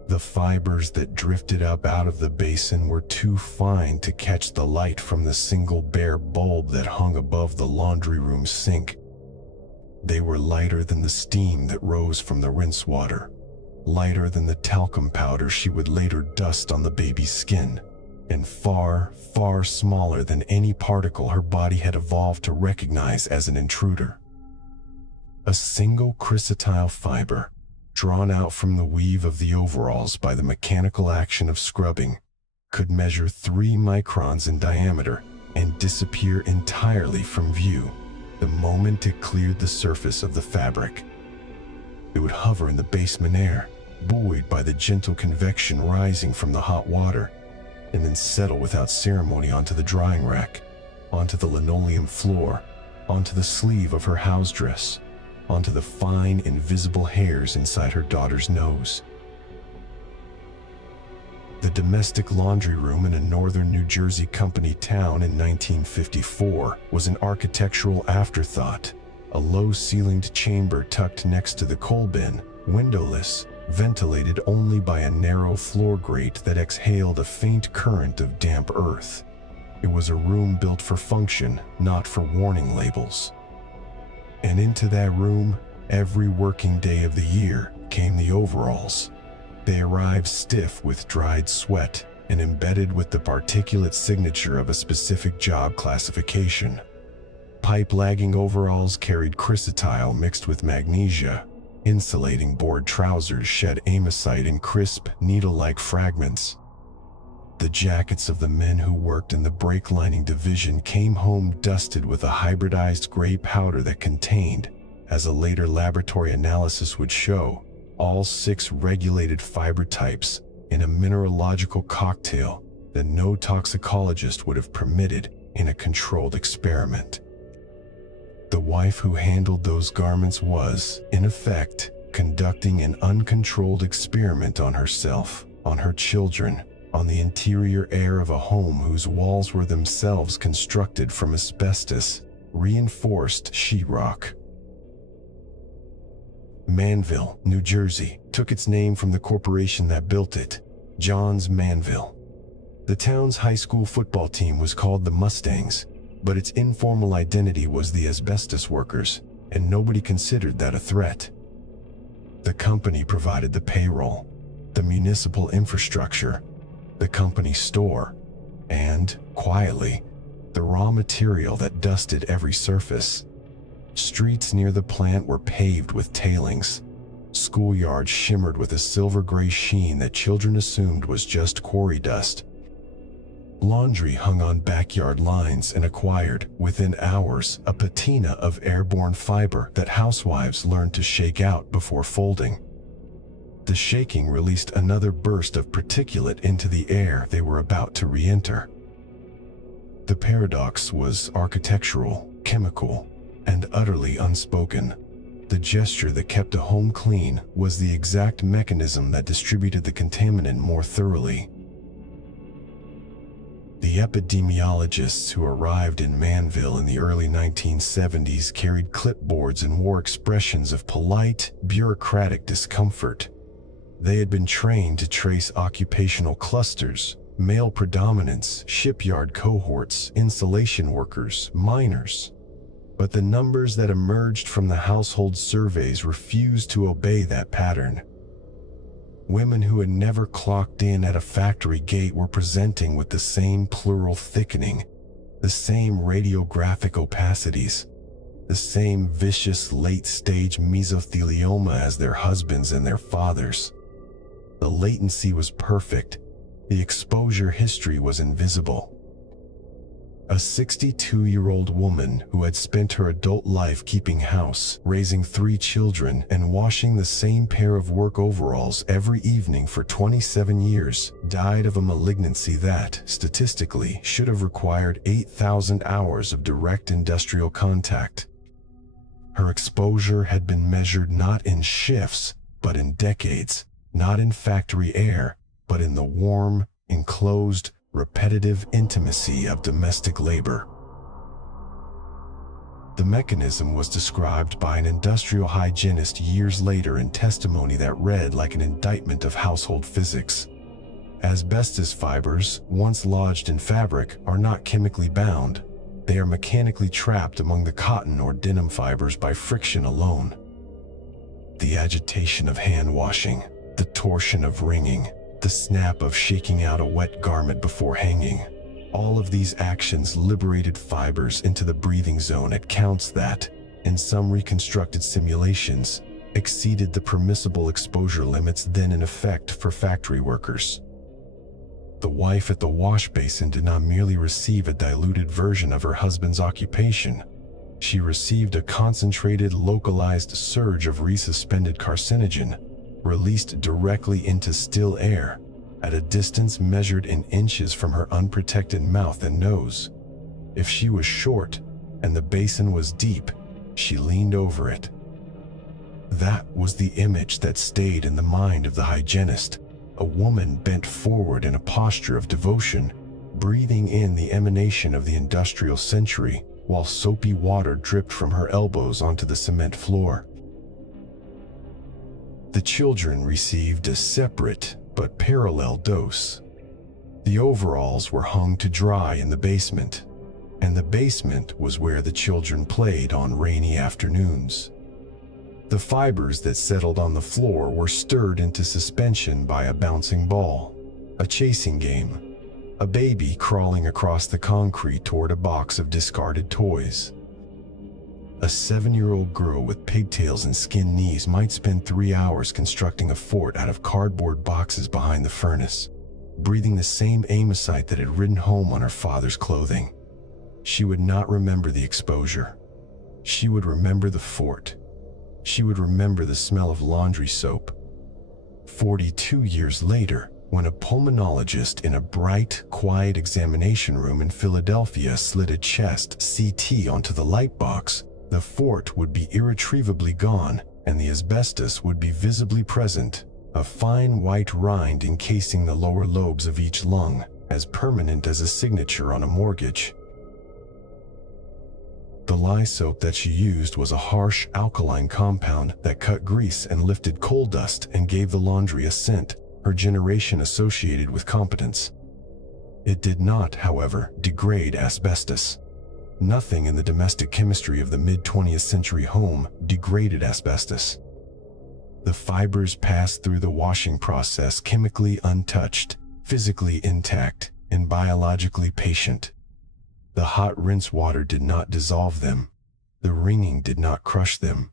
The fibers that drifted up out of the basin were too fine to catch the light from the single bare bulb that hung above the laundry room sink. They were lighter than the steam that rose from the rinse water, lighter than the talcum powder she would later dust on the baby's skin, and far, far smaller than any particle her body had evolved to recognize as an intruder. A single chrysotile fiber, drawn out from the weave of the overalls by the mechanical action of scrubbing, could measure 3 microns in diameter and disappear entirely from view the moment it cleared the surface of the fabric. It would hover in the basement air, buoyed by the gentle convection rising from the hot water, and then settle without ceremony onto the drying rack, onto the linoleum floor, onto the sleeve of her house dress, onto the fine, invisible hairs inside her daughter's nose. The domestic laundry room in a northern New Jersey company town in 1954 was an architectural afterthought, a low-ceilinged chamber tucked next to the coal bin, windowless, ventilated only by a narrow floor grate that exhaled a faint current of damp earth. It was a room built for function, not for warning labels. And into that room, every working day of the year, came the overalls. They arrived stiff with dried sweat and embedded with the particulate signature of a specific job classification. Pipe-lagging overalls carried chrysotile mixed with magnesia. Insulating board trousers shed amosite in crisp, needle-like fragments. The jackets of the men who worked in the brake lining division came home dusted with a hybridized gray powder that contained, as a later laboratory analysis would show, all 6 regulated fiber types in a mineralogical cocktail that no toxicologist would have permitted in a controlled experiment. The wife who handled those garments was, in effect, conducting an uncontrolled experiment on herself, on her children, on the interior air of a home whose walls were themselves constructed from asbestos, reinforced sheetrock. Manville, New Jersey, took its name from the corporation that built it, Johns-Manville. The town's high school football team was called the Mustangs, but its informal identity was the asbestos workers, and nobody considered that a threat. The company provided the payroll, the municipal infrastructure, the company store, and, quietly, the raw material that dusted every surface. Streets near the plant were paved with tailings. Schoolyards shimmered with a silver-gray sheen that children assumed was just quarry dust. Laundry hung on backyard lines and acquired, within hours, a patina of airborne fiber that housewives learned to shake out before folding. The shaking released another burst of particulate into the air they were about to re-enter. The paradox was architectural, chemical, and utterly unspoken. The gesture that kept a home clean was the exact mechanism that distributed the contaminant more thoroughly. The epidemiologists who arrived in Manville in the early 1970s carried clipboards and wore expressions of polite, bureaucratic discomfort. They had been trained to trace occupational clusters, male predominance, shipyard cohorts, insulation workers, miners. But the numbers that emerged from the household surveys refused to obey that pattern. Women who had never clocked in at a factory gate were presenting with the same pleural thickening, the same radiographic opacities, the same vicious late-stage mesothelioma as their husbands and their fathers. The latency was perfect. The exposure history was invisible. A 62-year-old woman who had spent her adult life keeping house, raising 3 children, and washing the same pair of work overalls every evening for 27 years, died of a malignancy that, statistically, should have required 8,000 hours of direct industrial contact. Her exposure had been measured not in shifts, but in decades, not in factory air, but in the warm, enclosed, repetitive intimacy of domestic labor. The mechanism was described by an industrial hygienist years later in testimony that read like an indictment of household physics. Asbestos fibers, once lodged in fabric, are not chemically bound. They are mechanically trapped among the cotton or denim fibers by friction alone. The agitation of hand washing, the torsion of wringing, the snap of shaking out a wet garment before hanging. All of these actions liberated fibers into the breathing zone at counts that, in some reconstructed simulations, exceeded the permissible exposure limits then in effect for factory workers. The wife at the wash basin did not merely receive a diluted version of her husband's occupation. She received a concentrated, localized surge of resuspended carcinogen, released directly into still air, at a distance measured in inches from her unprotected mouth and nose. If she was short, and the basin was deep, she leaned over it. That was the image that stayed in the mind of the hygienist, a woman bent forward in a posture of devotion, breathing in the emanation of the industrial century while soapy water dripped from her elbows onto the cement floor. The children received a separate but parallel dose. The overalls were hung to dry in the basement, and the basement was where the children played on rainy afternoons. The fibers that settled on the floor were stirred into suspension by a bouncing ball, a chasing game, a baby crawling across the concrete toward a box of discarded toys. A 7-year-old girl with pigtails and skin knees might spend 3 hours constructing a fort out of cardboard boxes behind the furnace, breathing the same amosite that had ridden home on her father's clothing. She would not remember the exposure. She would remember the fort. She would remember the smell of laundry soap. 42 years later, when a pulmonologist in a bright, quiet examination room in Philadelphia slid a chest CT onto the light box, the fort would be irretrievably gone, and the asbestos would be visibly present, a fine white rind encasing the lower lobes of each lung, as permanent as a signature on a mortgage. The lye soap that she used was a harsh alkaline compound that cut grease and lifted coal dust and gave the laundry a scent, her generation associated with competence. It did not, however, degrade asbestos. Nothing in the domestic chemistry of the mid-20th century home degraded asbestos. The fibers passed through the washing process chemically untouched, physically intact, and biologically patient. The hot rinse water did not dissolve them. The wringing did not crush them.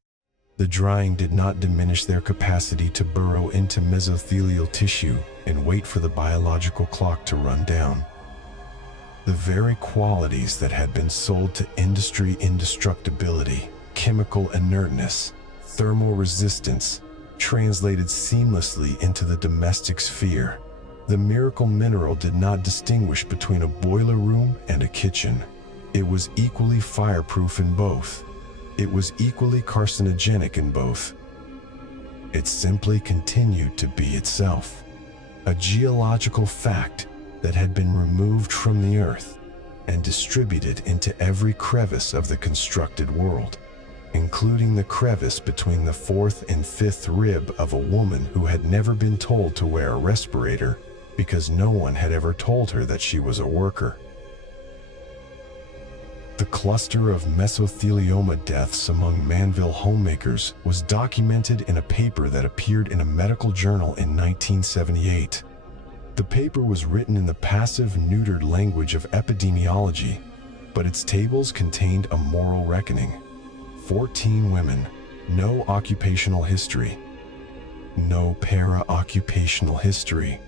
The drying did not diminish their capacity to burrow into mesothelial tissue and wait for the biological clock to run down. The very qualities that had been sold to industry indestructibility, chemical inertness, thermal resistance, translated seamlessly into the domestic sphere. The miracle mineral did not distinguish between a boiler room and a kitchen. It was equally fireproof in both. It was equally carcinogenic in both. It simply continued to be itself, a geological fact that had been removed from the earth and distributed into every crevice of the constructed world, including the crevice between the 4th and 5th rib of a woman who had never been told to wear a respirator because no one had ever told her that she was a worker. The cluster of mesothelioma deaths among Manville homemakers was documented in a paper that appeared in a medical journal in 1978. The paper was written in the passive, neutered language of epidemiology, but its tables contained a moral reckoning. 14 women, no occupational history, no para-occupational history,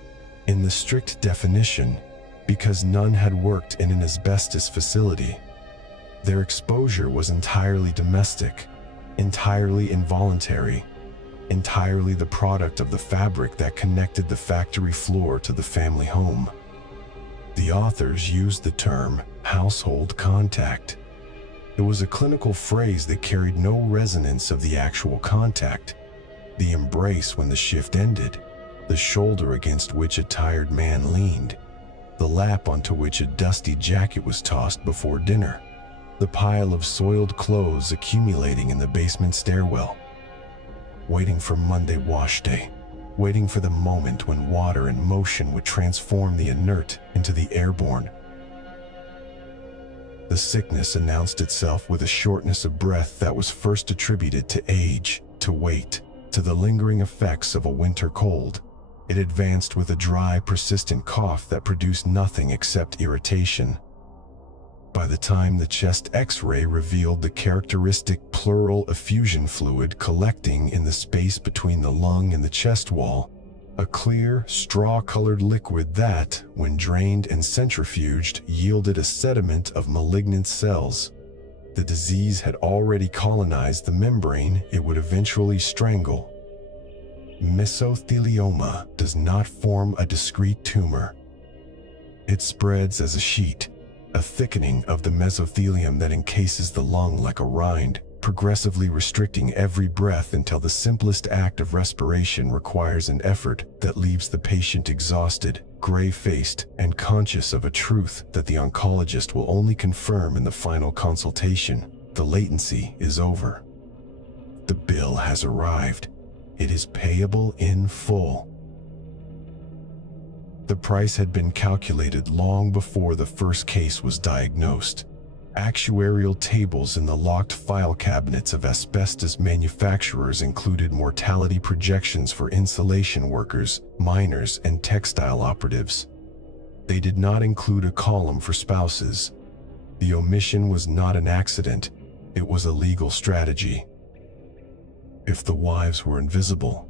in the strict definition, because none had worked in an asbestos facility. Their exposure was entirely domestic, entirely involuntary, entirely the product of the fabric that connected the factory floor to the family home. The authors used the term household contact. It was a clinical phrase that carried no resonance of the actual contact, the embrace when the shift ended, the shoulder against which a tired man leaned, the lap onto which a dusty jacket was tossed before dinner, the pile of soiled clothes accumulating in the basement stairwell. Waiting for Monday wash day, waiting for the moment when water and motion would transform the inert into the airborne. The sickness announced itself with a shortness of breath that was first attributed to age, to weight, to the lingering effects of a winter cold. It advanced with a dry, persistent cough that produced nothing except irritation. By the time the chest X-ray revealed the characteristic pleural effusion fluid collecting in the space between the lung and the chest wall, a clear, straw-colored liquid that, when drained and centrifuged, yielded a sediment of malignant cells. The disease had already colonized the membrane it would eventually strangle. Mesothelioma does not form a discrete tumor. It spreads as a sheet, a thickening of the mesothelium that encases the lung like a rind, progressively restricting every breath until the simplest act of respiration requires an effort that leaves the patient exhausted, gray-faced, and conscious of a truth that the oncologist will only confirm in the final consultation. The latency is over. The bill has arrived. It is payable in full. The price had been calculated long before the first case was diagnosed. Actuarial tables in the locked file cabinets of asbestos manufacturers included mortality projections for insulation workers, miners, and textile operatives. They did not include a column for spouses. The omission was not an accident, it was a legal strategy. If the wives were invisible,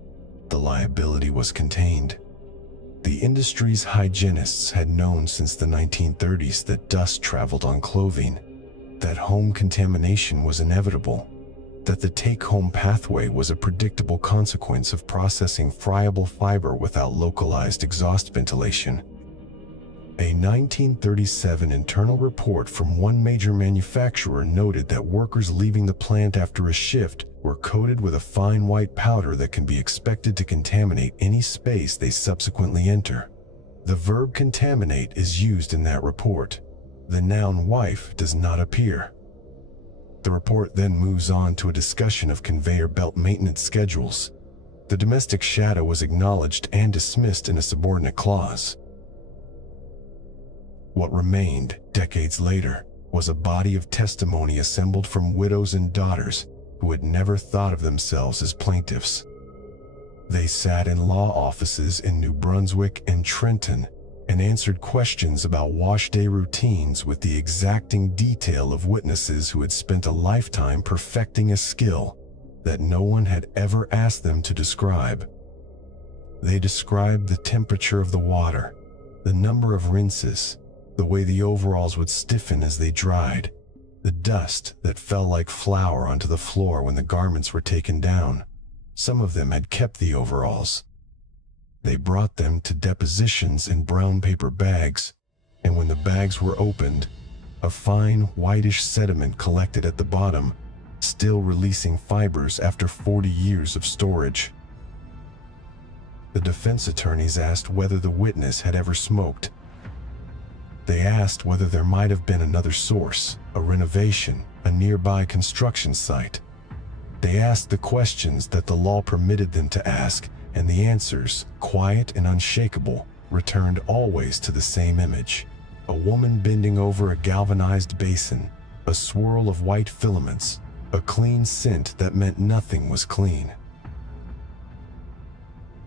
the liability was contained. The industry's hygienists had known since the 1930s that dust traveled on clothing, that home contamination was inevitable, that the take-home pathway was a predictable consequence of processing friable fiber without localized exhaust ventilation. A 1937 internal report from one major manufacturer noted that workers leaving the plant after a shift were coated with a fine white powder that can be expected to contaminate any space they subsequently enter. The verb contaminate is used in that report. The noun wife does not appear. The report then moves on to a discussion of conveyor belt maintenance schedules. The domestic shadow was acknowledged and dismissed in a subordinate clause. What remained, decades later, was a body of testimony assembled from widows and daughters who had never thought of themselves as plaintiffs. They sat in law offices in New Brunswick and Trenton and answered questions about wash day routines with the exacting detail of witnesses who had spent a lifetime perfecting a skill that no one had ever asked them to describe. They described the temperature of the water, the number of rinses, the way the overalls would stiffen as they dried, the dust that fell like flour onto the floor when the garments were taken down. Some of them had kept the overalls. They brought them to depositions in brown paper bags, and when the bags were opened, a fine whitish sediment collected at the bottom, still releasing fibers after 40 years of storage. The defense attorneys asked whether the witness had ever smoked. They asked whether there might have been another source, a renovation, a nearby construction site. They asked the questions that the law permitted them to ask, and the answers, quiet and unshakable, returned always to the same image. A woman bending over a galvanized basin, a swirl of white filaments, a clean scent that meant nothing was clean.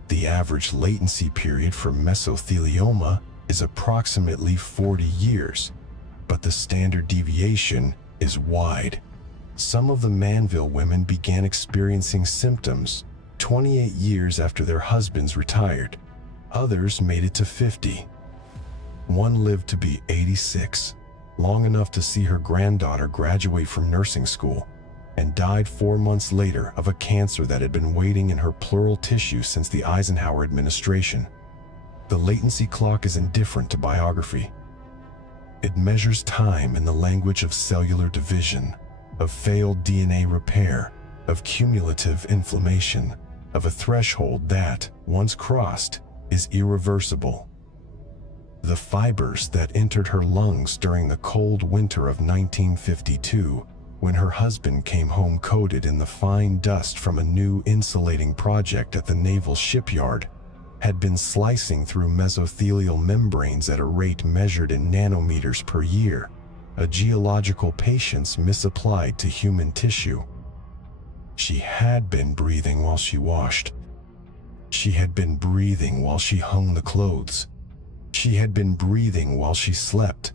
The average latency period for mesothelioma is approximately 40 years, but the standard deviation is wide. Some of the Manville women began experiencing symptoms 28 years after their husbands retired. Others made it to 50. One lived to be 86, long enough to see her granddaughter graduate from nursing school, and died 4 months later of a cancer that had been waiting in her pleural tissue since the Eisenhower administration. The latency clock is indifferent to biography. It measures time in the language of cellular division, of failed DNA repair, of cumulative inflammation, of a threshold that, once crossed, is irreversible. The fibers that entered her lungs during the cold winter of 1952, when her husband came home coated in the fine dust from a new insulating project at the naval shipyard, had been slicing through mesothelial membranes at a rate measured in nanometers per year, a geological patience misapplied to human tissue. She had been breathing while she washed. She had been breathing while she hung the clothes. She had been breathing while she slept.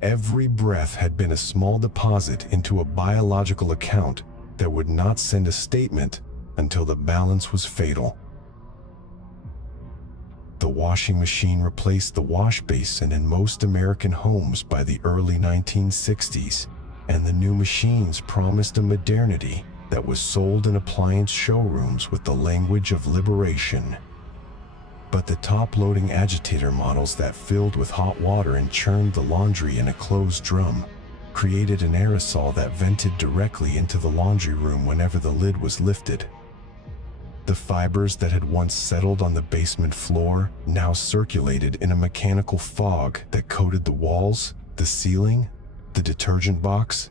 Every breath had been a small deposit into a biological account that would not send a statement until the balance was fatal. The washing machine replaced the wash basin in most American homes by the early 1960s, and the new machines promised a modernity that was sold in appliance showrooms with the language of liberation. But the top-loading agitator models that filled with hot water and churned the laundry in a closed drum created an aerosol that vented directly into the laundry room whenever the lid was lifted. The fibers that had once settled on the basement floor now circulated in a mechanical fog that coated the walls, the ceiling, the detergent box,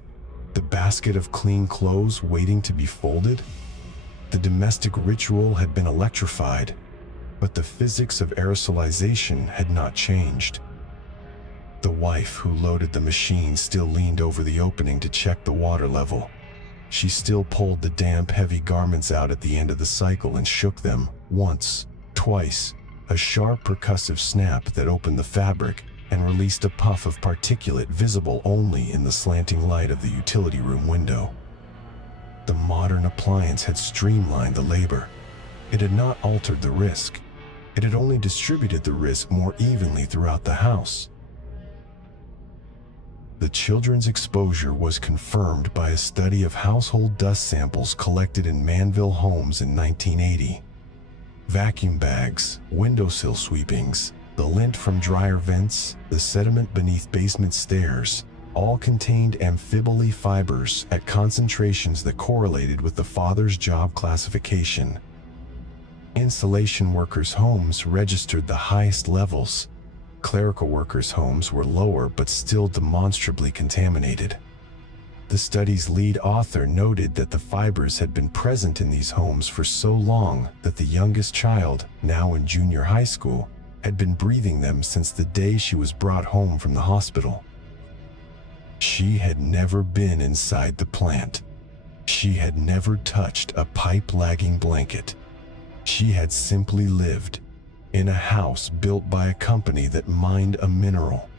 the basket of clean clothes waiting to be folded. The domestic ritual had been electrified, but the physics of aerosolization had not changed. The wife who loaded the machine still leaned over the opening to check the water level. She still pulled the damp, heavy garments out at the end of the cycle and shook them once, twice, a sharp percussive snap that opened the fabric and released a puff of particulate visible only in the slanting light of the utility room window. The modern appliance had streamlined the labor. It had not altered the risk. It had only distributed the risk more evenly throughout the house. The children's exposure was confirmed by a study of household dust samples collected in Manville homes in 1980. Vacuum bags, windowsill sweepings, the lint from dryer vents, the sediment beneath basement stairs, all contained amphibole fibers at concentrations that correlated with the father's job classification. Insulation workers' homes registered the highest levels. Clerical workers' homes were lower but still demonstrably contaminated. The study's lead author noted that the fibers had been present in these homes for so long that the youngest child, now in junior high school, had been breathing them since the day she was brought home from the hospital. She had never been inside the plant. She had never touched a pipe-lagging blanket. She had simply lived in a house built by a company that mined a mineral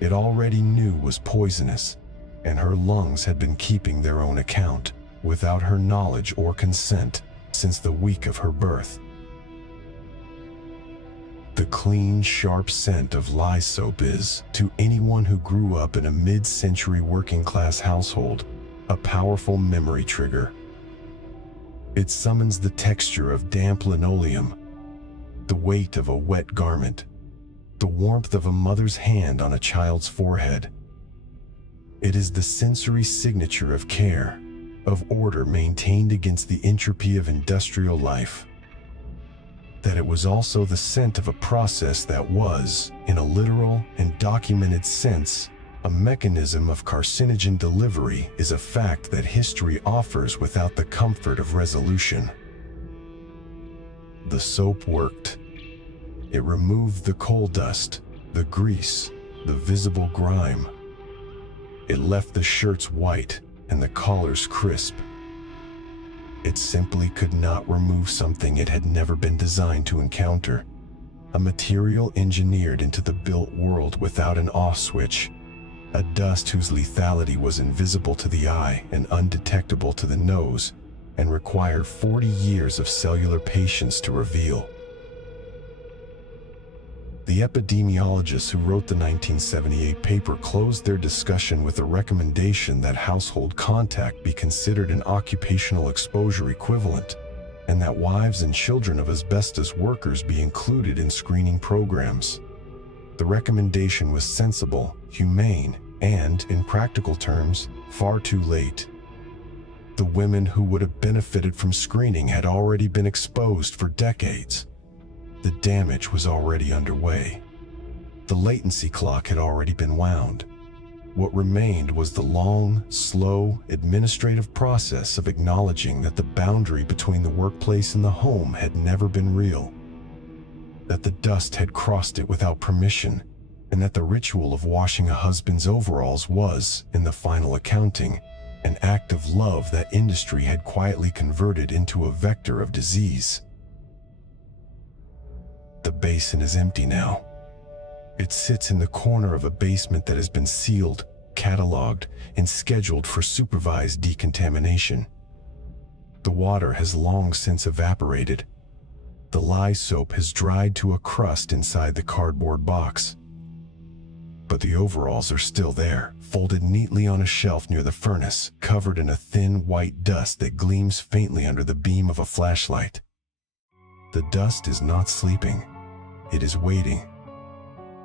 it already knew was poisonous, and her lungs had been keeping their own account, without her knowledge or consent, since the week of her birth. The clean, sharp scent of lye soap is, to anyone who grew up in a mid-century working-class household, a powerful memory trigger. It summons the texture of damp linoleum, the weight of a wet garment, the warmth of a mother's hand on a child's forehead. It is the sensory signature of care, of order maintained against the entropy of industrial life. That it was also the scent of a process that was, in a literal and documented sense, a mechanism of carcinogen delivery is a fact that history offers without the comfort of resolution. The soap worked. It removed the coal dust, the grease, the visible grime. It left the shirts white and the collars crisp. It simply could not remove something it had never been designed to encounter, a material engineered into the built world without an off switch, a dust whose lethality was invisible to the eye and undetectable to the nose, and required 40 years of cellular patience to reveal. The epidemiologists who wrote the 1978 paper closed their discussion with a recommendation that household contact be considered an occupational exposure equivalent, and that wives and children of asbestos workers be included in screening programs. The recommendation was sensible, humane, and, in practical terms, far too late. The women who would have benefited from screening had already been exposed for decades. The damage was already underway. The latency clock had already been wound. What remained was the long, slow, administrative process of acknowledging that the boundary between the workplace and the home had never been real, that the dust had crossed it without permission, and that the ritual of washing a husband's overalls was, in the final accounting, an act of love that industry had quietly converted into a vector of disease. The basin is empty now. It sits in the corner of a basement that has been sealed, cataloged, and scheduled for supervised decontamination. The water has long since evaporated. The lye soap has dried to a crust inside the cardboard box. But the overalls are still there, folded neatly on a shelf near the furnace, covered in a thin white dust that gleams faintly under the beam of a flashlight. The dust is not sleeping. It is waiting.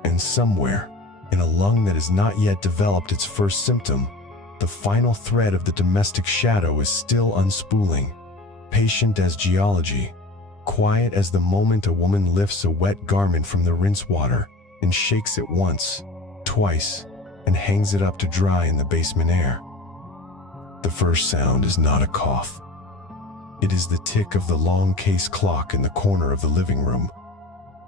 And somewhere, in a lung that has not yet developed its first symptom, The final thread of the domestic shadow is still unspooling, patient as geology, quiet as the moment a woman lifts a wet garment from the rinse water and shakes it once, twice, and hangs it up to dry in the basement air. The first sound is not a cough. It is the tick of the long case clock in the corner of the living room,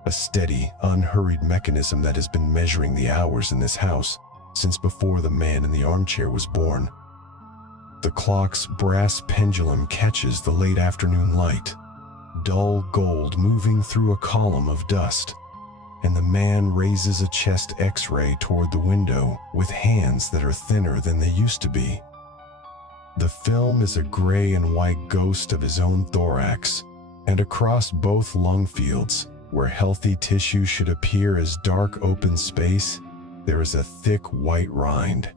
a steady, unhurried mechanism that has been measuring the hours in this house since before the man in the armchair was born. The clock's brass pendulum catches the late afternoon light, dull gold moving through a column of dust, and the man raises a chest X-ray toward the window with hands that are thinner than they used to be. The film is a gray and white ghost of his own thorax, and across both lung fields, where healthy tissue should appear as dark open space, there is a thick white rind.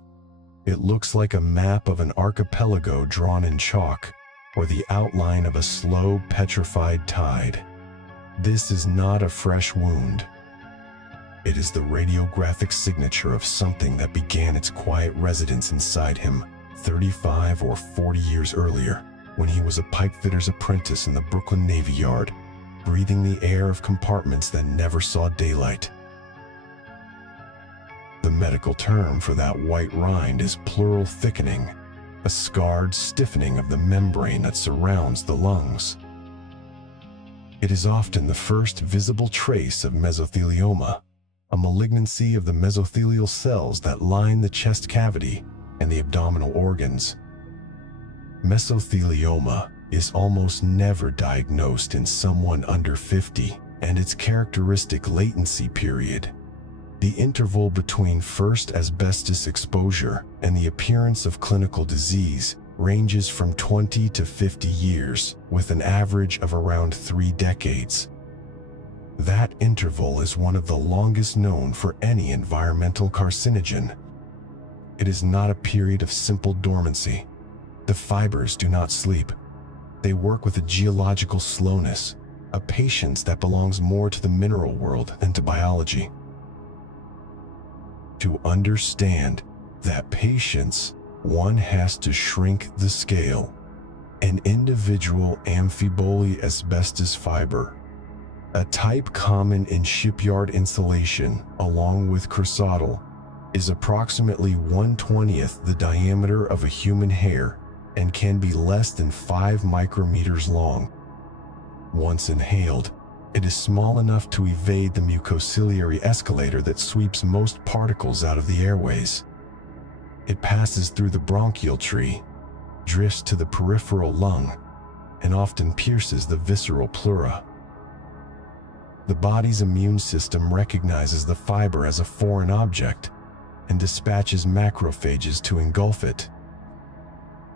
It looks like a map of an archipelago drawn in chalk, or the outline of a slow, petrified tide. This is not a fresh wound. It is the radiographic signature of something that began its quiet residence inside him 35 or 40 years earlier, when he was a pipefitter's apprentice in the Brooklyn Navy Yard, breathing the air of compartments that never saw daylight. The medical term for that white rind is pleural thickening, a scarred stiffening of the membrane that surrounds the lungs. It is often the first visible trace of mesothelioma, a malignancy of the mesothelial cells that line the chest cavity and the abdominal organs. Mesothelioma is almost never diagnosed in someone under 50, and its characteristic latency period, the interval between first asbestos exposure and the appearance of clinical disease, ranges from 20 to 50 years, with an average of around 3 decades. That interval is one of the longest known for any environmental carcinogen. It is not a period of simple dormancy. The fibers do not sleep. They work with a geological slowness, a patience that belongs more to the mineral world than to biology. To understand that patience, one has to shrink the scale. An individual amphiboly asbestos fiber, a type common in shipyard insulation along with chrysotile, is approximately 1/20th the diameter of a human hair and can be less than 5 micrometers long. Once inhaled, it is small enough to evade the mucociliary escalator that sweeps most particles out of the airways. It passes through the bronchial tree, drifts to the peripheral lung, and often pierces the visceral pleura. The body's immune system recognizes the fiber as a foreign object and dispatches macrophages to engulf it.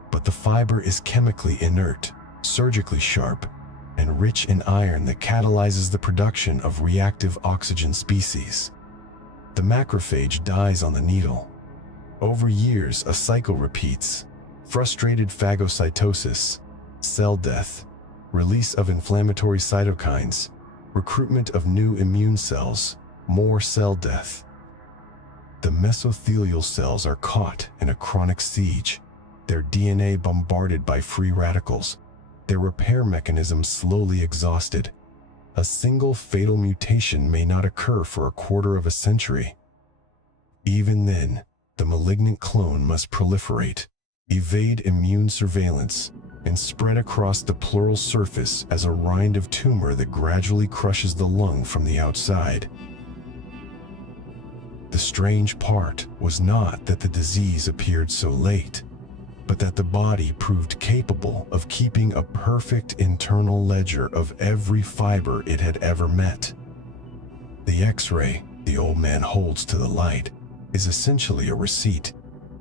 But the fiber is chemically inert, surgically sharp, and rich in iron that catalyzes the production of reactive oxygen species. The macrophage dies on the needle. Over years, a cycle repeats: frustrated phagocytosis, cell death, release of inflammatory cytokines, recruitment of new immune cells, more cell death. The mesothelial cells are caught in a chronic siege, their DNA bombarded by free radicals, their repair mechanism slowly exhausted. A single fatal mutation may not occur for a quarter of a century. Even then, the malignant clone must proliferate, evade immune surveillance, and spread across the pleural surface as a rind of tumor that gradually crushes the lung from the outside. The strange part was not that the disease appeared so late, but that the body proved capable of keeping a perfect internal ledger of every fiber it had ever met. The X-ray the old man holds to the light is essentially a receipt,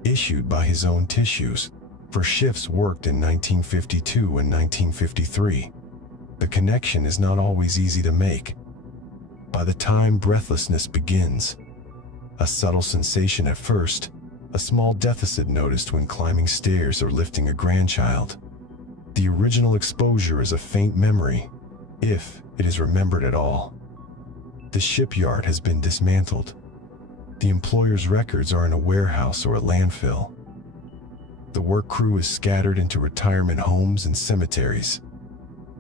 issued by his own tissues, for shifts worked in 1952 and 1953. The connection is not always easy to make. By the time breathlessness begins, a subtle sensation at first, a small deficit noticed when climbing stairs or lifting a grandchild. The original exposure is a faint memory, if it is remembered at all. The shipyard has been dismantled. The employer's records are in a warehouse or a landfill. The work crew is scattered into retirement homes and cemeteries.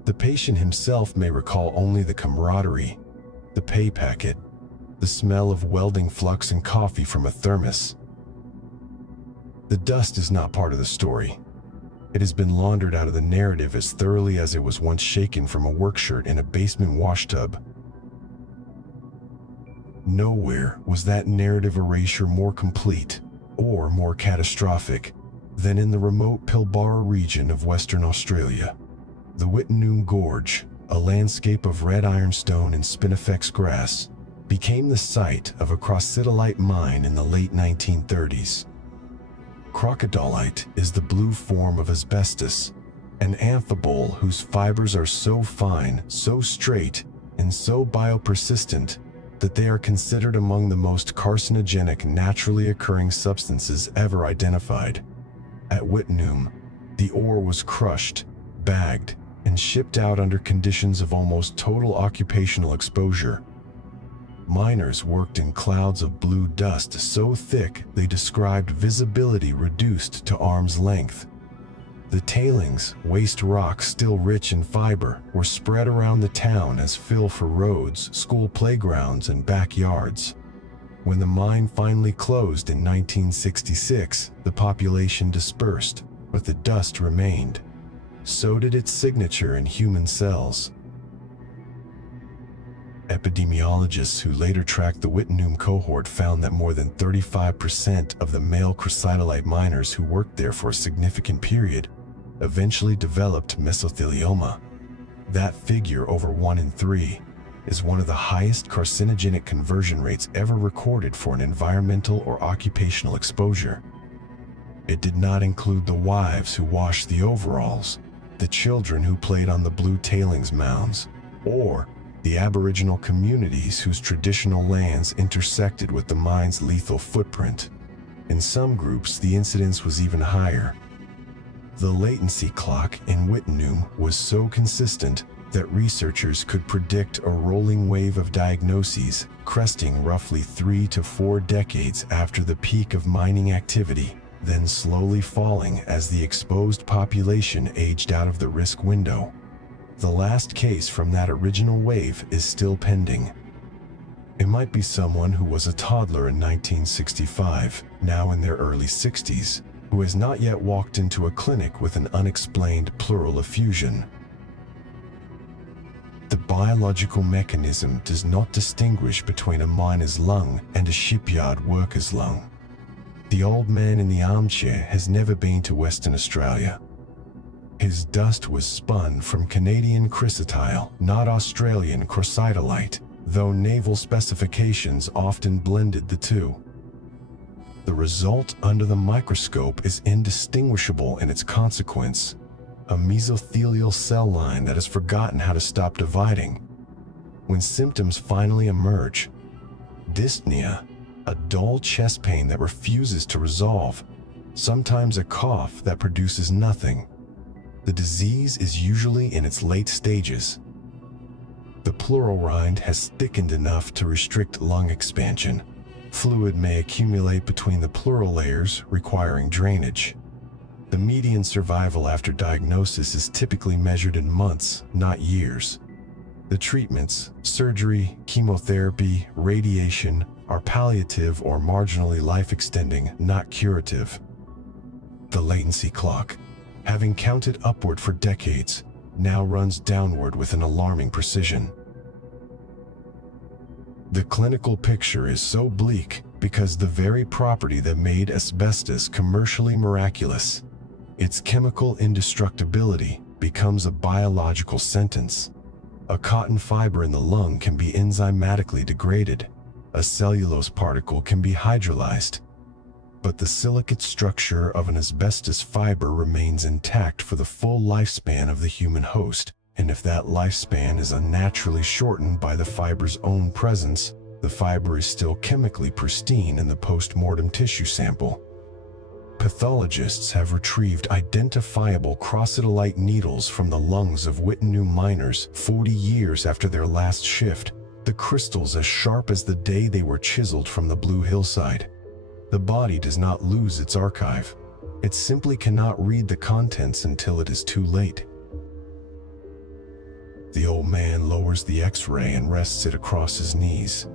The patient himself may recall only the camaraderie, the pay packet, the smell of welding flux and coffee from a thermos. The dust is not part of the story. It has been laundered out of the narrative as thoroughly as it was once shaken from a work shirt in a basement washtub. Nowhere was that narrative erasure more complete or more catastrophic than in the remote Pilbara region of Western Australia. The Wittenoom Gorge, a landscape of red ironstone and spinifex grass, became the site of a crocodylite mine in the late 1930s. Crocodylite is the blue form of asbestos, an amphibole whose fibers are so fine, so straight, and so biopersistent that they are considered among the most carcinogenic naturally occurring substances ever identified. At Wittenoom, the ore was crushed, bagged, and shipped out under conditions of almost total occupational exposure. Miners worked in clouds of blue dust so thick they described visibility reduced to arm's length. The tailings, waste rock still rich in fiber, were spread around the town as fill for roads, school playgrounds, and backyards. When the mine finally closed in 1966, the population dispersed, but the dust remained. So did its signature in human cells. Epidemiologists who later tracked the Wittenoom cohort found that more than 35% of the male crocodylite miners who worked there for a significant period eventually developed mesothelioma. That figure, over 1 in 3, is one of the highest carcinogenic conversion rates ever recorded for an environmental or occupational exposure. It did not include the wives who washed the overalls, the children who played on the blue tailings mounds, or the Aboriginal communities whose traditional lands intersected with the mine's lethal footprint. In some groups, the incidence was even higher. The latency clock in Wittenoom was so consistent that researchers could predict a rolling wave of diagnoses, cresting roughly 3 to 4 decades after the peak of mining activity, then slowly falling as the exposed population aged out of the risk window. The last case from that original wave is still pending. It might be someone who was a toddler in 1965, now in their early 60s, who has not yet walked into a clinic with an unexplained pleural effusion. The biological mechanism does not distinguish between a miner's lung and a shipyard worker's lung. The old man in the armchair has never been to Western Australia. His dust was spun from Canadian chrysotile, not Australian crocodylite, though naval specifications often blended the two. The result under the microscope is indistinguishable in its consequence: a mesothelial cell line that has forgotten how to stop dividing. When symptoms finally emerge, dyspnea, a dull chest pain that refuses to resolve, sometimes a cough that produces nothing. The disease is usually in its late stages. The pleural rind has thickened enough to restrict lung expansion. Fluid may accumulate between the pleural layers, requiring drainage. The median survival after diagnosis is typically measured in months, not years. The treatments, surgery, chemotherapy, radiation, are palliative or marginally life-extending, not curative. The latency clock, having counted upward for decades, now runs downward with an alarming precision. The clinical picture is so bleak because the very property that made asbestos commercially miraculous, its chemical indestructibility, becomes a biological sentence. A cotton fiber in the lung can be enzymatically degraded. A cellulose particle can be hydrolyzed. But the silicate structure of an asbestos fiber remains intact for the full lifespan of the human host, and if that lifespan is unnaturally shortened by the fiber's own presence, the fiber is still chemically pristine in the post-mortem tissue sample. Pathologists have retrieved identifiable crocodylite needles from the lungs of Wittenoom miners 40 years after their last shift, the crystals as sharp as the day they were chiseled from the blue hillside. The body does not lose its archive. It simply cannot read the contents until it is too late. The old man lowers the X-ray and rests it across his knees.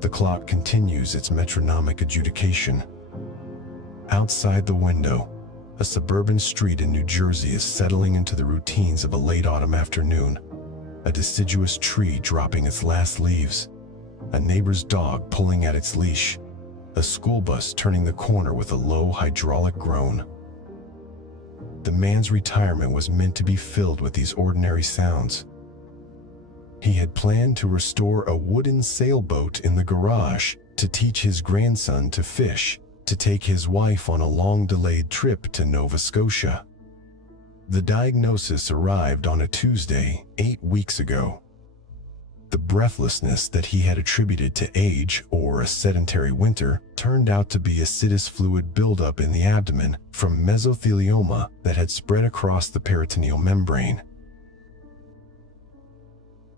The clock continues its metronomic adjudication. Outside the window, a suburban street in New Jersey is settling into the routines of a late autumn afternoon. A deciduous tree dropping its last leaves, a neighbor's dog pulling at its leash, a school bus turning the corner with a low hydraulic groan. The man's retirement was meant to be filled with these ordinary sounds. He had planned to restore a wooden sailboat in the garage, to teach his grandson to fish, to take his wife on a long-delayed trip to Nova Scotia. The diagnosis arrived on a Tuesday, 8 weeks ago. The breathlessness that he had attributed to age or a sedentary winter turned out to be acidus fluid buildup in the abdomen from mesothelioma that had spread across the peritoneal membrane.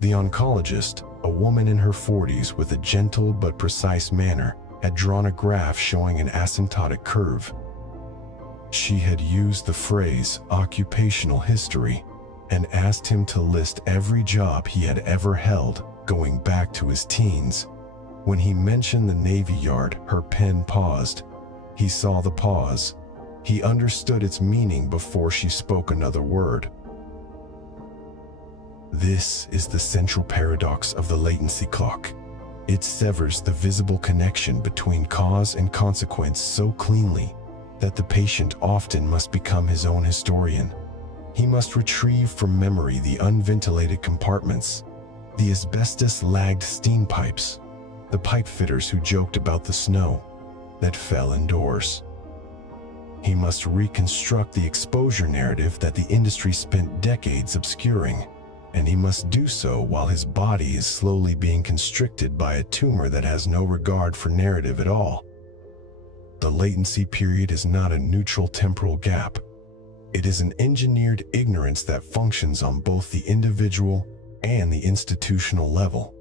The oncologist, a woman in her 40s with a gentle but precise manner, had drawn a graph showing an asymptotic curve. She had used the phrase occupational history and asked him to list every job he had ever held going back to his teens. When he mentioned the Navy Yard, her pen paused. He saw the pause. He understood its meaning before she spoke another word. This is the central paradox of the latency clock. It severs the visible connection between cause and consequence so cleanly that the patient often must become his own historian. He must retrieve from memory the unventilated compartments, the asbestos-lagged steam pipes, the pipe fitters who joked about the snow that fell indoors. He must reconstruct the exposure narrative that the industry spent decades obscuring, and he must do so while his body is slowly being constricted by a tumor that has no regard for narrative at all. The latency period is not a neutral temporal gap. It is an engineered ignorance that functions on both the individual and the institutional level.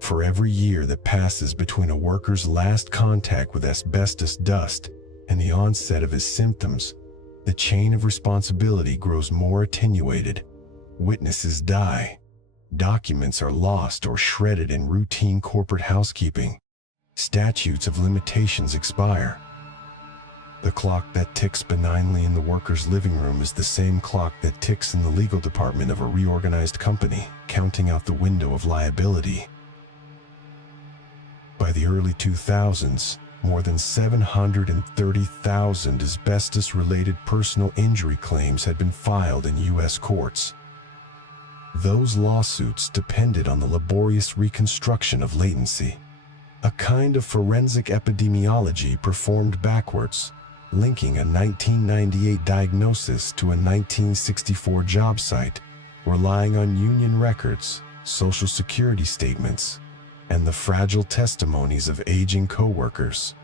For every year that passes between a worker's last contact with asbestos dust and the onset of his symptoms, the chain of responsibility grows more attenuated. Witnesses die. Documents are lost or shredded in routine corporate housekeeping. Statutes of limitations expire. The clock that ticks benignly in the worker's living room is the same clock that ticks in the legal department of a reorganized company, counting out the window of liability. By the early 2000s, more than 730,000 asbestos-related personal injury claims had been filed in U.S. courts. Those lawsuits depended on the laborious reconstruction of latency, a kind of forensic epidemiology performed backwards, linking a 1998 diagnosis to a 1964 job site, relying on union records, social security statements, and the fragile testimonies of aging coworkers.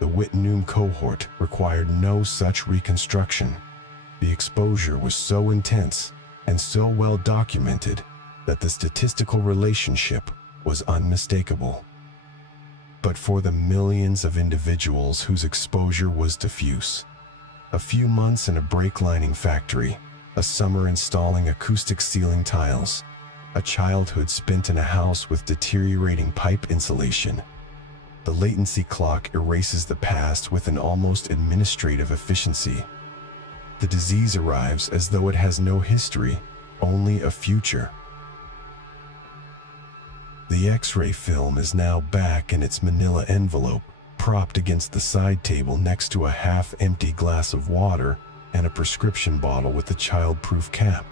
The Whitnum cohort required no such reconstruction. The exposure was so intense and so well documented that the statistical relationship was unmistakable. But for the millions of individuals whose exposure was diffuse, a few months in a brake lining factory, a summer installing acoustic ceiling tiles, a childhood spent in a house with deteriorating pipe insulation, the latency clock erases the past with an almost administrative efficiency. The disease arrives as though it has no history, only a future. The X-ray film is now back in its manila envelope, propped against the side table next to a half-empty glass of water and a prescription bottle with a child-proof cap.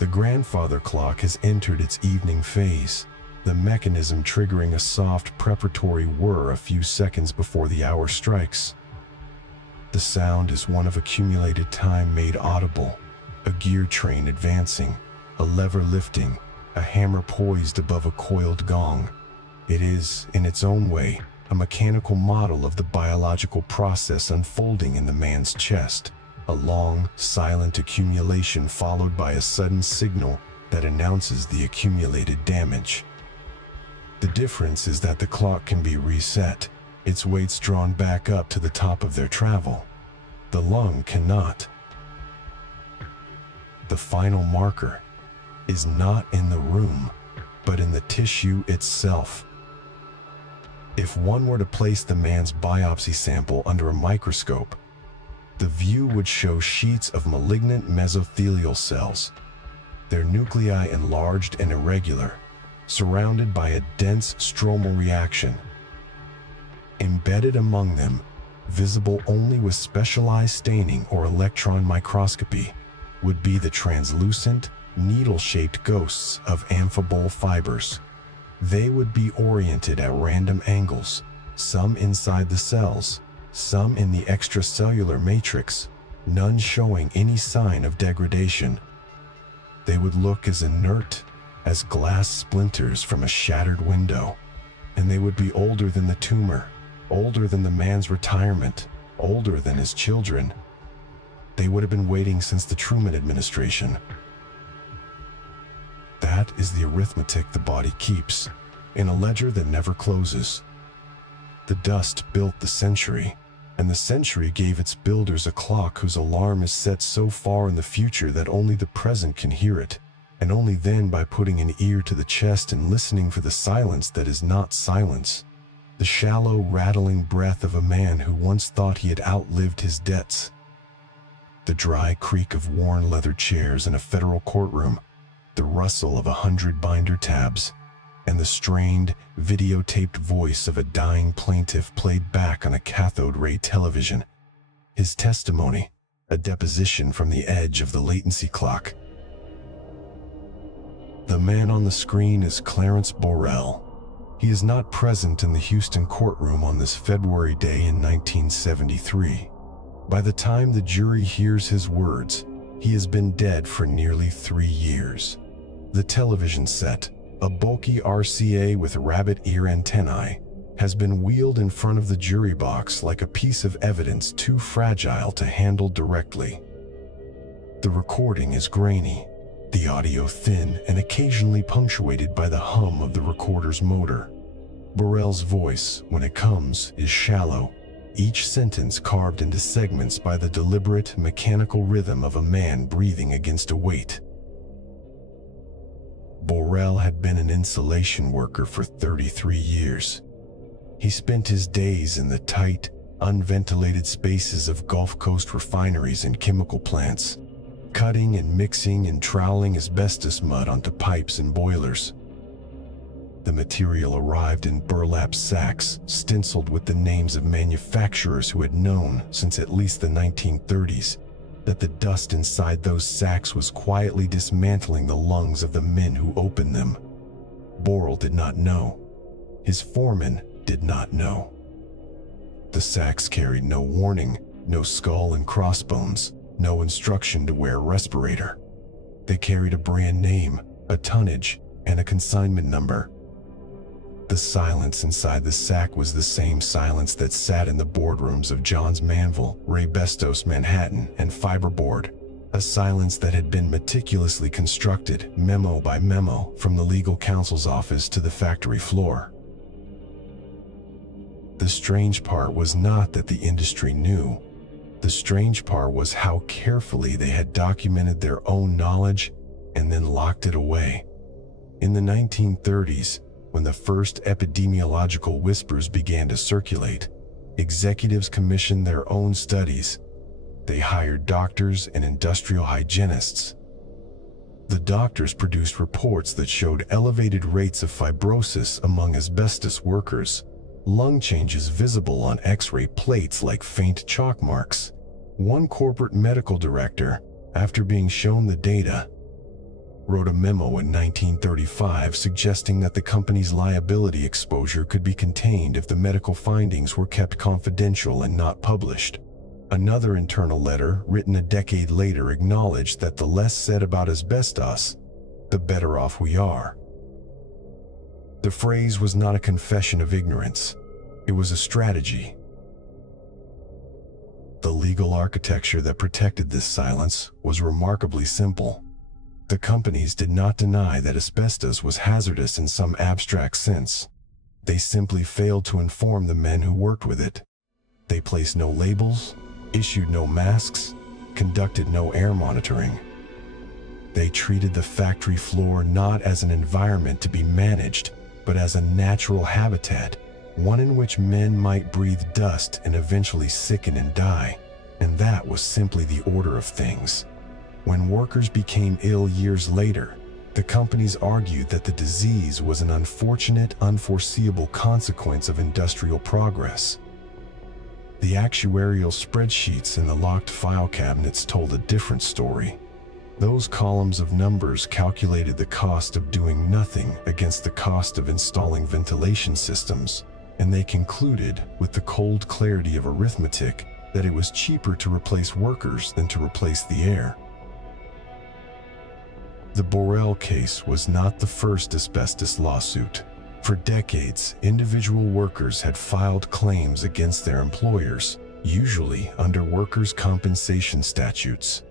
The grandfather clock has entered its evening phase, the mechanism triggering a soft preparatory whir a few seconds before the hour strikes. The sound is one of accumulated time made audible, a gear train advancing, a lever lifting, a hammer poised above a coiled gong. It is, in its own way, a mechanical model of the biological process unfolding in the man's chest, a long, silent accumulation followed by a sudden signal that announces the accumulated damage. The difference is that the clock can be reset. its weight's drawn back up to the top of their travel. The lung cannot. The final marker is not in the room, but in the tissue itself. If one were to place the man's biopsy sample under a microscope, the view would show sheets of malignant mesothelial cells, their nuclei enlarged and irregular, surrounded by a dense stromal reaction. Embedded among them, visible only with specialized staining or electron microscopy, would be the translucent, needle-shaped ghosts of amphibole fibers. They would be oriented at random angles, some inside the cells, some in the extracellular matrix, none showing any sign of degradation. They would look as inert as glass splinters from a shattered window, and they would be older than the tumor, older than the man's retirement, older than his children. They would have been waiting since the Truman administration. That is the arithmetic the body keeps, in a ledger that never closes. The dust built the century, and the century gave its builders a clock whose alarm is set so far in the future that only the present can hear it, and only then by putting an ear to the chest and listening for the silence that is not silence. The shallow, rattling breath of a man who once thought he had outlived his debts. The dry creak of worn leather chairs in a federal courtroom, the rustle of 100 binder tabs, and the strained, videotaped voice of a dying plaintiff played back on a cathode ray television. His testimony, a deposition from the edge of the latency clock. The man on the screen is Clarence Borrell. He is not present in the Houston courtroom on this February day in 1973. By the time the jury hears his words, he has been dead for nearly 3 years. The television set, a bulky RCA with rabbit ear antennae, has been wheeled in front of the jury box like a piece of evidence too fragile to handle directly. The recording is grainy, the audio thin and occasionally punctuated by the hum of the recorder's motor. Borrell's voice, when it comes, is shallow, each sentence carved into segments by the deliberate, mechanical rhythm of a man breathing against a weight. Borrell had been an insulation worker for 33 years. He spent his days in the tight, unventilated spaces of Gulf Coast refineries and chemical plants, cutting and mixing and troweling asbestos mud onto pipes and boilers. The material arrived in burlap sacks, stenciled with the names of manufacturers who had known, since at least the 1930s, that the dust inside those sacks was quietly dismantling the lungs of the men who opened them. Borrell did not know. His foreman did not know. The sacks carried no warning, no skull and crossbones, no instruction to wear a respirator. They carried a brand name, a tonnage, and a consignment number. The silence inside the sack was the same silence that sat in the boardrooms of Johns-Manville, Asbestos, Manhattan, and Fiberboard, a silence that had been meticulously constructed, memo by memo, from the legal counsel's office to the factory floor. The strange part was not that the industry knew. The strange part was how carefully they had documented their own knowledge and then locked it away. In the 1930s, when the first epidemiological whispers began to circulate, executives commissioned their own studies. They hired doctors and industrial hygienists. The doctors produced reports that showed elevated rates of fibrosis among asbestos workers, lung changes visible on X-ray plates like faint chalk marks. One corporate medical director, after being shown the data, wrote a memo in 1935 suggesting that the company's liability exposure could be contained if the medical findings were kept confidential and not published. Another internal letter, written a decade later, acknowledged that the less said about asbestos, the better off we are. The phrase was not a confession of ignorance. It was a strategy. The legal architecture that protected this silence was remarkably simple. The companies did not deny that asbestos was hazardous in some abstract sense. They simply failed to inform the men who worked with it. They placed no labels, issued no masks, conducted no air monitoring. They treated the factory floor not as an environment to be managed, but as a natural habitat, one in which men might breathe dust and eventually sicken and die. And that was simply the order of things. When workers became ill years later, the companies argued that the disease was an unfortunate, unforeseeable consequence of industrial progress. The actuarial spreadsheets in the locked file cabinets told a different story. Those columns of numbers calculated the cost of doing nothing against the cost of installing ventilation systems, and they concluded, with the cold clarity of arithmetic, that it was cheaper to replace workers than to replace the air. The Borel case was not the first asbestos lawsuit. For decades, individual workers had filed claims against their employers, usually under workers' compensation statutes.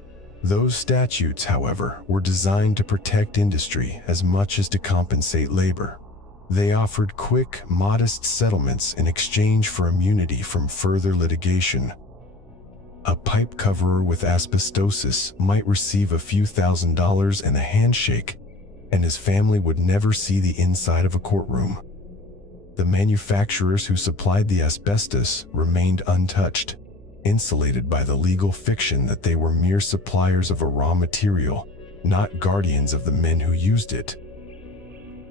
Those statutes, however, were designed to protect industry as much as to compensate labor. They offered quick, modest settlements in exchange for immunity from further litigation. A pipe coverer with asbestosis might receive a few $1,000s and a handshake, and his family would never see the inside of a courtroom. The manufacturers who supplied the asbestos remained untouched, insulated by the legal fiction that they were mere suppliers of a raw material, not guardians of the men who used it.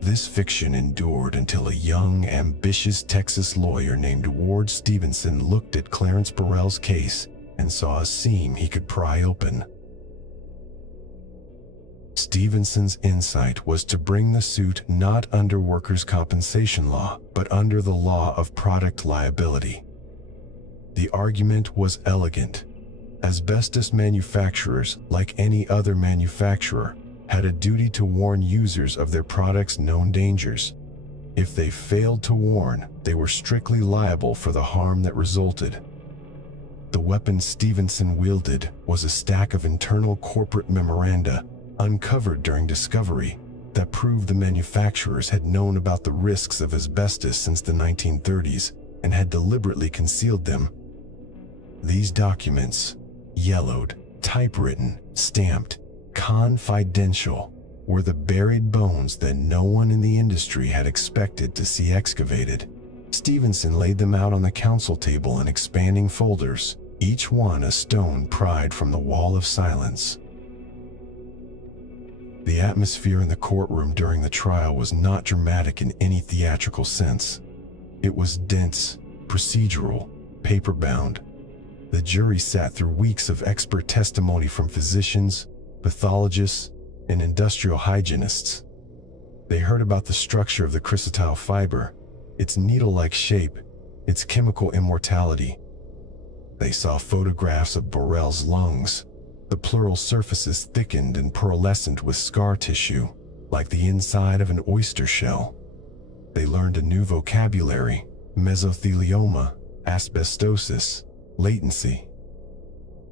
This fiction endured until a young, ambitious Texas lawyer named Ward Stevenson looked at Clarence Borel's case and saw a seam he could pry open. Stevenson's insight was to bring the suit not under workers' compensation law, but under the law of product liability. The argument was elegant. Asbestos manufacturers, like any other manufacturer, had a duty to warn users of their products' known dangers. If they failed to warn, they were strictly liable for the harm that resulted. The weapon Stevenson wielded was a stack of internal corporate memoranda uncovered during discovery that proved the manufacturers had known about the risks of asbestos since the 1930s and had deliberately concealed them. These documents, yellowed, typewritten, stamped, confidential, were the buried bones that no one in the industry had expected to see excavated. Stevenson laid them out on the counsel table in expanding folders, each one a stone pried from the wall of silence. The atmosphere in the courtroom during the trial was not dramatic in any theatrical sense. It was dense, procedural, paper-bound. The jury sat through weeks of expert testimony from physicians, pathologists, and industrial hygienists. They heard about the structure of the chrysotile fiber, its needle-like shape, its chemical immortality. They saw photographs of Borel's lungs, the pleural surfaces thickened and pearlescent with scar tissue, like the inside of an oyster shell. They learned a new vocabulary: mesothelioma, asbestosis, latency.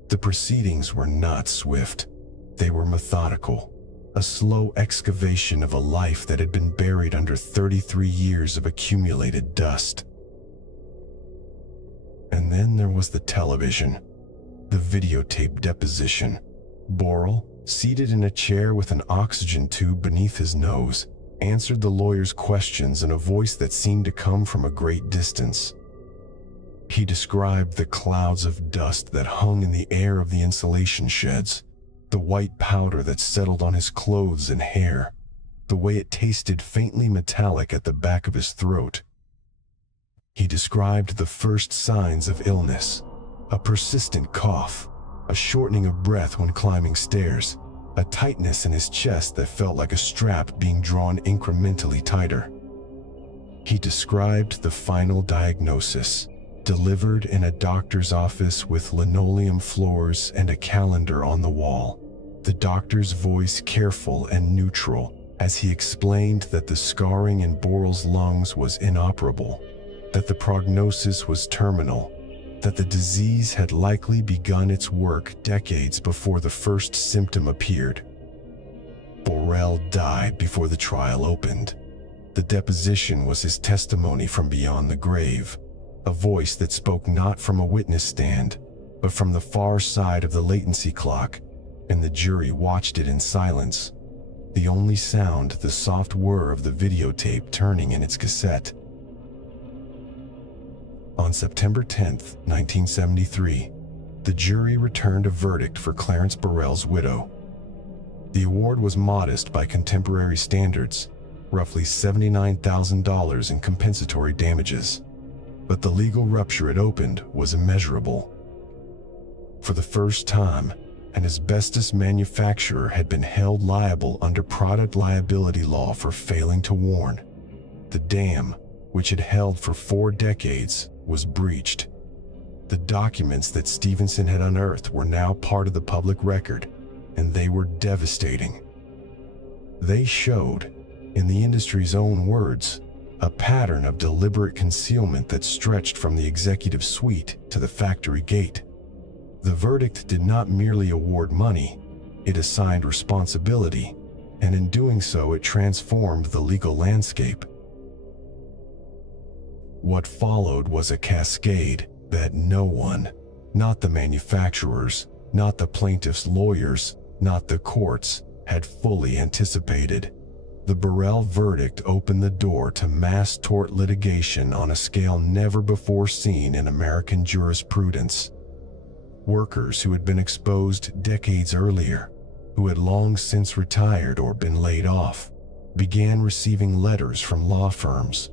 The proceedings were not swift. They were methodical, a slow excavation of a life that had been buried under 33 years of accumulated dust. And then there was the television, the videotape deposition. Borel, seated in a chair with an oxygen tube beneath his nose, answered the lawyer's questions in a voice that seemed to come from a great distance. He described the clouds of dust that hung in the air of the insulation sheds, the white powder that settled on his clothes and hair, the way it tasted faintly metallic at the back of his throat. He described the first signs of illness: a persistent cough, a shortening of breath when climbing stairs, a tightness in his chest that felt like a strap being drawn incrementally tighter. He described the final diagnosis, delivered in a doctor's office with linoleum floors and a calendar on the wall. The doctor's voice careful and neutral as he explained that the scarring in Borel's lungs was inoperable, that the prognosis was terminal, that the disease had likely begun its work decades before the first symptom appeared. Borel died before the trial opened. The deposition was his testimony from beyond the grave, a voice that spoke not from a witness stand, but from the far side of the latency clock, and the jury watched it in silence. The only sound, the soft whir of the videotape turning in its cassette. On September 10, 1973, the jury returned a verdict for Clarence Burrell's widow. The award was modest by contemporary standards, roughly $79,000 in compensatory damages. But the legal rupture it opened was immeasurable. For the first time, an asbestos manufacturer had been held liable under product liability law for failing to warn. The dam, which had held for 4 decades, was breached. The documents that Stevenson had unearthed were now part of the public record, and they were devastating. They showed, in the industry's own words, a pattern of deliberate concealment that stretched from the executive suite to the factory gate. The verdict did not merely award money, it assigned responsibility, and in doing so it transformed the legal landscape. What followed was a cascade that no one, not the manufacturers, not the plaintiffs' lawyers, not the courts, had fully anticipated. The Burrell verdict opened the door to mass tort litigation on a scale never before seen in American jurisprudence. Workers who had been exposed decades earlier, who had long since retired or been laid off, began receiving letters from law firms.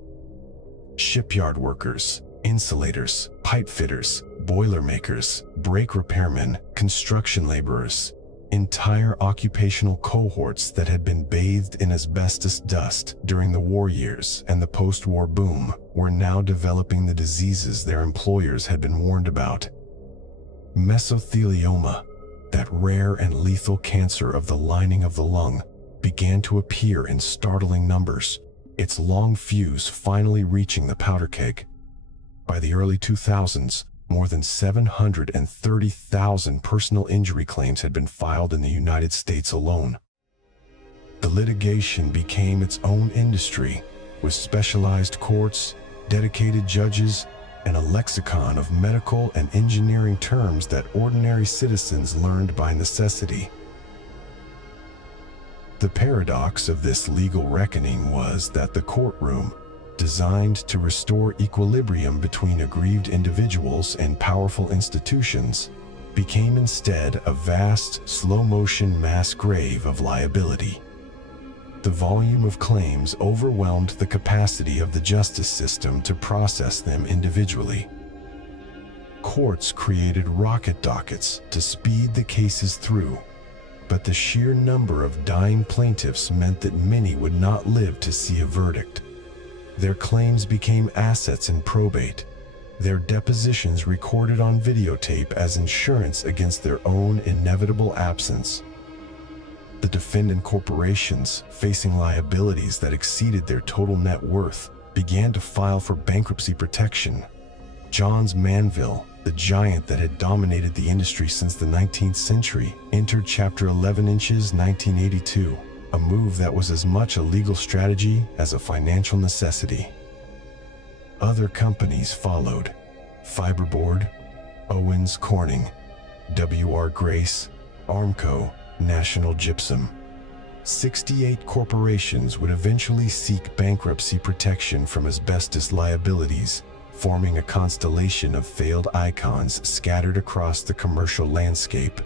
Shipyard workers, insulators, pipe fitters, boiler makers, brake repairmen, construction laborers, entire occupational cohorts that had been bathed in asbestos dust during the war years and the post-war boom were now developing the diseases their employers had been warned about. Mesothelioma, that rare and lethal cancer of the lining of the lung, began to appear in startling numbers, its long fuse finally reaching the powder keg. By the early 2000s, more than 730,000 personal injury claims had been filed in the United States alone. The litigation became its own industry, with specialized courts, dedicated judges, and a lexicon of medical and engineering terms that ordinary citizens learned by necessity. The paradox of this legal reckoning was that the courtroom, designed to restore equilibrium between aggrieved individuals and powerful institutions, became instead a vast, slow-motion mass grave of liability. The volume of claims overwhelmed the capacity of the justice system to process them individually. Courts created rocket dockets to speed the cases through, but the sheer number of dying plaintiffs meant that many would not live to see a verdict. Their claims became assets in probate, their depositions recorded on videotape as insurance against their own inevitable absence. The defendant corporations, facing liabilities that exceeded their total net worth, began to file for bankruptcy protection. Johns-Manville, the giant that had dominated the industry since the 19th century, entered Chapter 11 inches 1982, a move that was as much a legal strategy as a financial necessity. Other companies followed: Fiberboard, Owens Corning, W.R. Grace, Armco, National Gypsum. 68 corporations would eventually seek bankruptcy protection from asbestos liabilities, forming a constellation of failed icons scattered across the commercial landscape.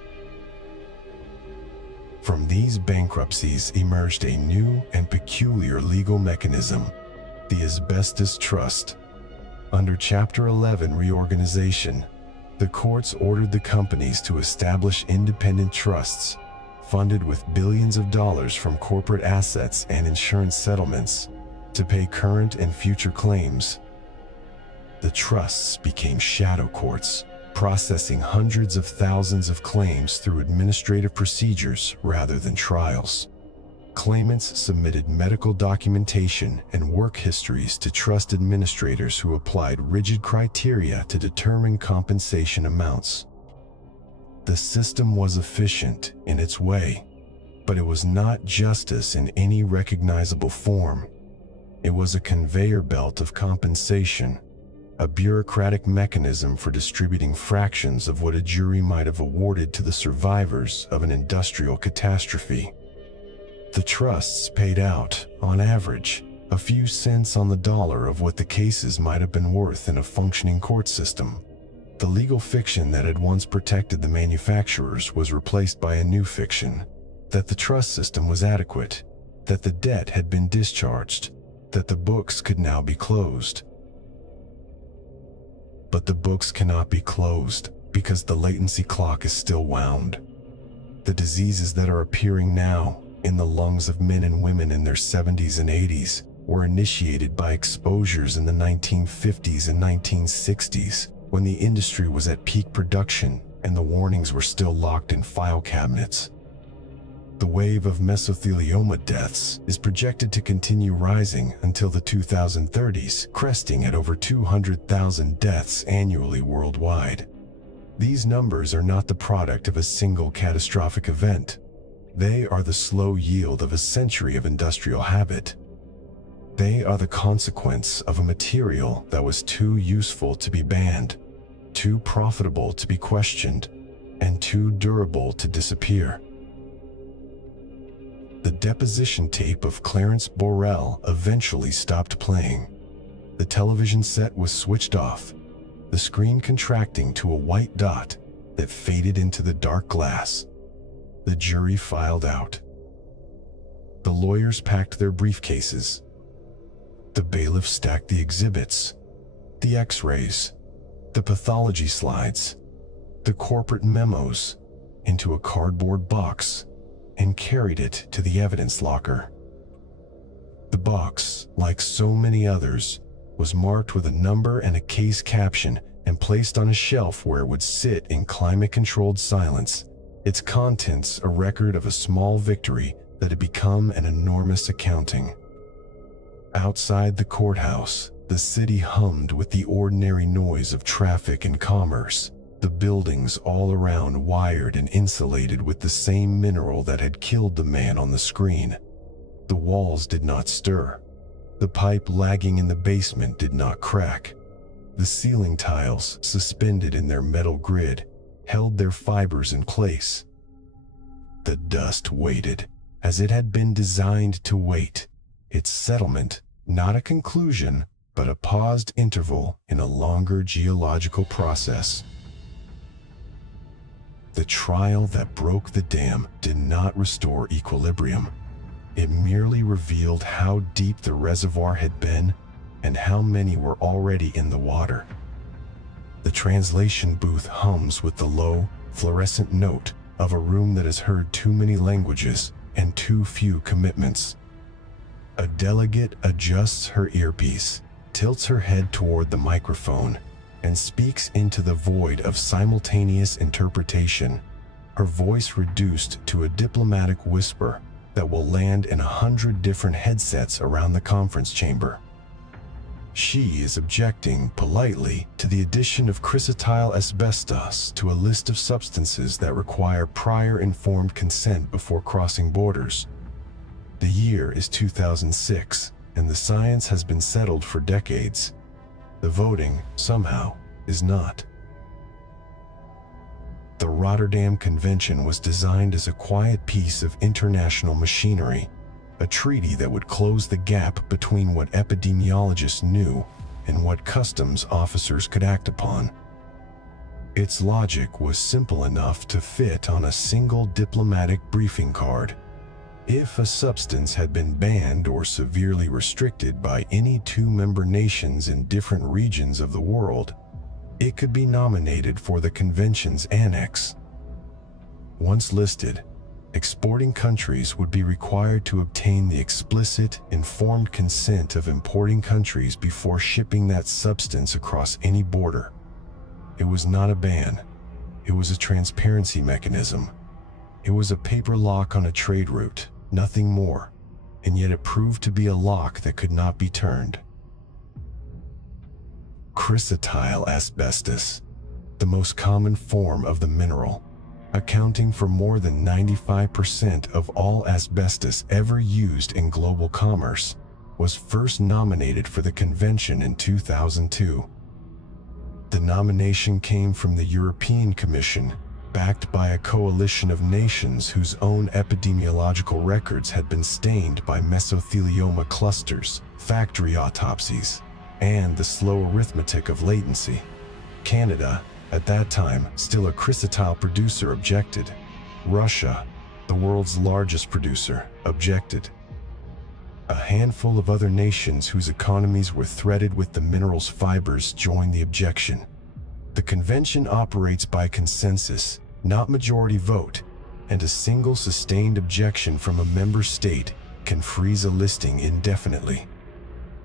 From these bankruptcies emerged a new and peculiar legal mechanism, the Asbestos Trust. Under Chapter 11 reorganization, the courts ordered the companies to establish independent trusts, funded with billions of dollars from corporate assets and insurance settlements, to pay current and future claims. The trusts became shadow courts, processing hundreds of thousands of claims through administrative procedures rather than trials. Claimants submitted medical documentation and work histories to trust administrators who applied rigid criteria to determine compensation amounts. The system was efficient in its way, but it was not justice in any recognizable form. It was a conveyor belt of compensation, a bureaucratic mechanism for distributing fractions of what a jury might have awarded to the survivors of an industrial catastrophe. The trusts paid out, on average, a few cents on the dollar of what the cases might have been worth in a functioning court system. The legal fiction that had once protected the manufacturers was replaced by a new fiction, that the trust system was adequate, that the debt had been discharged, that the books could now be closed. But the books cannot be closed because the latency clock is still wound. The diseases that are appearing now in the lungs of men and women in their 70s and 80s were initiated by exposures in the 1950s and 1960s, when the industry was at peak production and the warnings were still locked in file cabinets. The wave of mesothelioma deaths is projected to continue rising until the 2030s, cresting at over 200,000 deaths annually worldwide. These numbers are not the product of a single catastrophic event. They are the slow yield of a century of industrial habit. They are the consequence of a material that was too useful to be banned, too profitable to be questioned, and too durable to disappear. The deposition tape of Clarence Borel eventually stopped playing. The television set was switched off, the screen contracting to a white dot that faded into the dark glass. The jury filed out. The lawyers packed their briefcases. The bailiff stacked the exhibits, the x-rays, the pathology slides, the corporate memos into a cardboard box and carried it to the evidence locker. The box, like so many others, was marked with a number and a case caption and placed on a shelf where it would sit in climate-controlled silence, its contents a record of a small victory that had become an enormous accounting. Outside the courthouse, the city hummed with the ordinary noise of traffic and commerce, the buildings all around wired and insulated with the same mineral that had killed the man on the screen. The walls did not stir. The pipe lagging in the basement did not crack. The ceiling tiles, suspended in their metal grid, held their fibers in place. The dust waited, as it had been designed to wait, its settlement, not a conclusion, but a paused interval in a longer geological process. The trial that broke the dam did not restore equilibrium. It merely revealed how deep the reservoir had been and how many were already in the water. The translation booth hums with the low, fluorescent note of a room that has heard too many languages and too few commitments. A delegate adjusts her earpiece, tilts her head toward the microphone, and speaks into the void of simultaneous interpretation, her voice reduced to a diplomatic whisper that will land in 100 different headsets around the conference chamber. She is objecting politely to the addition of chrysotile asbestos to a list of substances that require prior informed consent before crossing borders. The year is 2006, and the science has been settled for decades. The voting, somehow, is not. The Rotterdam Convention was designed as a quiet piece of international machinery, a treaty that would close the gap between what epidemiologists knew and what customs officers could act upon. Its logic was simple enough to fit on a single diplomatic briefing card. If a substance had been banned or severely restricted by any two member nations in different regions of the world, it could be nominated for the convention's annex. Once listed, exporting countries would be required to obtain the explicit, informed consent of importing countries before shipping that substance across any border. It was not a ban. It was a transparency mechanism. It was a paper lock on a trade route, nothing more, and yet it proved to be a lock that could not be turned. Chrysotile asbestos, the most common form of the mineral, accounting for more than 95% of all asbestos ever used in global commerce, was first nominated for the convention in 2002. The nomination came from the European Commission, backed by a coalition of nations whose own epidemiological records had been stained by mesothelioma clusters, factory autopsies, and the slow arithmetic of latency. Canada, at that time still a chrysotile producer, objected. Russia, the world's largest producer, objected. A handful of other nations whose economies were threaded with the mineral's fibers joined the objection. The convention operates by consensus, not majority vote, and a single sustained objection from a member state can freeze a listing indefinitely.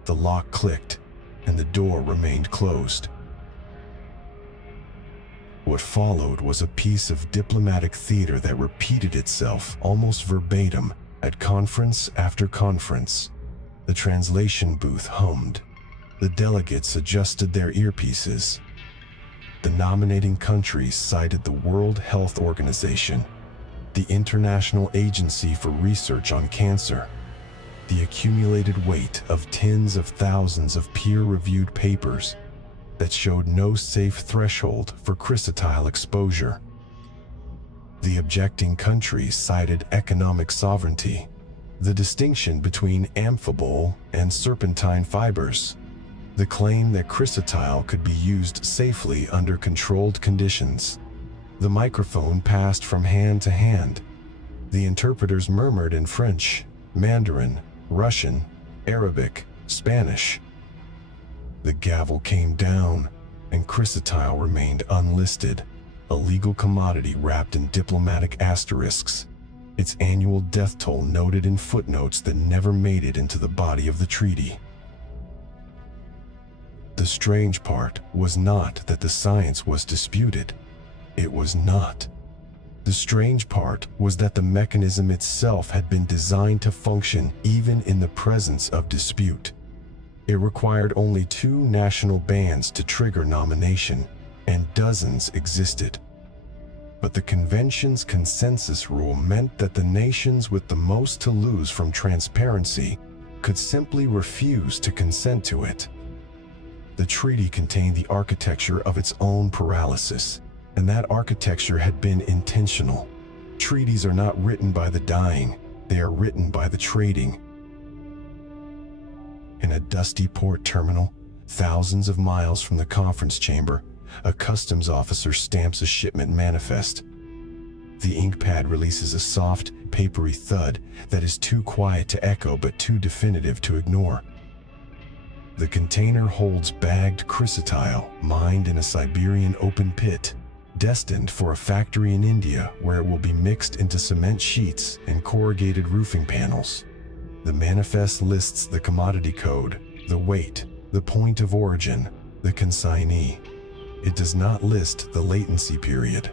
The lock clicked, and the door remained closed. What followed was a piece of diplomatic theater that repeated itself almost verbatim at conference after conference. The translation booth hummed. The delegates adjusted their earpieces. The nominating countries cited the World Health Organization, the International Agency for Research on Cancer, the accumulated weight of tens of thousands of peer-reviewed papers that showed no safe threshold for chrysotile exposure. The objecting countries cited economic sovereignty, the distinction between amphibole and serpentine fibers, the claim that chrysotile could be used safely under controlled conditions. The microphone passed from hand to hand. The interpreters murmured in French, Mandarin, Russian, Arabic, Spanish. The gavel came down, and chrysotile remained unlisted, a legal commodity wrapped in diplomatic asterisks, its annual death toll noted in footnotes that never made it into the body of the treaty. The strange part was not that the science was disputed. It was not. The strange part was that the mechanism itself had been designed to function even in the presence of dispute. It required only 2 national bans to trigger nomination, and dozens existed. But the convention's consensus rule meant that the nations with the most to lose from transparency could simply refuse to consent to it. The treaty contained the architecture of its own paralysis, and that architecture had been intentional. Treaties are not written by the dying, they are written by the trading. In a dusty port terminal, thousands of miles from the conference chamber, a customs officer stamps a shipment manifest. The ink pad releases a soft, papery thud that is too quiet to echo but too definitive to ignore. The container holds bagged chrysotile mined in a Siberian open pit, destined for a factory in India where it will be mixed into cement sheets and corrugated roofing panels. The manifest lists the commodity code, the weight, the point of origin, the consignee. It does not list the latency period.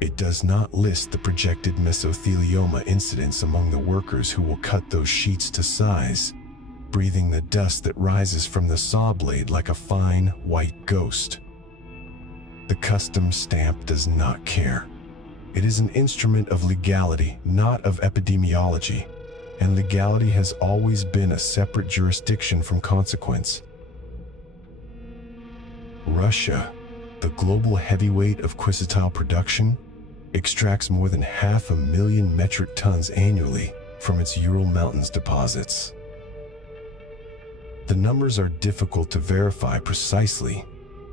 It does not list the projected mesothelioma incidence among the workers who will cut those sheets to size, breathing the dust that rises from the saw blade like a fine, white ghost. The customs stamp does not care. It is an instrument of legality, not of epidemiology, and legality has always been a separate jurisdiction from consequence. Russia, the global heavyweight of chrysotile production, extracts more than 500,000 metric tons annually from its Ural Mountains deposits. The numbers are difficult to verify precisely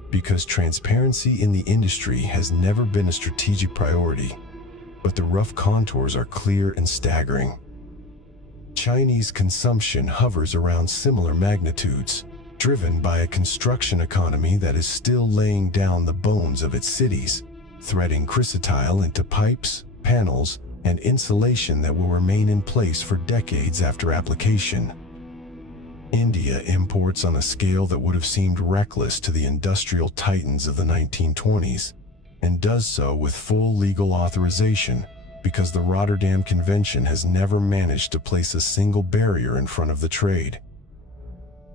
because transparency in the industry has never been a strategic priority, but the rough contours are clear and staggering. Chinese consumption hovers around similar magnitudes, driven by a construction economy that is still laying down the bones of its cities, threading chrysotile into pipes, panels, and insulation that will remain in place for decades after application. India imports on a scale that would have seemed reckless to the industrial titans of the 1920s, and does so with full legal authorization because the Rotterdam Convention has never managed to place a single barrier in front of the trade.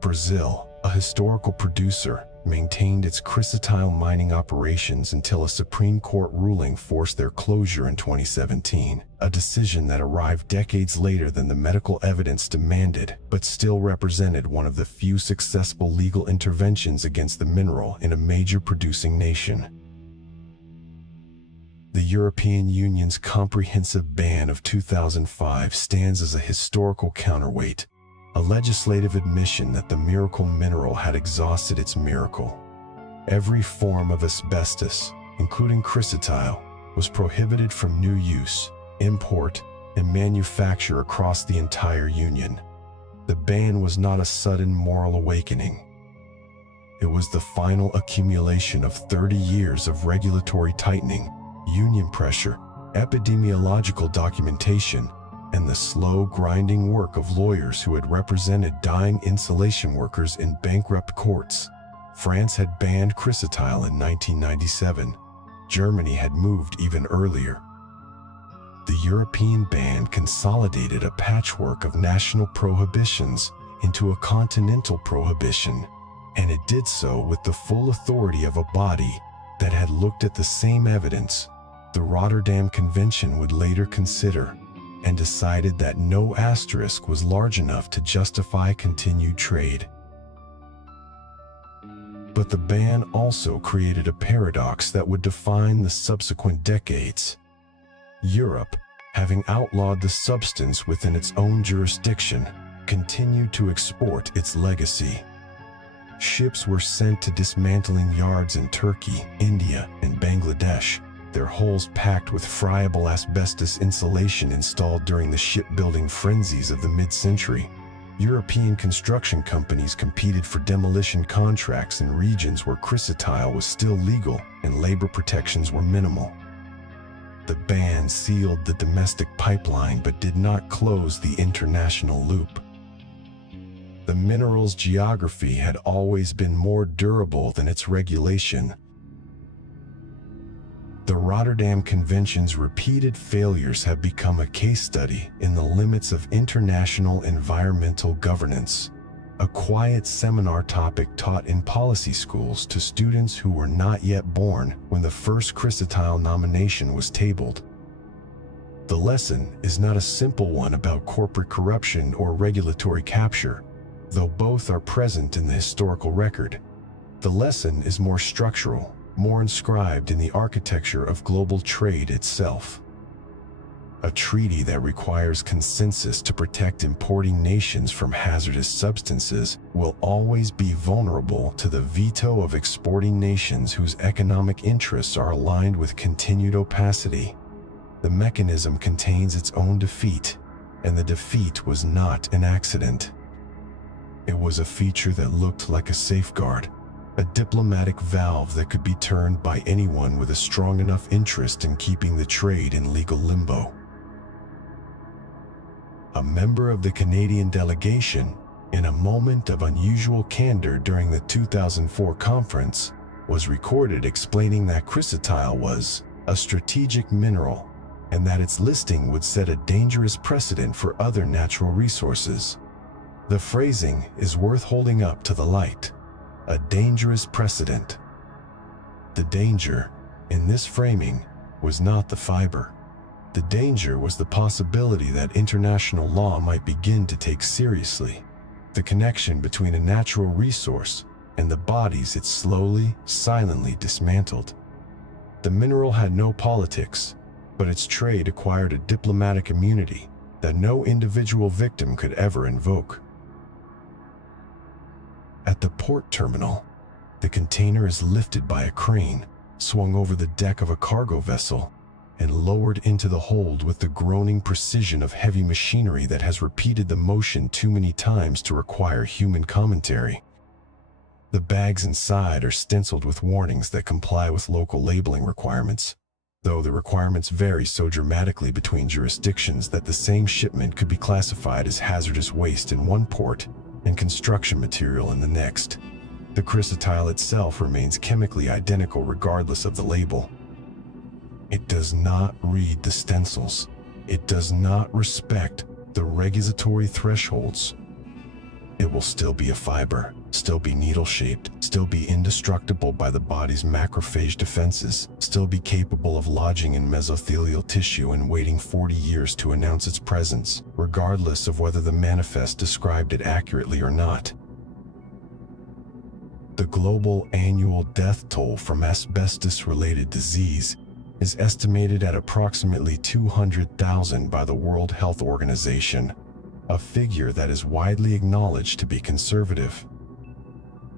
Brazil, a historical producer, maintained its chrysotile mining operations until a Supreme Court ruling forced their closure in 2017, a decision that arrived decades later than the medical evidence demanded, but still represented one of the few successful legal interventions against the mineral in a major producing nation. The European Union's comprehensive ban of 2005 stands as a historical counterweight, a legislative admission that the miracle mineral had exhausted its miracle. Every form of asbestos, including chrysotile, was prohibited from new use, import, and manufacture across the entire Union. The ban was not a sudden moral awakening. It was the final accumulation of 30 years of regulatory tightening, union pressure, epidemiological documentation, and the slow grinding work of lawyers who had represented dying insulation workers in bankrupt courts. France had banned chrysotile in 1997. Germany had moved even earlier. The European ban consolidated a patchwork of national prohibitions into a continental prohibition, and it did so with the full authority of a body that had looked at the same evidence the Rotterdam Convention would later consider, and decided that no asterisk was large enough to justify continued trade. But the ban also created a paradox that would define the subsequent decades. Europe, having outlawed the substance within its own jurisdiction, continued to export its legacy. Ships were sent to dismantling yards in Turkey, India, and Bangladesh, their hulls packed with friable asbestos insulation installed during the shipbuilding frenzies of the mid-century. European construction companies competed for demolition contracts in regions where chrysotile was still legal and labor protections were minimal. The ban sealed the domestic pipeline but did not close the international loop. The mineral's geography had always been more durable than its regulation. The Rotterdam Convention's repeated failures have become a case study in the limits of international environmental governance, a quiet seminar topic taught in policy schools to students who were not yet born when the first chrysotile nomination was tabled. The lesson is not a simple one about corporate corruption or regulatory capture, though both are present in the historical record. The lesson is more structural, more inscribed in the architecture of global trade itself. A treaty that requires consensus to protect importing nations from hazardous substances will always be vulnerable to the veto of exporting nations whose economic interests are aligned with continued opacity. The mechanism contains its own defeat, and the defeat was not an accident. It was a feature that looked like a safeguard, a diplomatic valve that could be turned by anyone with a strong enough interest in keeping the trade in legal limbo. A member of the Canadian delegation, in a moment of unusual candor during the 2004 conference, was recorded explaining that chrysotile was a strategic mineral and that its listing would set a dangerous precedent for other natural resources. The phrasing is worth holding up to the light. A dangerous precedent. The danger, in this framing, was not the fiber. The danger was the possibility that international law might begin to take seriously the connection between a natural resource and the bodies it slowly, silently dismantled. The mineral had no politics, but its trade acquired a diplomatic immunity that no individual victim could ever invoke. At the port terminal, the container is lifted by a crane, swung over the deck of a cargo vessel, and lowered into the hold with the groaning precision of heavy machinery that has repeated the motion too many times to require human commentary. The bags inside are stenciled with warnings that comply with local labeling requirements, though the requirements vary so dramatically between jurisdictions that the same shipment could be classified as hazardous waste in one port and construction material in the next. The chrysotile itself remains chemically identical regardless of the label. It does not read the stencils. It does not respect the regulatory thresholds. It will still be a fiber, still be needle-shaped, still be indestructible by the body's macrophage defenses, still be capable of lodging in mesothelial tissue and waiting 40 years to announce its presence, regardless of whether the manifest described it accurately or not. The global annual death toll from asbestos-related disease is estimated at approximately 200,000 by the World Health Organization, a figure that is widely acknowledged to be conservative.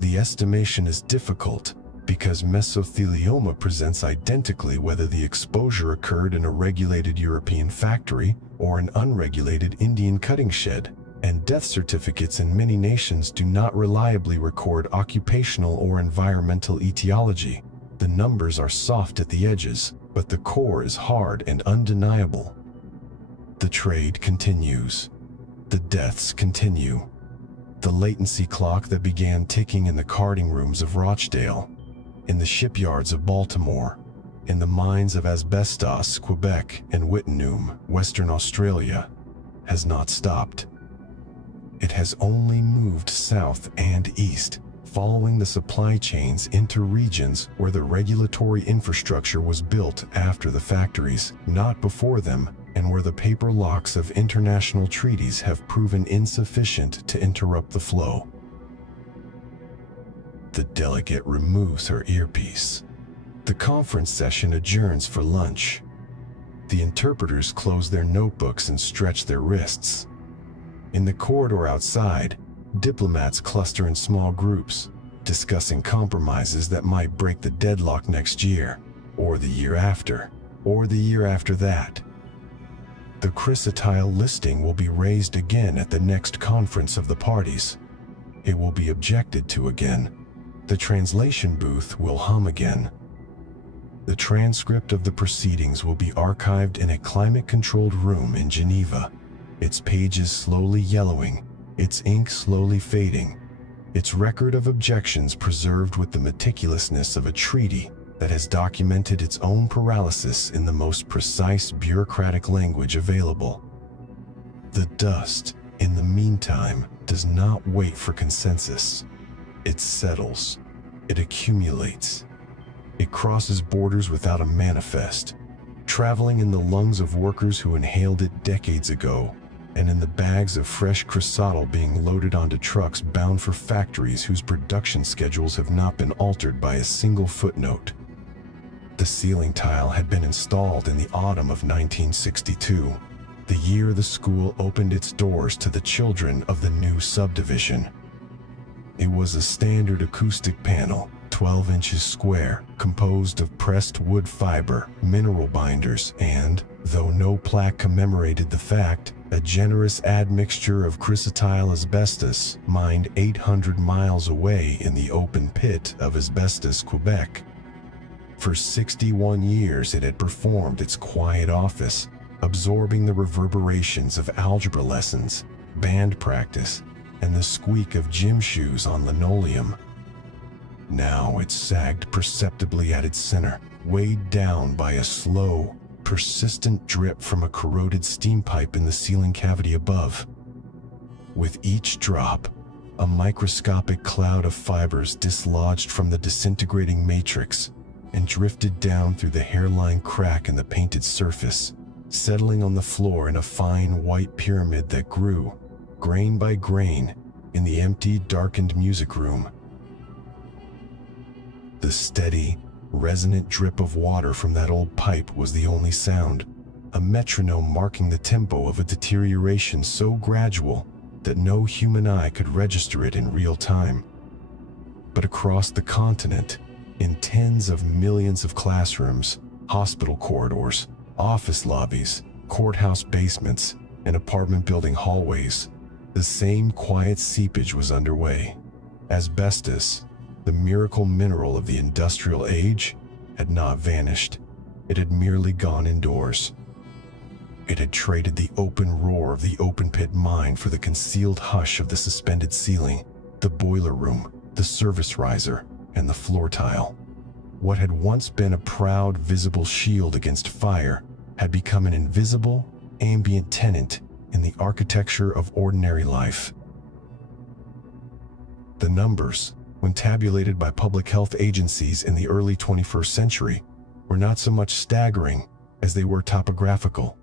The estimation is difficult because mesothelioma presents identically whether the exposure occurred in a regulated European factory or an unregulated Indian cutting shed, and death certificates in many nations do not reliably record occupational or environmental etiology. The numbers are soft at the edges, but the core is hard and undeniable. The trade continues. The deaths continue. The latency clock that began ticking in the carding rooms of Rochdale, in the shipyards of Baltimore, in the mines of Asbestos, Quebec, and Wittenoom, Western Australia, has not stopped. It has only moved south and east, following the supply chains into regions where the regulatory infrastructure was built after the factories, not before them, and where the paper locks of international treaties have proven insufficient to interrupt the flow. The delegate removes her earpiece. The conference session adjourns for lunch. The interpreters close their notebooks and stretch their wrists. In the corridor outside, diplomats cluster in small groups, discussing compromises that might break the deadlock next year, or the year after, or the year after that. The chrysotile listing will be raised again at the next conference of the parties. It will be objected to again. The translation booth will hum again. The transcript of the proceedings will be archived in a climate-controlled room in Geneva, its pages slowly yellowing, its ink slowly fading, its record of objections preserved with the meticulousness of a treaty that has documented its own paralysis in the most precise bureaucratic language available. The dust, in the meantime, does not wait for consensus. It settles. It accumulates. It crosses borders without a manifest, traveling in the lungs of workers who inhaled it decades ago, and in the bags of fresh chrysotile being loaded onto trucks bound for factories whose production schedules have not been altered by a single footnote. The ceiling tile had been installed in the autumn of 1962, the year the school opened its doors to the children of the new subdivision. It was a standard acoustic panel, 12 inches square, composed of pressed wood fiber, mineral binders, and, though no plaque commemorated the fact, a generous admixture of chrysotile asbestos, mined 800 miles away in the open pit of Asbestos, Quebec. For 61 years it had performed its quiet office, absorbing the reverberations of algebra lessons, band practice, and the squeak of gym shoes on linoleum. Now it sagged perceptibly at its center, weighed down by a slow, persistent drip from a corroded steam pipe in the ceiling cavity above. With each drop, a microscopic cloud of fibers dislodged from the disintegrating matrix and drifted down through the hairline crack in the painted surface, settling on the floor in a fine white pyramid that grew, grain by grain, in the empty, darkened music room. The steady, resonant drip of water from that old pipe was the only sound, a metronome marking the tempo of a deterioration so gradual that no human eye could register it in real time. But across the continent, in tens of millions of classrooms, hospital corridors, office lobbies, courthouse basements, and apartment building hallways, the same quiet seepage was underway. Asbestos, the miracle mineral of the industrial age, had not vanished. It had merely gone indoors. It had traded the open roar of the open pit mine for the concealed hush of the suspended ceiling, the boiler room, the service riser, and the floor tile. What had once been a proud, visible shield against fire had become an invisible, ambient tenant in the architecture of ordinary life. The numbers, when tabulated by public health agencies in the early 21st century, were not so much staggering as they were topographical.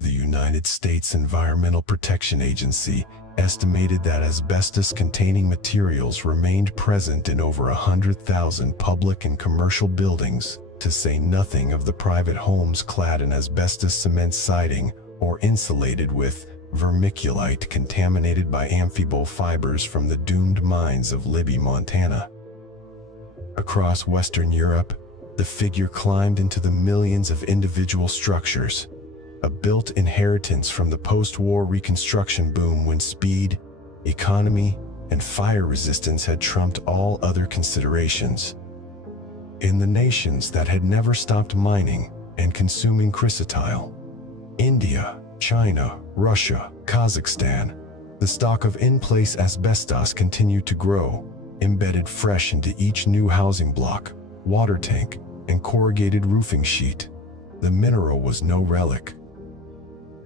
The United States Environmental Protection Agency estimated that asbestos-containing materials remained present in over 100,000 public and commercial buildings, to say nothing of the private homes clad in asbestos cement siding or insulated with vermiculite contaminated by amphibo fibers from the doomed mines of Libby, Montana. Across Western Europe, the figure climbed into the millions of individual structures, a built inheritance from the post-war reconstruction boom when speed, economy, and fire resistance had trumped all other considerations. In the nations that had never stopped mining and consuming chrysotile, India, China, Russia, Kazakhstan, the stock of in-place asbestos continued to grow, embedded fresh into each new housing block, water tank, and corrugated roofing sheet. The mineral was no relic.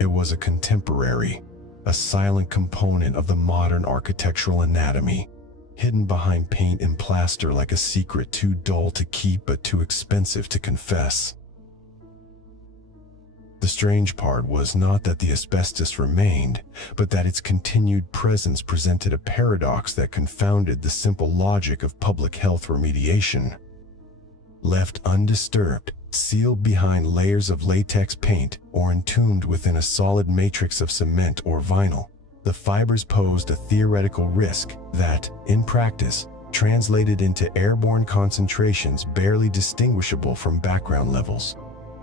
It was a contemporary, a silent component of the modern architectural anatomy, hidden behind paint and plaster like a secret too dull to keep but too expensive to confess. The strange part was not that the asbestos remained, but that its continued presence presented a paradox that confounded the simple logic of public health remediation. Left undisturbed, sealed behind layers of latex paint, or entombed within a solid matrix of cement or vinyl, the fibers posed a theoretical risk that, in practice, translated into airborne concentrations barely distinguishable from background levels.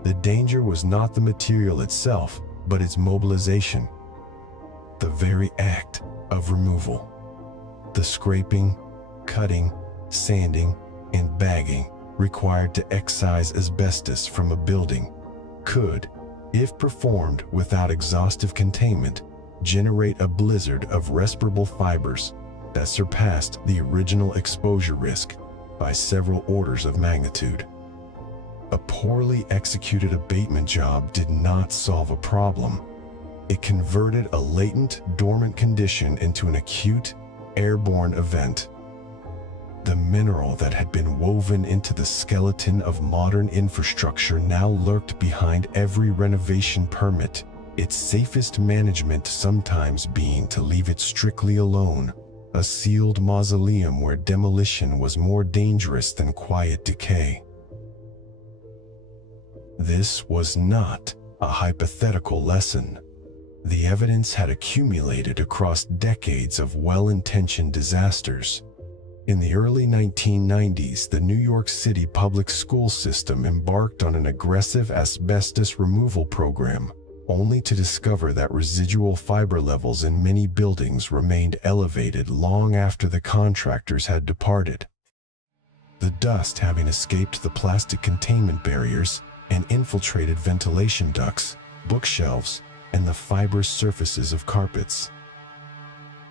The danger was not the material itself, but its mobilization. The very act of removal. The scraping, cutting, sanding, and bagging required to excise asbestos from a building could, if performed without exhaustive containment, generate a blizzard of respirable fibers that surpassed the original exposure risk by several orders of magnitude. A poorly executed abatement job did not solve a problem. It converted a latent, dormant condition into an acute, airborne event. The mineral that had been woven into the skeleton of modern infrastructure now lurked behind every renovation permit, its safest management sometimes being to leave it strictly alone, a sealed mausoleum where demolition was more dangerous than quiet decay. This was not a hypothetical lesson. The evidence had accumulated across decades of well-intentioned disasters. In the early 1990s, the New York City public school system embarked on an aggressive asbestos removal program, only to discover that residual fiber levels in many buildings remained elevated long after the contractors had departed. The dust having escaped the plastic containment barriers and infiltrated ventilation ducts, bookshelves, and the fibrous surfaces of carpets.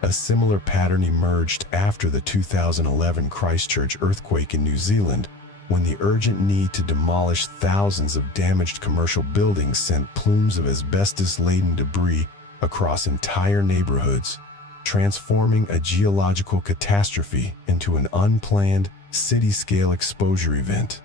A similar pattern emerged after the 2011 Christchurch earthquake in New Zealand, when the urgent need to demolish thousands of damaged commercial buildings sent plumes of asbestos-laden debris across entire neighborhoods, transforming a geological catastrophe into an unplanned, city-scale exposure event.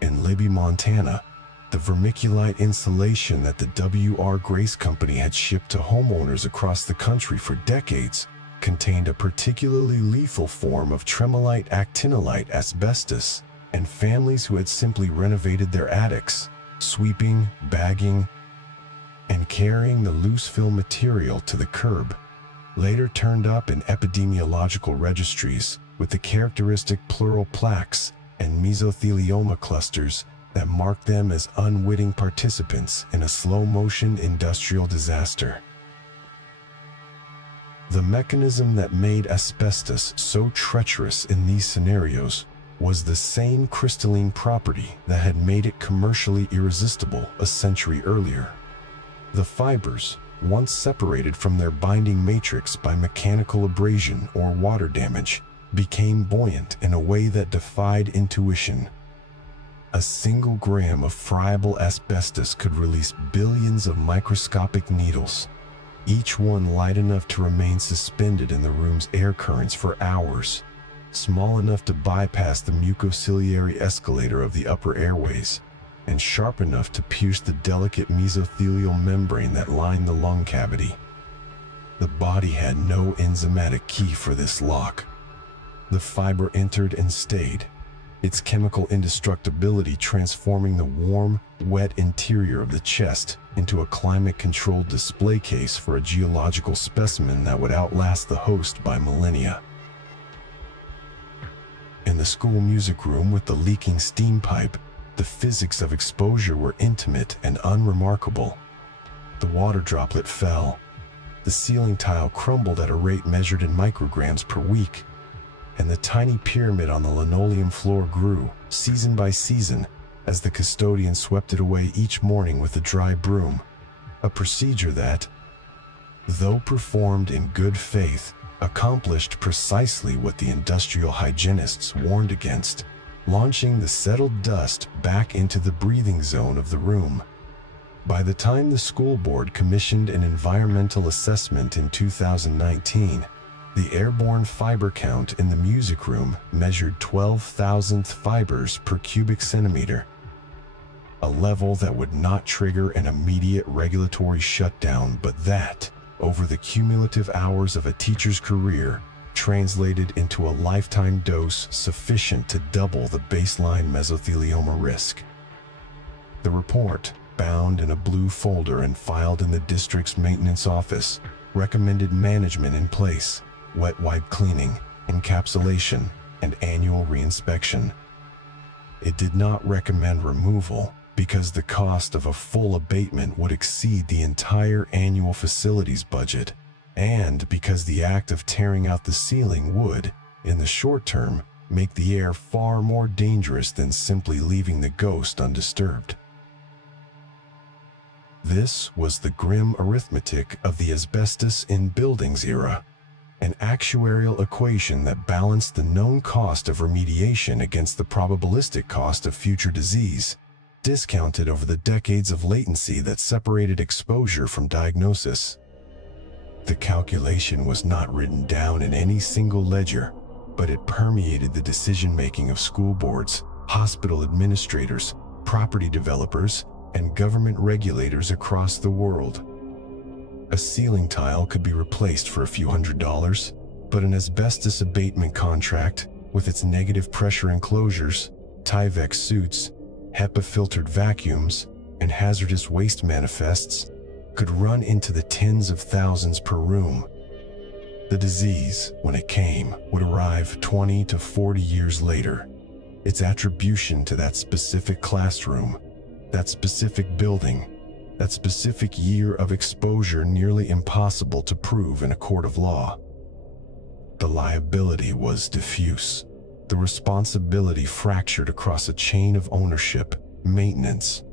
In Libby, Montana, the vermiculite insulation that the W.R. Grace Company had shipped to homeowners across the country for decades contained a particularly lethal form of tremolite actinolite asbestos, and families who had simply renovated their attics, sweeping, bagging, and carrying the loose-fill material to the curb, later turned up in epidemiological registries with the characteristic pleural plaques and mesothelioma clusters that marked them as unwitting participants in a slow-motion industrial disaster. The mechanism that made asbestos so treacherous in these scenarios was the same crystalline property that had made it commercially irresistible a century earlier. The fibers, once separated from their binding matrix by mechanical abrasion or water damage, became buoyant in a way that defied intuition. A single gram of friable asbestos could release billions of microscopic needles, each one light enough to remain suspended in the room's air currents for hours, small enough to bypass the mucociliary escalator of the upper airways, and sharp enough to pierce the delicate mesothelial membrane that lined the lung cavity. The body had no enzymatic key for this lock. The fiber entered and stayed, its chemical indestructibility transforming the warm, wet interior of the chest into a climate-controlled display case for a geological specimen that would outlast the host by millennia. In the school music room with the leaking steam pipe, the physics of exposure were intimate and unremarkable. The water droplet fell. The ceiling tile crumbled at a rate measured in micrograms per week, and the tiny pyramid on the linoleum floor grew, season by season, as the custodian swept it away each morning with a dry broom, a procedure that, though performed in good faith, accomplished precisely what the industrial hygienists warned against, launching the settled dust back into the breathing zone of the room. By the time the school board commissioned an environmental assessment in 2019, the airborne fiber count in the music room measured 12,000th fibers per cubic centimeter, a level that would not trigger an immediate regulatory shutdown, but that, over the cumulative hours of a teacher's career, translated into a lifetime dose sufficient to double the baseline mesothelioma risk. The report, bound in a blue folder and filed in the district's maintenance office, recommended management in place, wet wipe cleaning, encapsulation, and annual reinspection. It did not recommend removal because the cost of a full abatement would exceed the entire annual facilities budget, and because the act of tearing out the ceiling would, in the short term, make the air far more dangerous than simply leaving the ghost undisturbed. This was the grim arithmetic of the asbestos in buildings era, an actuarial equation that balanced the known cost of remediation against the probabilistic cost of future disease, discounted over the decades of latency that separated exposure from diagnosis. The calculation was not written down in any single ledger, but it permeated the decision-making of school boards, hospital administrators, property developers, and government regulators across the world. A ceiling tile could be replaced for a few $100s, but an asbestos abatement contract, with its negative pressure enclosures, Tyvek suits, HEPA-filtered vacuums, and hazardous waste manifests, could run into the tens of thousands per room. The disease, when it came, would arrive 20 to 40 years later. Its attribution to that specific classroom, that specific building, that specific year of exposure nearly impossible to prove in a court of law. The liability was diffuse, the responsibility fractured across a chain of ownership, maintenance,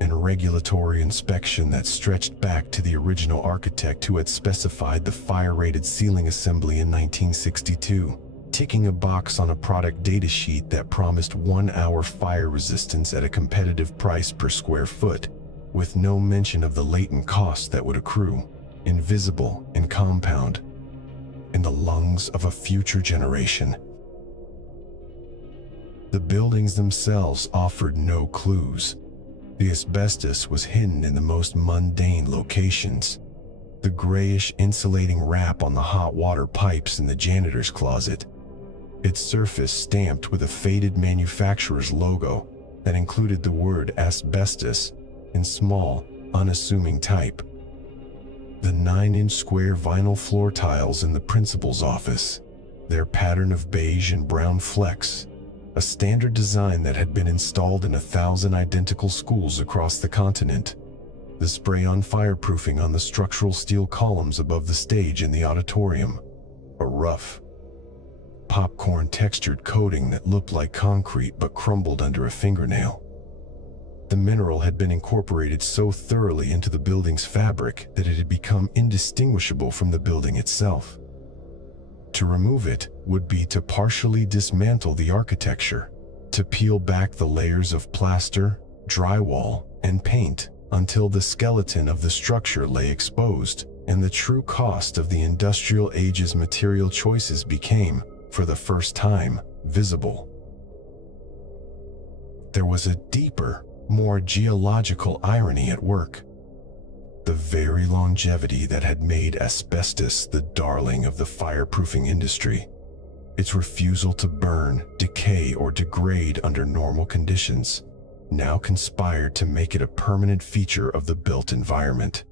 and regulatory inspection that stretched back to the original architect who had specified the fire-rated ceiling assembly in 1962, ticking a box on a product data sheet that promised 1 hour fire resistance at a competitive price per square foot, with no mention of the latent costs that would accrue, invisible and compound, in the lungs of a future generation. The buildings themselves offered no clues. The asbestos was hidden in the most mundane locations. The grayish insulating wrap on the hot water pipes in the janitor's closet, its surface stamped with a faded manufacturer's logo that included the word asbestos in small, unassuming type. The 9-inch square vinyl floor tiles in the principal's office, their pattern of beige and brown flecks, a standard design that had been installed in 1,000 identical schools across the continent. The spray-on fireproofing on the structural steel columns above the stage in the auditorium, a rough, popcorn-textured coating that looked like concrete but crumbled under a fingernail. The mineral had been incorporated so thoroughly into the building's fabric that it had become indistinguishable from the building itself. To remove it would be to partially dismantle the architecture, to peel back the layers of plaster, drywall, and paint, until the skeleton of the structure lay exposed and the true cost of the industrial age's material choices became, for the first time, visible. There was a deeper, more geological irony at work. The very longevity that had made asbestos the darling of the fireproofing industry, its refusal to burn, decay, or degrade under normal conditions, now conspired to make it a permanent feature of the built environment.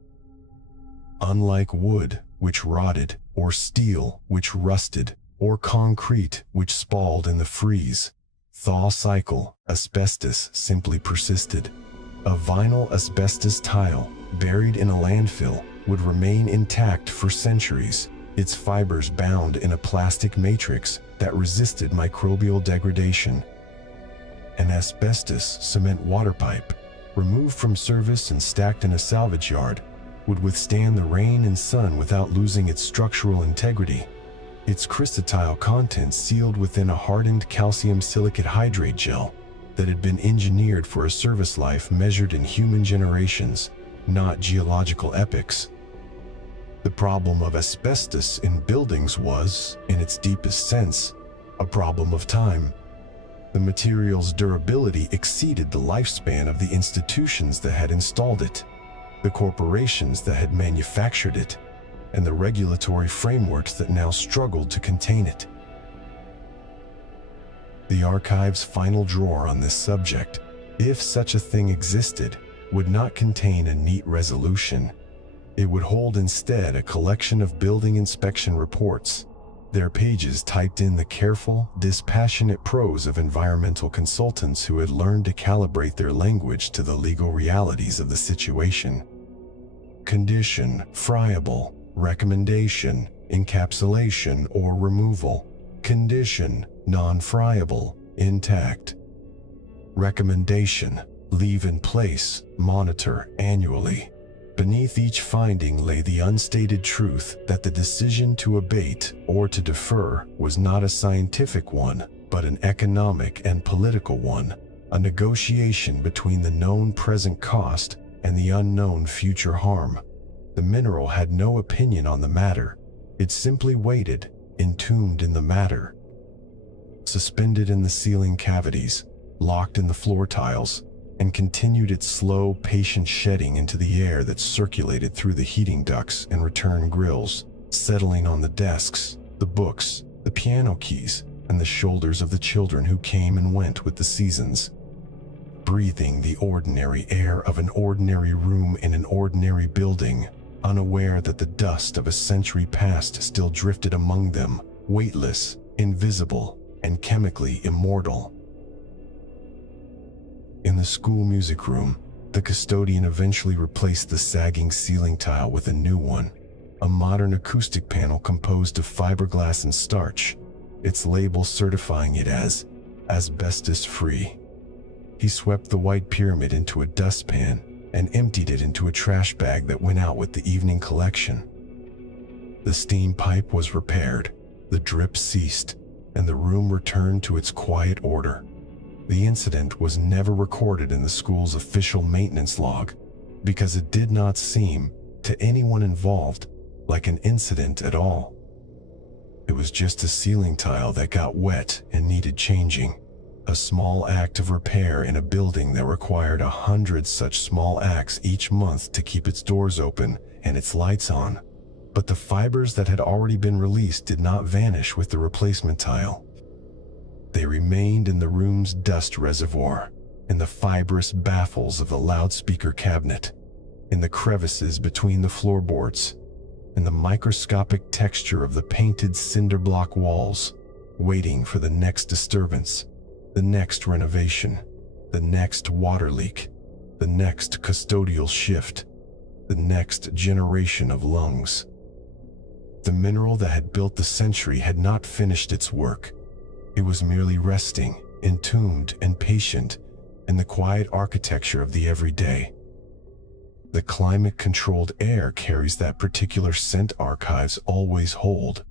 Unlike wood, which rotted, or steel, which rusted, or concrete, which spalled in the freeze-thaw cycle, asbestos simply persisted. A vinyl asbestos tile, buried in a landfill, would remain intact for centuries, its fibers bound in a plastic matrix that resisted microbial degradation. An asbestos cement water pipe, removed from service and stacked in a salvage yard, would withstand the rain and sun without losing its structural integrity, its crystalline content sealed within a hardened calcium silicate hydrate gel that had been engineered for a service life measured in human generations, not geological epochs. The problem of asbestos in buildings was, in its deepest sense, a problem of time. The material's durability exceeded the lifespan of the institutions that had installed it, the corporations that had manufactured it, and the regulatory frameworks that now struggled to contain it. The archive's final drawer on this subject, if such a thing existed, would not contain a neat resolution. It would hold instead a collection of building inspection reports, their pages typed in the careful, dispassionate prose of environmental consultants who had learned to calibrate their language to the legal realities of the situation. Condition, friable. Recommendation, encapsulation or removal. Condition, non-friable, intact. Recommendation, leave in place, monitor annually. Beneath each finding lay the unstated truth that the decision to abate or to defer was not a scientific one, but an economic and political one, a negotiation between the known present cost and the unknown future harm. The mineral had no opinion on the matter. It simply waited, entombed in the matter. Suspended in the ceiling cavities, locked in the floor tiles, and continued its slow, patient shedding into the air that circulated through the heating ducts and return grills, settling on the desks, the books, the piano keys, and the shoulders of the children who came and went with the seasons. Breathing the ordinary air of an ordinary room in an ordinary building, unaware that the dust of a century past still drifted among them, weightless, invisible, and chemically immortal. In the school music room, the custodian eventually replaced the sagging ceiling tile with a new one, a modern acoustic panel composed of fiberglass and starch, its label certifying it as asbestos-free. He swept the white pyramid into a dustpan and emptied it into a trash bag that went out with the evening collection. The steam pipe was repaired, the drip ceased, and the room returned to its quiet order. The incident was never recorded in the school's official maintenance log because it did not seem, to anyone involved, like an incident at all. It was just a ceiling tile that got wet and needed changing. A small act of repair in a building that required 100 such small acts each month to keep its doors open and its lights on. But the fibers that had already been released did not vanish with the replacement tile. They remained in the room's dust reservoir, in the fibrous baffles of the loudspeaker cabinet, in the crevices between the floorboards, in the microscopic texture of the painted cinder block walls, waiting for the next disturbance, the next renovation, the next water leak, the next custodial shift, the next generation of lungs. The mineral that had built the century had not finished its work. It was merely resting, entombed and patient, in the quiet architecture of the everyday. The climate-controlled air carries that particular scent archives always hold,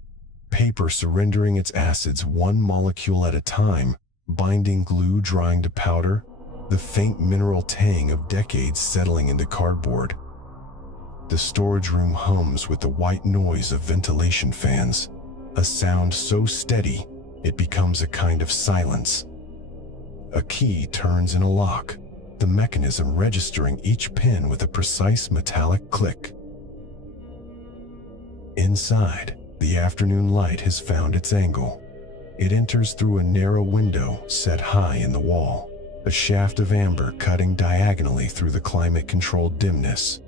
paper surrendering its acids one molecule at a time, binding glue drying to powder, the faint mineral tang of decades settling into cardboard. The storage room hums with the white noise of ventilation fans, a sound so steady it becomes a kind of silence. A key turns in a lock, the mechanism registering each pin with a precise metallic click. Inside, the afternoon light has found its angle. It enters through a narrow window set high in the wall, a shaft of amber cutting diagonally through the climate-controlled dimness.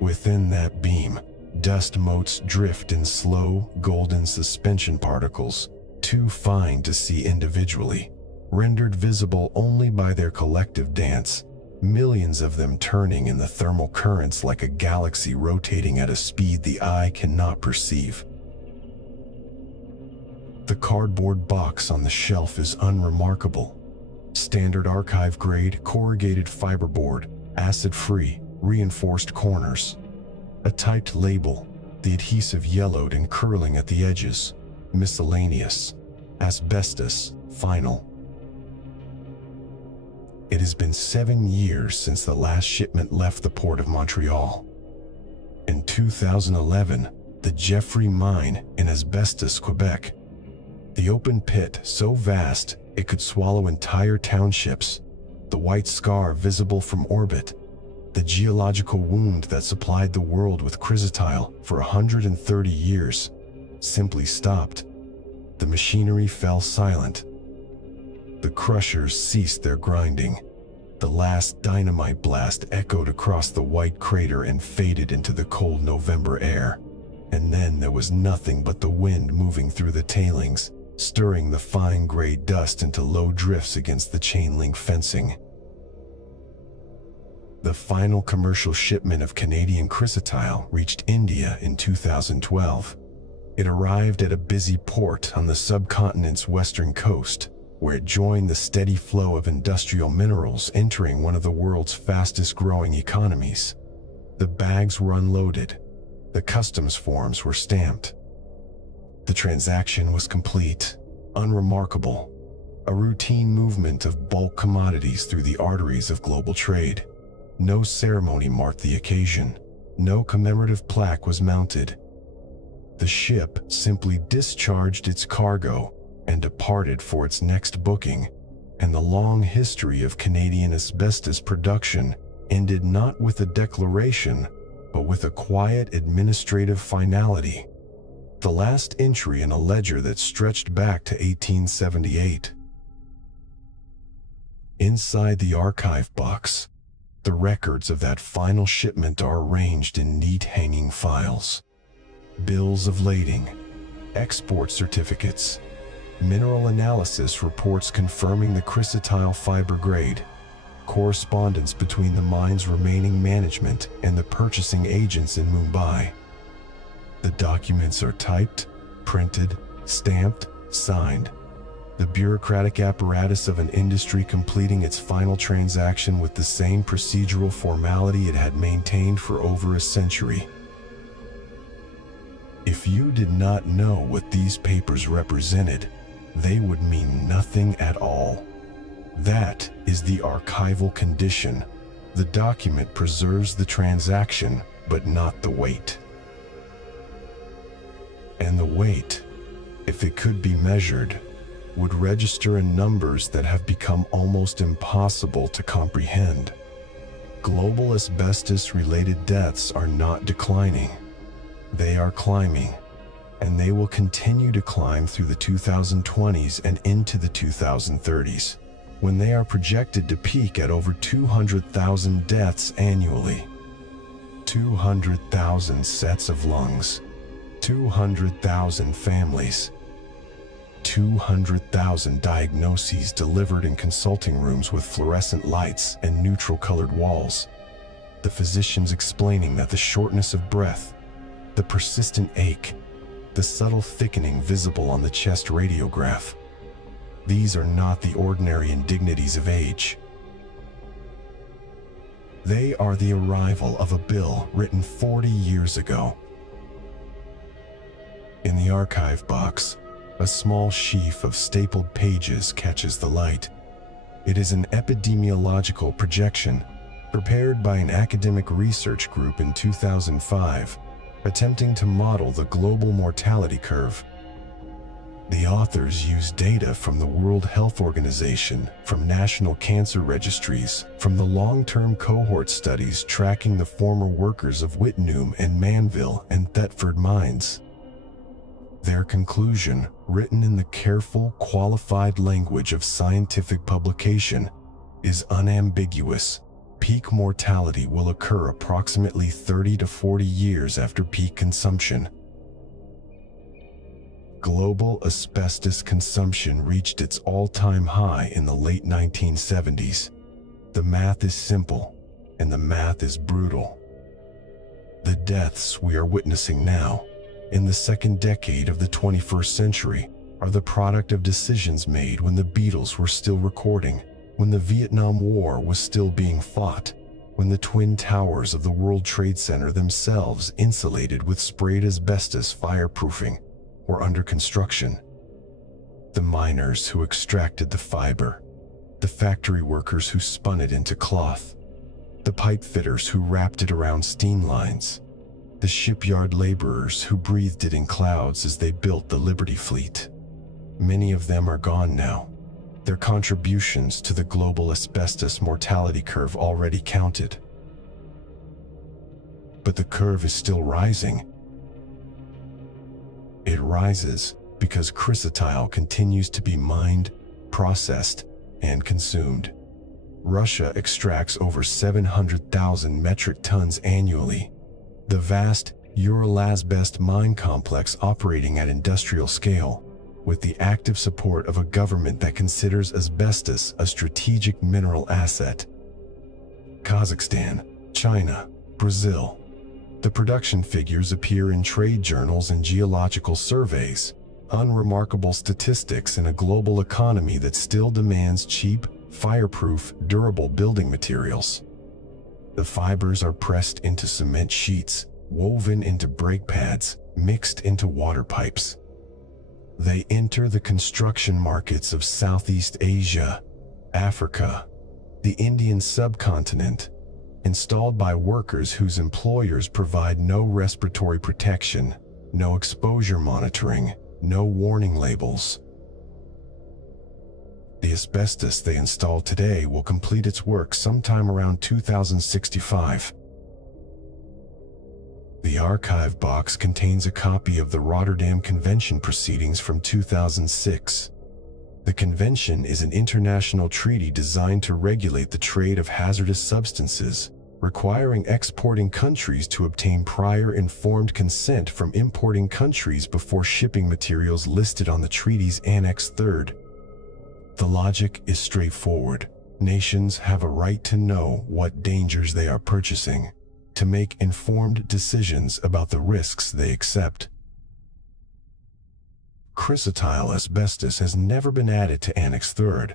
Within that beam, dust motes drift in slow, golden suspension particles, too fine to see individually, rendered visible only by their collective dance, millions of them turning in the thermal currents like a galaxy rotating at a speed the eye cannot perceive. The cardboard box on the shelf is unremarkable. Standard archive-grade corrugated fiberboard, acid-free, reinforced corners. A typed label, the adhesive yellowed and curling at the edges. Miscellaneous. Asbestos. Final. It has been 7 years since the last shipment left the port of Montreal. In 2011, the Jeffrey Mine in Asbestos, Quebec. The open pit so vast it could swallow entire townships, the white scar visible from orbit, the geological wound that supplied the world with chrysotile for 130 years, simply stopped. The machinery fell silent. The crushers ceased their grinding. The last dynamite blast echoed across the white crater and faded into the cold November air. And then there was nothing but the wind moving through the tailings, stirring the fine gray dust into low drifts against the chain-link fencing. The final commercial shipment of Canadian chrysotile reached India in 2012. It arrived at a busy port on the subcontinent's western coast, where it joined the steady flow of industrial minerals entering one of the world's fastest-growing economies. The bags were unloaded. The customs forms were stamped. The transaction was complete, unremarkable, a routine movement of bulk commodities through the arteries of global trade. No ceremony marked the occasion. No commemorative plaque was mounted. The ship simply discharged its cargo and departed for its next booking, and the long history of Canadian asbestos production ended not with a declaration, but with a quiet administrative finality. The last entry in a ledger that stretched back to 1878. Inside the archive box, the records of that final shipment are arranged in neat hanging files. Bills of lading, export certificates, mineral analysis reports confirming the chrysotile fiber grade, correspondence between the mine's remaining management and the purchasing agents in Mumbai. The documents are typed, printed, stamped, signed. The bureaucratic apparatus of an industry completing its final transaction with the same procedural formality it had maintained for over a century. If you did not know what these papers represented, they would mean nothing at all. That is the archival condition. The document preserves the transaction, but not the weight. And the weight, if it could be measured, would register in numbers that have become almost impossible to comprehend. Global asbestos-related deaths are not declining. They are climbing, and they will continue to climb through the 2020s and into the 2030s, when they are projected to peak at over 200,000 deaths annually. 200,000 sets of lungs, 200,000 families, 200,000 diagnoses delivered in consulting rooms with fluorescent lights and neutral-colored walls. The physicians explaining that the shortness of breath, the persistent ache, the subtle thickening visible on the chest radiograph, these are not the ordinary indignities of age. They are the arrival of a bill written 40 years ago. In the archive box, a small sheaf of stapled pages catches the light. It is an epidemiological projection prepared by an academic research group in 2005, attempting to model the global mortality curve. The authors use data from the World Health Organization, from national cancer registries, from the long-term cohort studies tracking the former workers of Whitnum and Manville and Thetford mines. Their conclusion, written in the careful, qualified language of scientific publication, is unambiguous. Peak mortality will occur approximately 30 to 40 years after peak consumption. Global asbestos consumption reached its all-time high in the late 1970s. The math is simple, and the math is brutal. The deaths we are witnessing now, in the second decade of the 21st century, are the product of decisions made when the Beatles were still recording, when the Vietnam War was still being fought, when the Twin Towers of the World Trade Center themselves, insulated with sprayed asbestos fireproofing, were under construction. The miners who extracted the fiber, the factory workers who spun it into cloth, the pipe fitters who wrapped it around steam lines, the shipyard laborers who breathed it in clouds as they built the Liberty Fleet. Many of them are gone now, their contributions to the global asbestos mortality curve already counted. But the curve is still rising. It rises because chrysotile continues to be mined, processed, and consumed. Russia extracts over 700,000 metric tons annually. The vast Ural-Asbest mine complex operating at industrial scale, with the active support of a government that considers asbestos a strategic mineral asset. Kazakhstan, China, Brazil. The production figures appear in trade journals and geological surveys, unremarkable statistics in a global economy that still demands cheap, fireproof, durable building materials. The fibers are pressed into cement sheets, woven into brake pads, mixed into water pipes. They enter the construction markets of Southeast Asia, Africa, the Indian subcontinent, installed by workers whose employers provide no respiratory protection, no exposure monitoring, no warning labels. The asbestos they install today will complete its work sometime around 2065. The archive box contains a copy of the Rotterdam Convention proceedings from 2006. The convention is an international treaty designed to regulate the trade of hazardous substances, requiring exporting countries to obtain prior informed consent from importing countries before shipping materials listed on the treaty's Annex 3rd. The logic is straightforward. Nations have a right to know what dangers they are purchasing, to make informed decisions about the risks they accept. Chrysotile asbestos has never been added to Annex 3rd.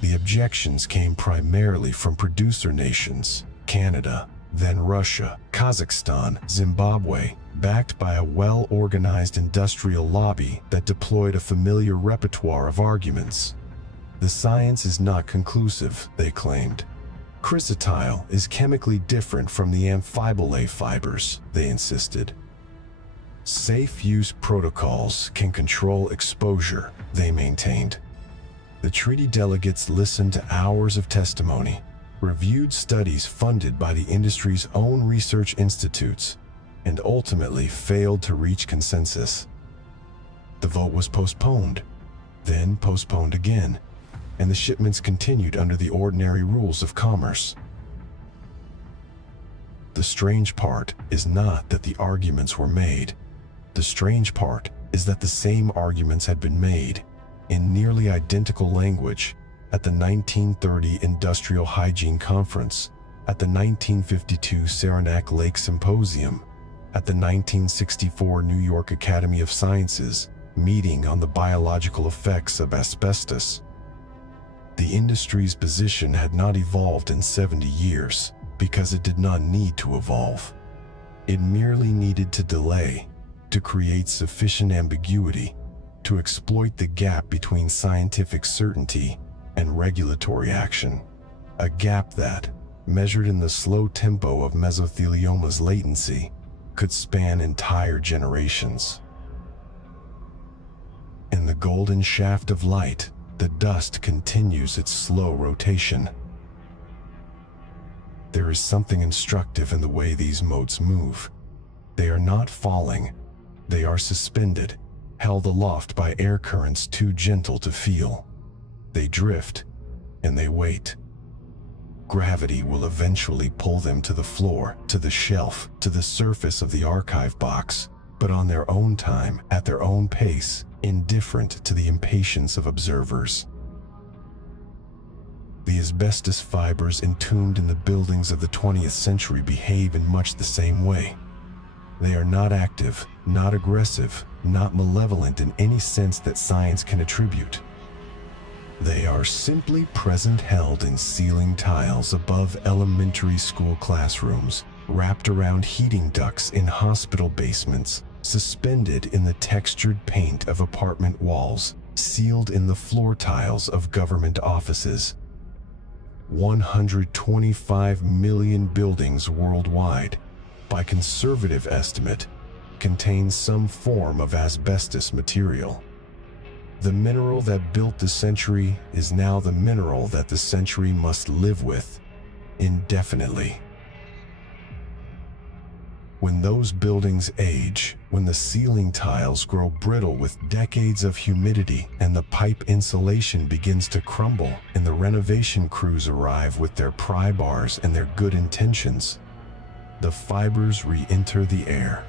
The objections came primarily from producer nations, Canada, then Russia, Kazakhstan, Zimbabwe, backed by a well-organized industrial lobby that deployed a familiar repertoire of arguments. The science is not conclusive, they claimed. Chrysotile is chemically different from the amphibolate fibers, they insisted. Safe use protocols can control exposure, they maintained. The treaty delegates listened to hours of testimony, reviewed studies funded by the industry's own research institutes, and ultimately failed to reach consensus. The vote was postponed, then postponed again, and the shipments continued under the ordinary rules of commerce. The strange part is not that the arguments were made. The strange part is that the same arguments had been made, in nearly identical language, at the 1930 Industrial Hygiene Conference, at the 1952 Saranac Lake Symposium, at the 1964 New York Academy of Sciences meeting on the biological effects of asbestos. The industry's position had not evolved in 70 years because it did not need to evolve. It merely needed to delay, to create sufficient ambiguity, to exploit the gap between scientific certainty and regulatory action. A gap that, measured in the slow tempo of mesothelioma's latency, could span entire generations. In the golden shaft of light, the dust continues its slow rotation. There is something instructive in the way these motes move. They are not falling, they are suspended, held aloft by air currents too gentle to feel. They drift, and they wait. Gravity will eventually pull them to the floor, to the shelf, to the surface of the archive box, but on their own time, at their own pace, indifferent to the impatience of observers. The asbestos fibers entombed in the buildings of the 20th century behave in much the same way. They are not active, not aggressive, not malevolent in any sense that science can attribute. They are simply present, held in ceiling tiles above elementary school classrooms, wrapped around heating ducts in hospital basements, suspended in the textured paint of apartment walls, sealed in the floor tiles of government offices. 125 million buildings worldwide, by conservative estimate, contain some form of asbestos material. The mineral that built the century is now the mineral that the century must live with, indefinitely. When those buildings age, when the ceiling tiles grow brittle with decades of humidity and the pipe insulation begins to crumble and the renovation crews arrive with their pry bars and their good intentions, the fibers re-enter the air.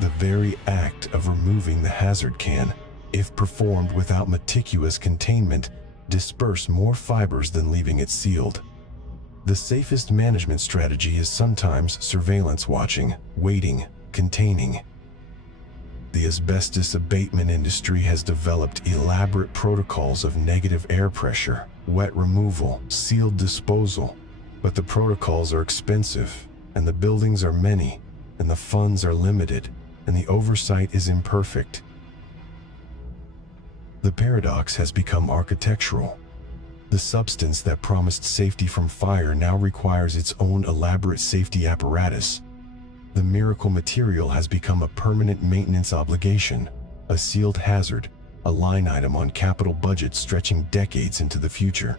The very act of removing the hazard can, if performed without meticulous containment, disperse more fibers than leaving it sealed. The safest management strategy is sometimes surveillance watching, waiting, containing. The asbestos abatement industry has developed elaborate protocols of negative air pressure, wet removal, sealed disposal, but the protocols are expensive, and the buildings are many, and the funds are limited, and the oversight is imperfect. The paradox has become architectural. The substance that promised safety from fire now requires its own elaborate safety apparatus. The miracle material has become a permanent maintenance obligation, a sealed hazard, a line item on capital budgets stretching decades into the future.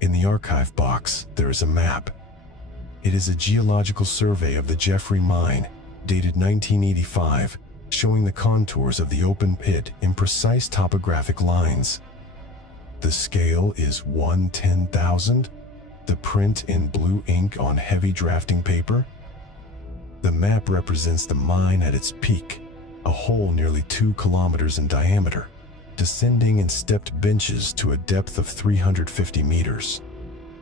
In the archive box, there is a map. It is a geological survey of the Jeffrey Mine, dated 1985, showing the contours of the open pit in precise topographic lines. The scale is 1/10,000, the print in blue ink on heavy drafting paper. The map represents the mine at its peak, a hole nearly 2 kilometers in diameter, descending in stepped benches to a depth of 350 meters.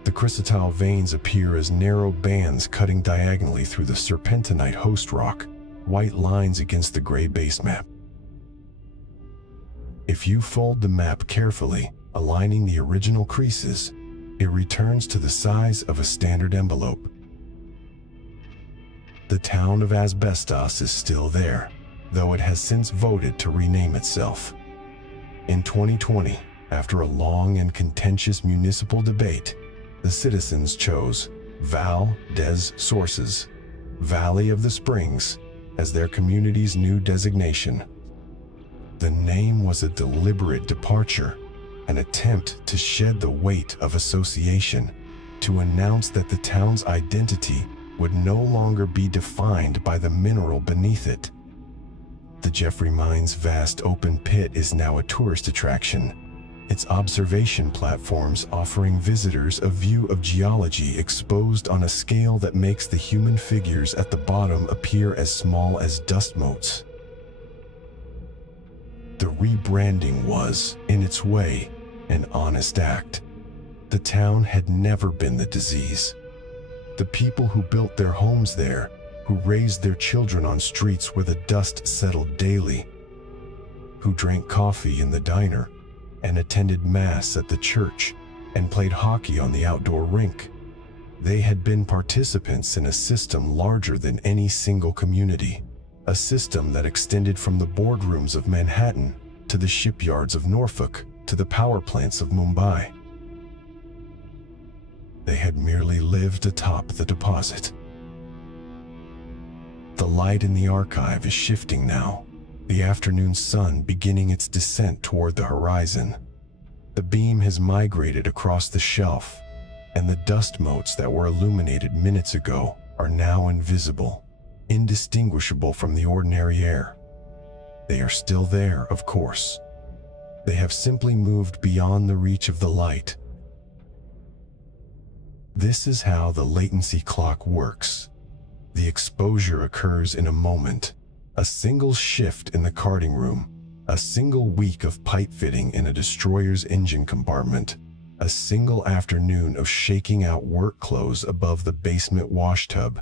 The chrysotile veins appear as narrow bands cutting diagonally through the serpentinite host rock, white lines against the gray base map. If you fold the map carefully, aligning the original creases, it returns to the size of a standard envelope. The town of Asbestos is still there, though it has since voted to rename itself. In 2020, after a long and contentious municipal debate, the citizens chose Val des Sources, Valley of the Springs, as their community's new designation. The name was a deliberate departure, an attempt to shed the weight of association, to announce that the town's identity would no longer be defined by the mineral beneath it. The Jeffrey Mine's vast open pit is now a tourist attraction, its observation platforms offering visitors a view of geology exposed on a scale that makes the human figures at the bottom appear as small as dust motes. The rebranding was, in its way, an honest act. The town had never been the disease. The people who built their homes there, who raised their children on streets where the dust settled daily, who drank coffee in the diner and attended mass at the church and played hockey on the outdoor rink. They had been participants in a system larger than any single community, a system that extended from the boardrooms of Manhattan to the shipyards of Norfolk to the power plants of Mumbai. They had merely lived atop the deposit. The light in the archive is shifting now, the afternoon sun beginning its descent toward the horizon. The beam has migrated across the shelf, and the dust motes that were illuminated minutes ago are now invisible, indistinguishable from the ordinary air. They are still there, of course. They have simply moved beyond the reach of the light. This is how the latency clock works. The exposure occurs in a moment, a single shift in the carding room, a single week of pipe fitting in a destroyer's engine compartment, a single afternoon of shaking out work clothes above the basement washtub.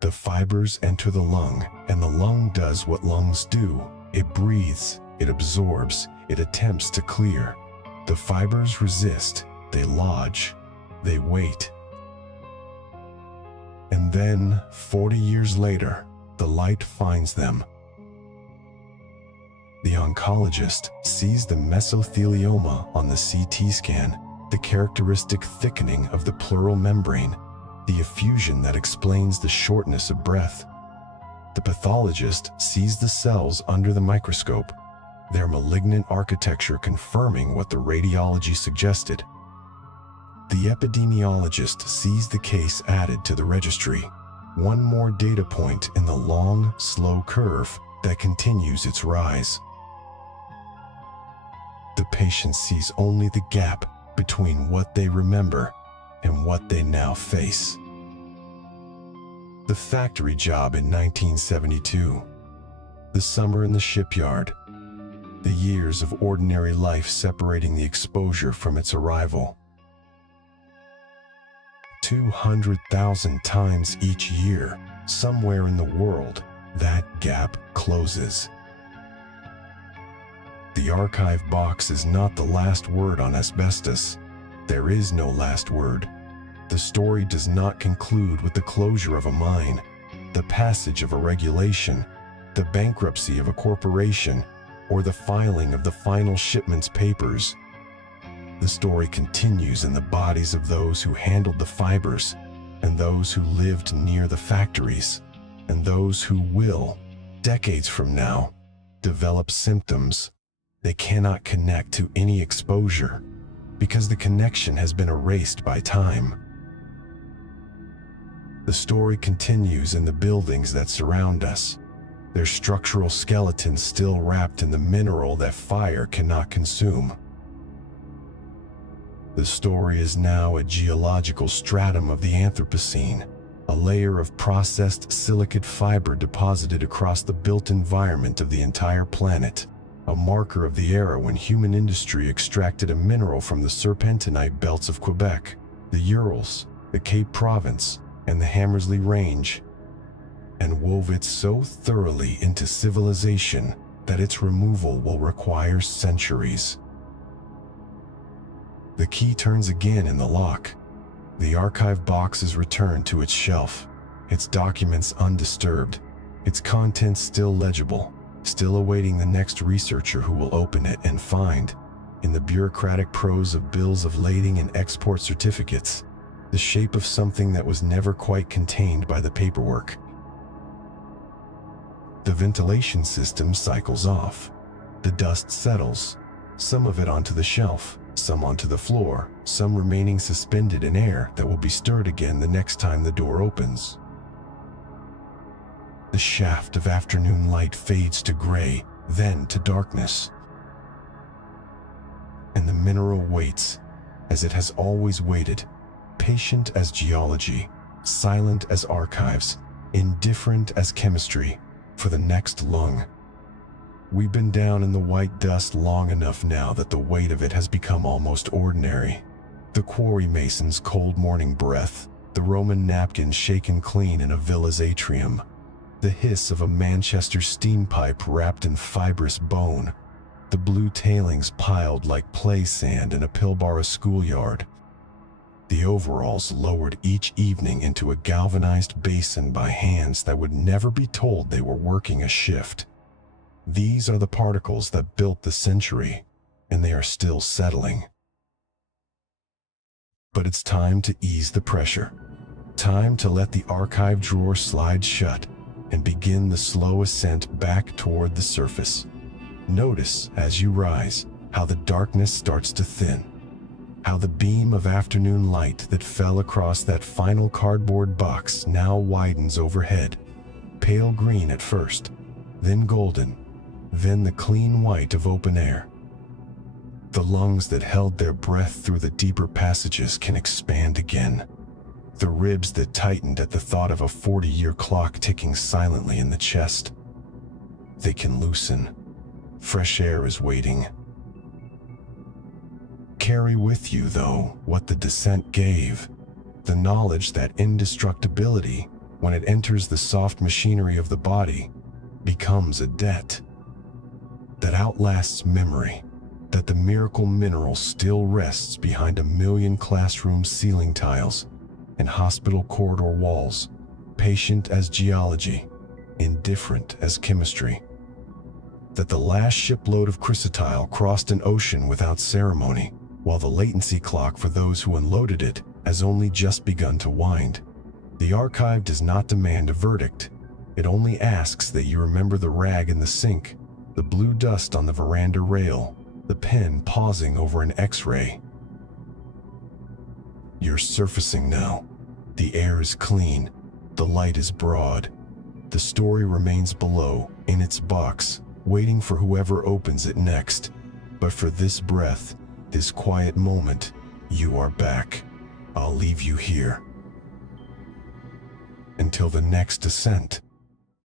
The fibers enter the lung, and the lung does what lungs do. It breathes, it absorbs, it attempts to clear. The fibers resist, they lodge, they wait. And then, 40 years later, the light finds them. The oncologist sees the mesothelioma on the CT scan, the characteristic thickening of the pleural membrane, the effusion that explains the shortness of breath. The pathologist sees the cells under the microscope, their malignant architecture confirming what the radiology suggested. The epidemiologist sees the case added to the registry, one more data point in the long, slow curve that continues its rise. The patient sees only the gap between what they remember and what they now face. The factory job in 1972, the summer in the shipyard, the years of ordinary life separating the exposure from its arrival. 200,000 times each year, somewhere in the world, that gap closes. The archive box is not the last word on asbestos. There is no last word. The story does not conclude with the closure of a mine, the passage of a regulation, the bankruptcy of a corporation, or the filing of the final shipment's papers. The story continues in the bodies of those who handled the fibers, and those who lived near the factories, and those who will, decades from now, develop symptoms they cannot connect to any exposure because the connection has been erased by time. The story continues in the buildings that surround us, their structural skeletons still wrapped in the mineral that fire cannot consume. The story is now a geological stratum of the Anthropocene, a layer of processed silicate fiber deposited across the built environment of the entire planet, a marker of the era when human industry extracted a mineral from the serpentinite belts of Quebec, the Urals, the Cape Province, and the Hammersley Range, and wove it so thoroughly into civilization that its removal will require centuries. The key turns again in the lock. The archive box is returned to its shelf, its documents undisturbed, its contents still legible, still awaiting the next researcher who will open it and find, in the bureaucratic prose of bills of lading and export certificates, the shape of something that was never quite contained by the paperwork. The ventilation system cycles off. The dust settles, some of it onto the shelf, some onto the floor, some remaining suspended in air that will be stirred again the next time the door opens. The shaft of afternoon light fades to gray, then to darkness. And the mineral waits, as it has always waited, patient as geology, silent as archives, indifferent as chemistry, for the next lung. We've been down in the white dust long enough now that the weight of it has become almost ordinary. The quarry mason's cold morning breath, the Roman napkin shaken clean in a villa's atrium, the hiss of a Manchester steam pipe wrapped in fibrous bone, the blue tailings piled like play sand in a Pilbara schoolyard. The overalls lowered each evening into a galvanized basin by hands that would never be told they were working a shift. These are the particles that built the century, and they are still settling. But it's time to ease the pressure. Time to let the archive drawer slide shut and begin the slow ascent back toward the surface. Notice, as you rise, how the darkness starts to thin. How the beam of afternoon light that fell across that final cardboard box now widens overhead. Pale green at first, then golden, then the clean white of open air. The lungs that held their breath through the deeper passages can expand again. The ribs that tightened at the thought of a 40-year clock ticking silently in the chest. They can loosen. Fresh air is waiting. Carry with you, though, what the descent gave. The knowledge that indestructibility, when it enters the soft machinery of the body, becomes a debt that outlasts memory. That the miracle mineral still rests behind 1,000,000 classroom ceiling tiles and hospital corridor walls, patient as geology, indifferent as chemistry. That the last shipload of chrysotile crossed an ocean without ceremony, while the latency clock for those who unloaded it has only just begun to wind. The archive does not demand a verdict. It only asks that you remember the rag in the sink, the blue dust on the veranda rail, the pen pausing over an X-ray. You're surfacing now. The air is clean. The light is broad. The story remains below, in its box, waiting for whoever opens it next. But for this breath, this quiet moment, you are back. I'll leave you here. Until the next ascent.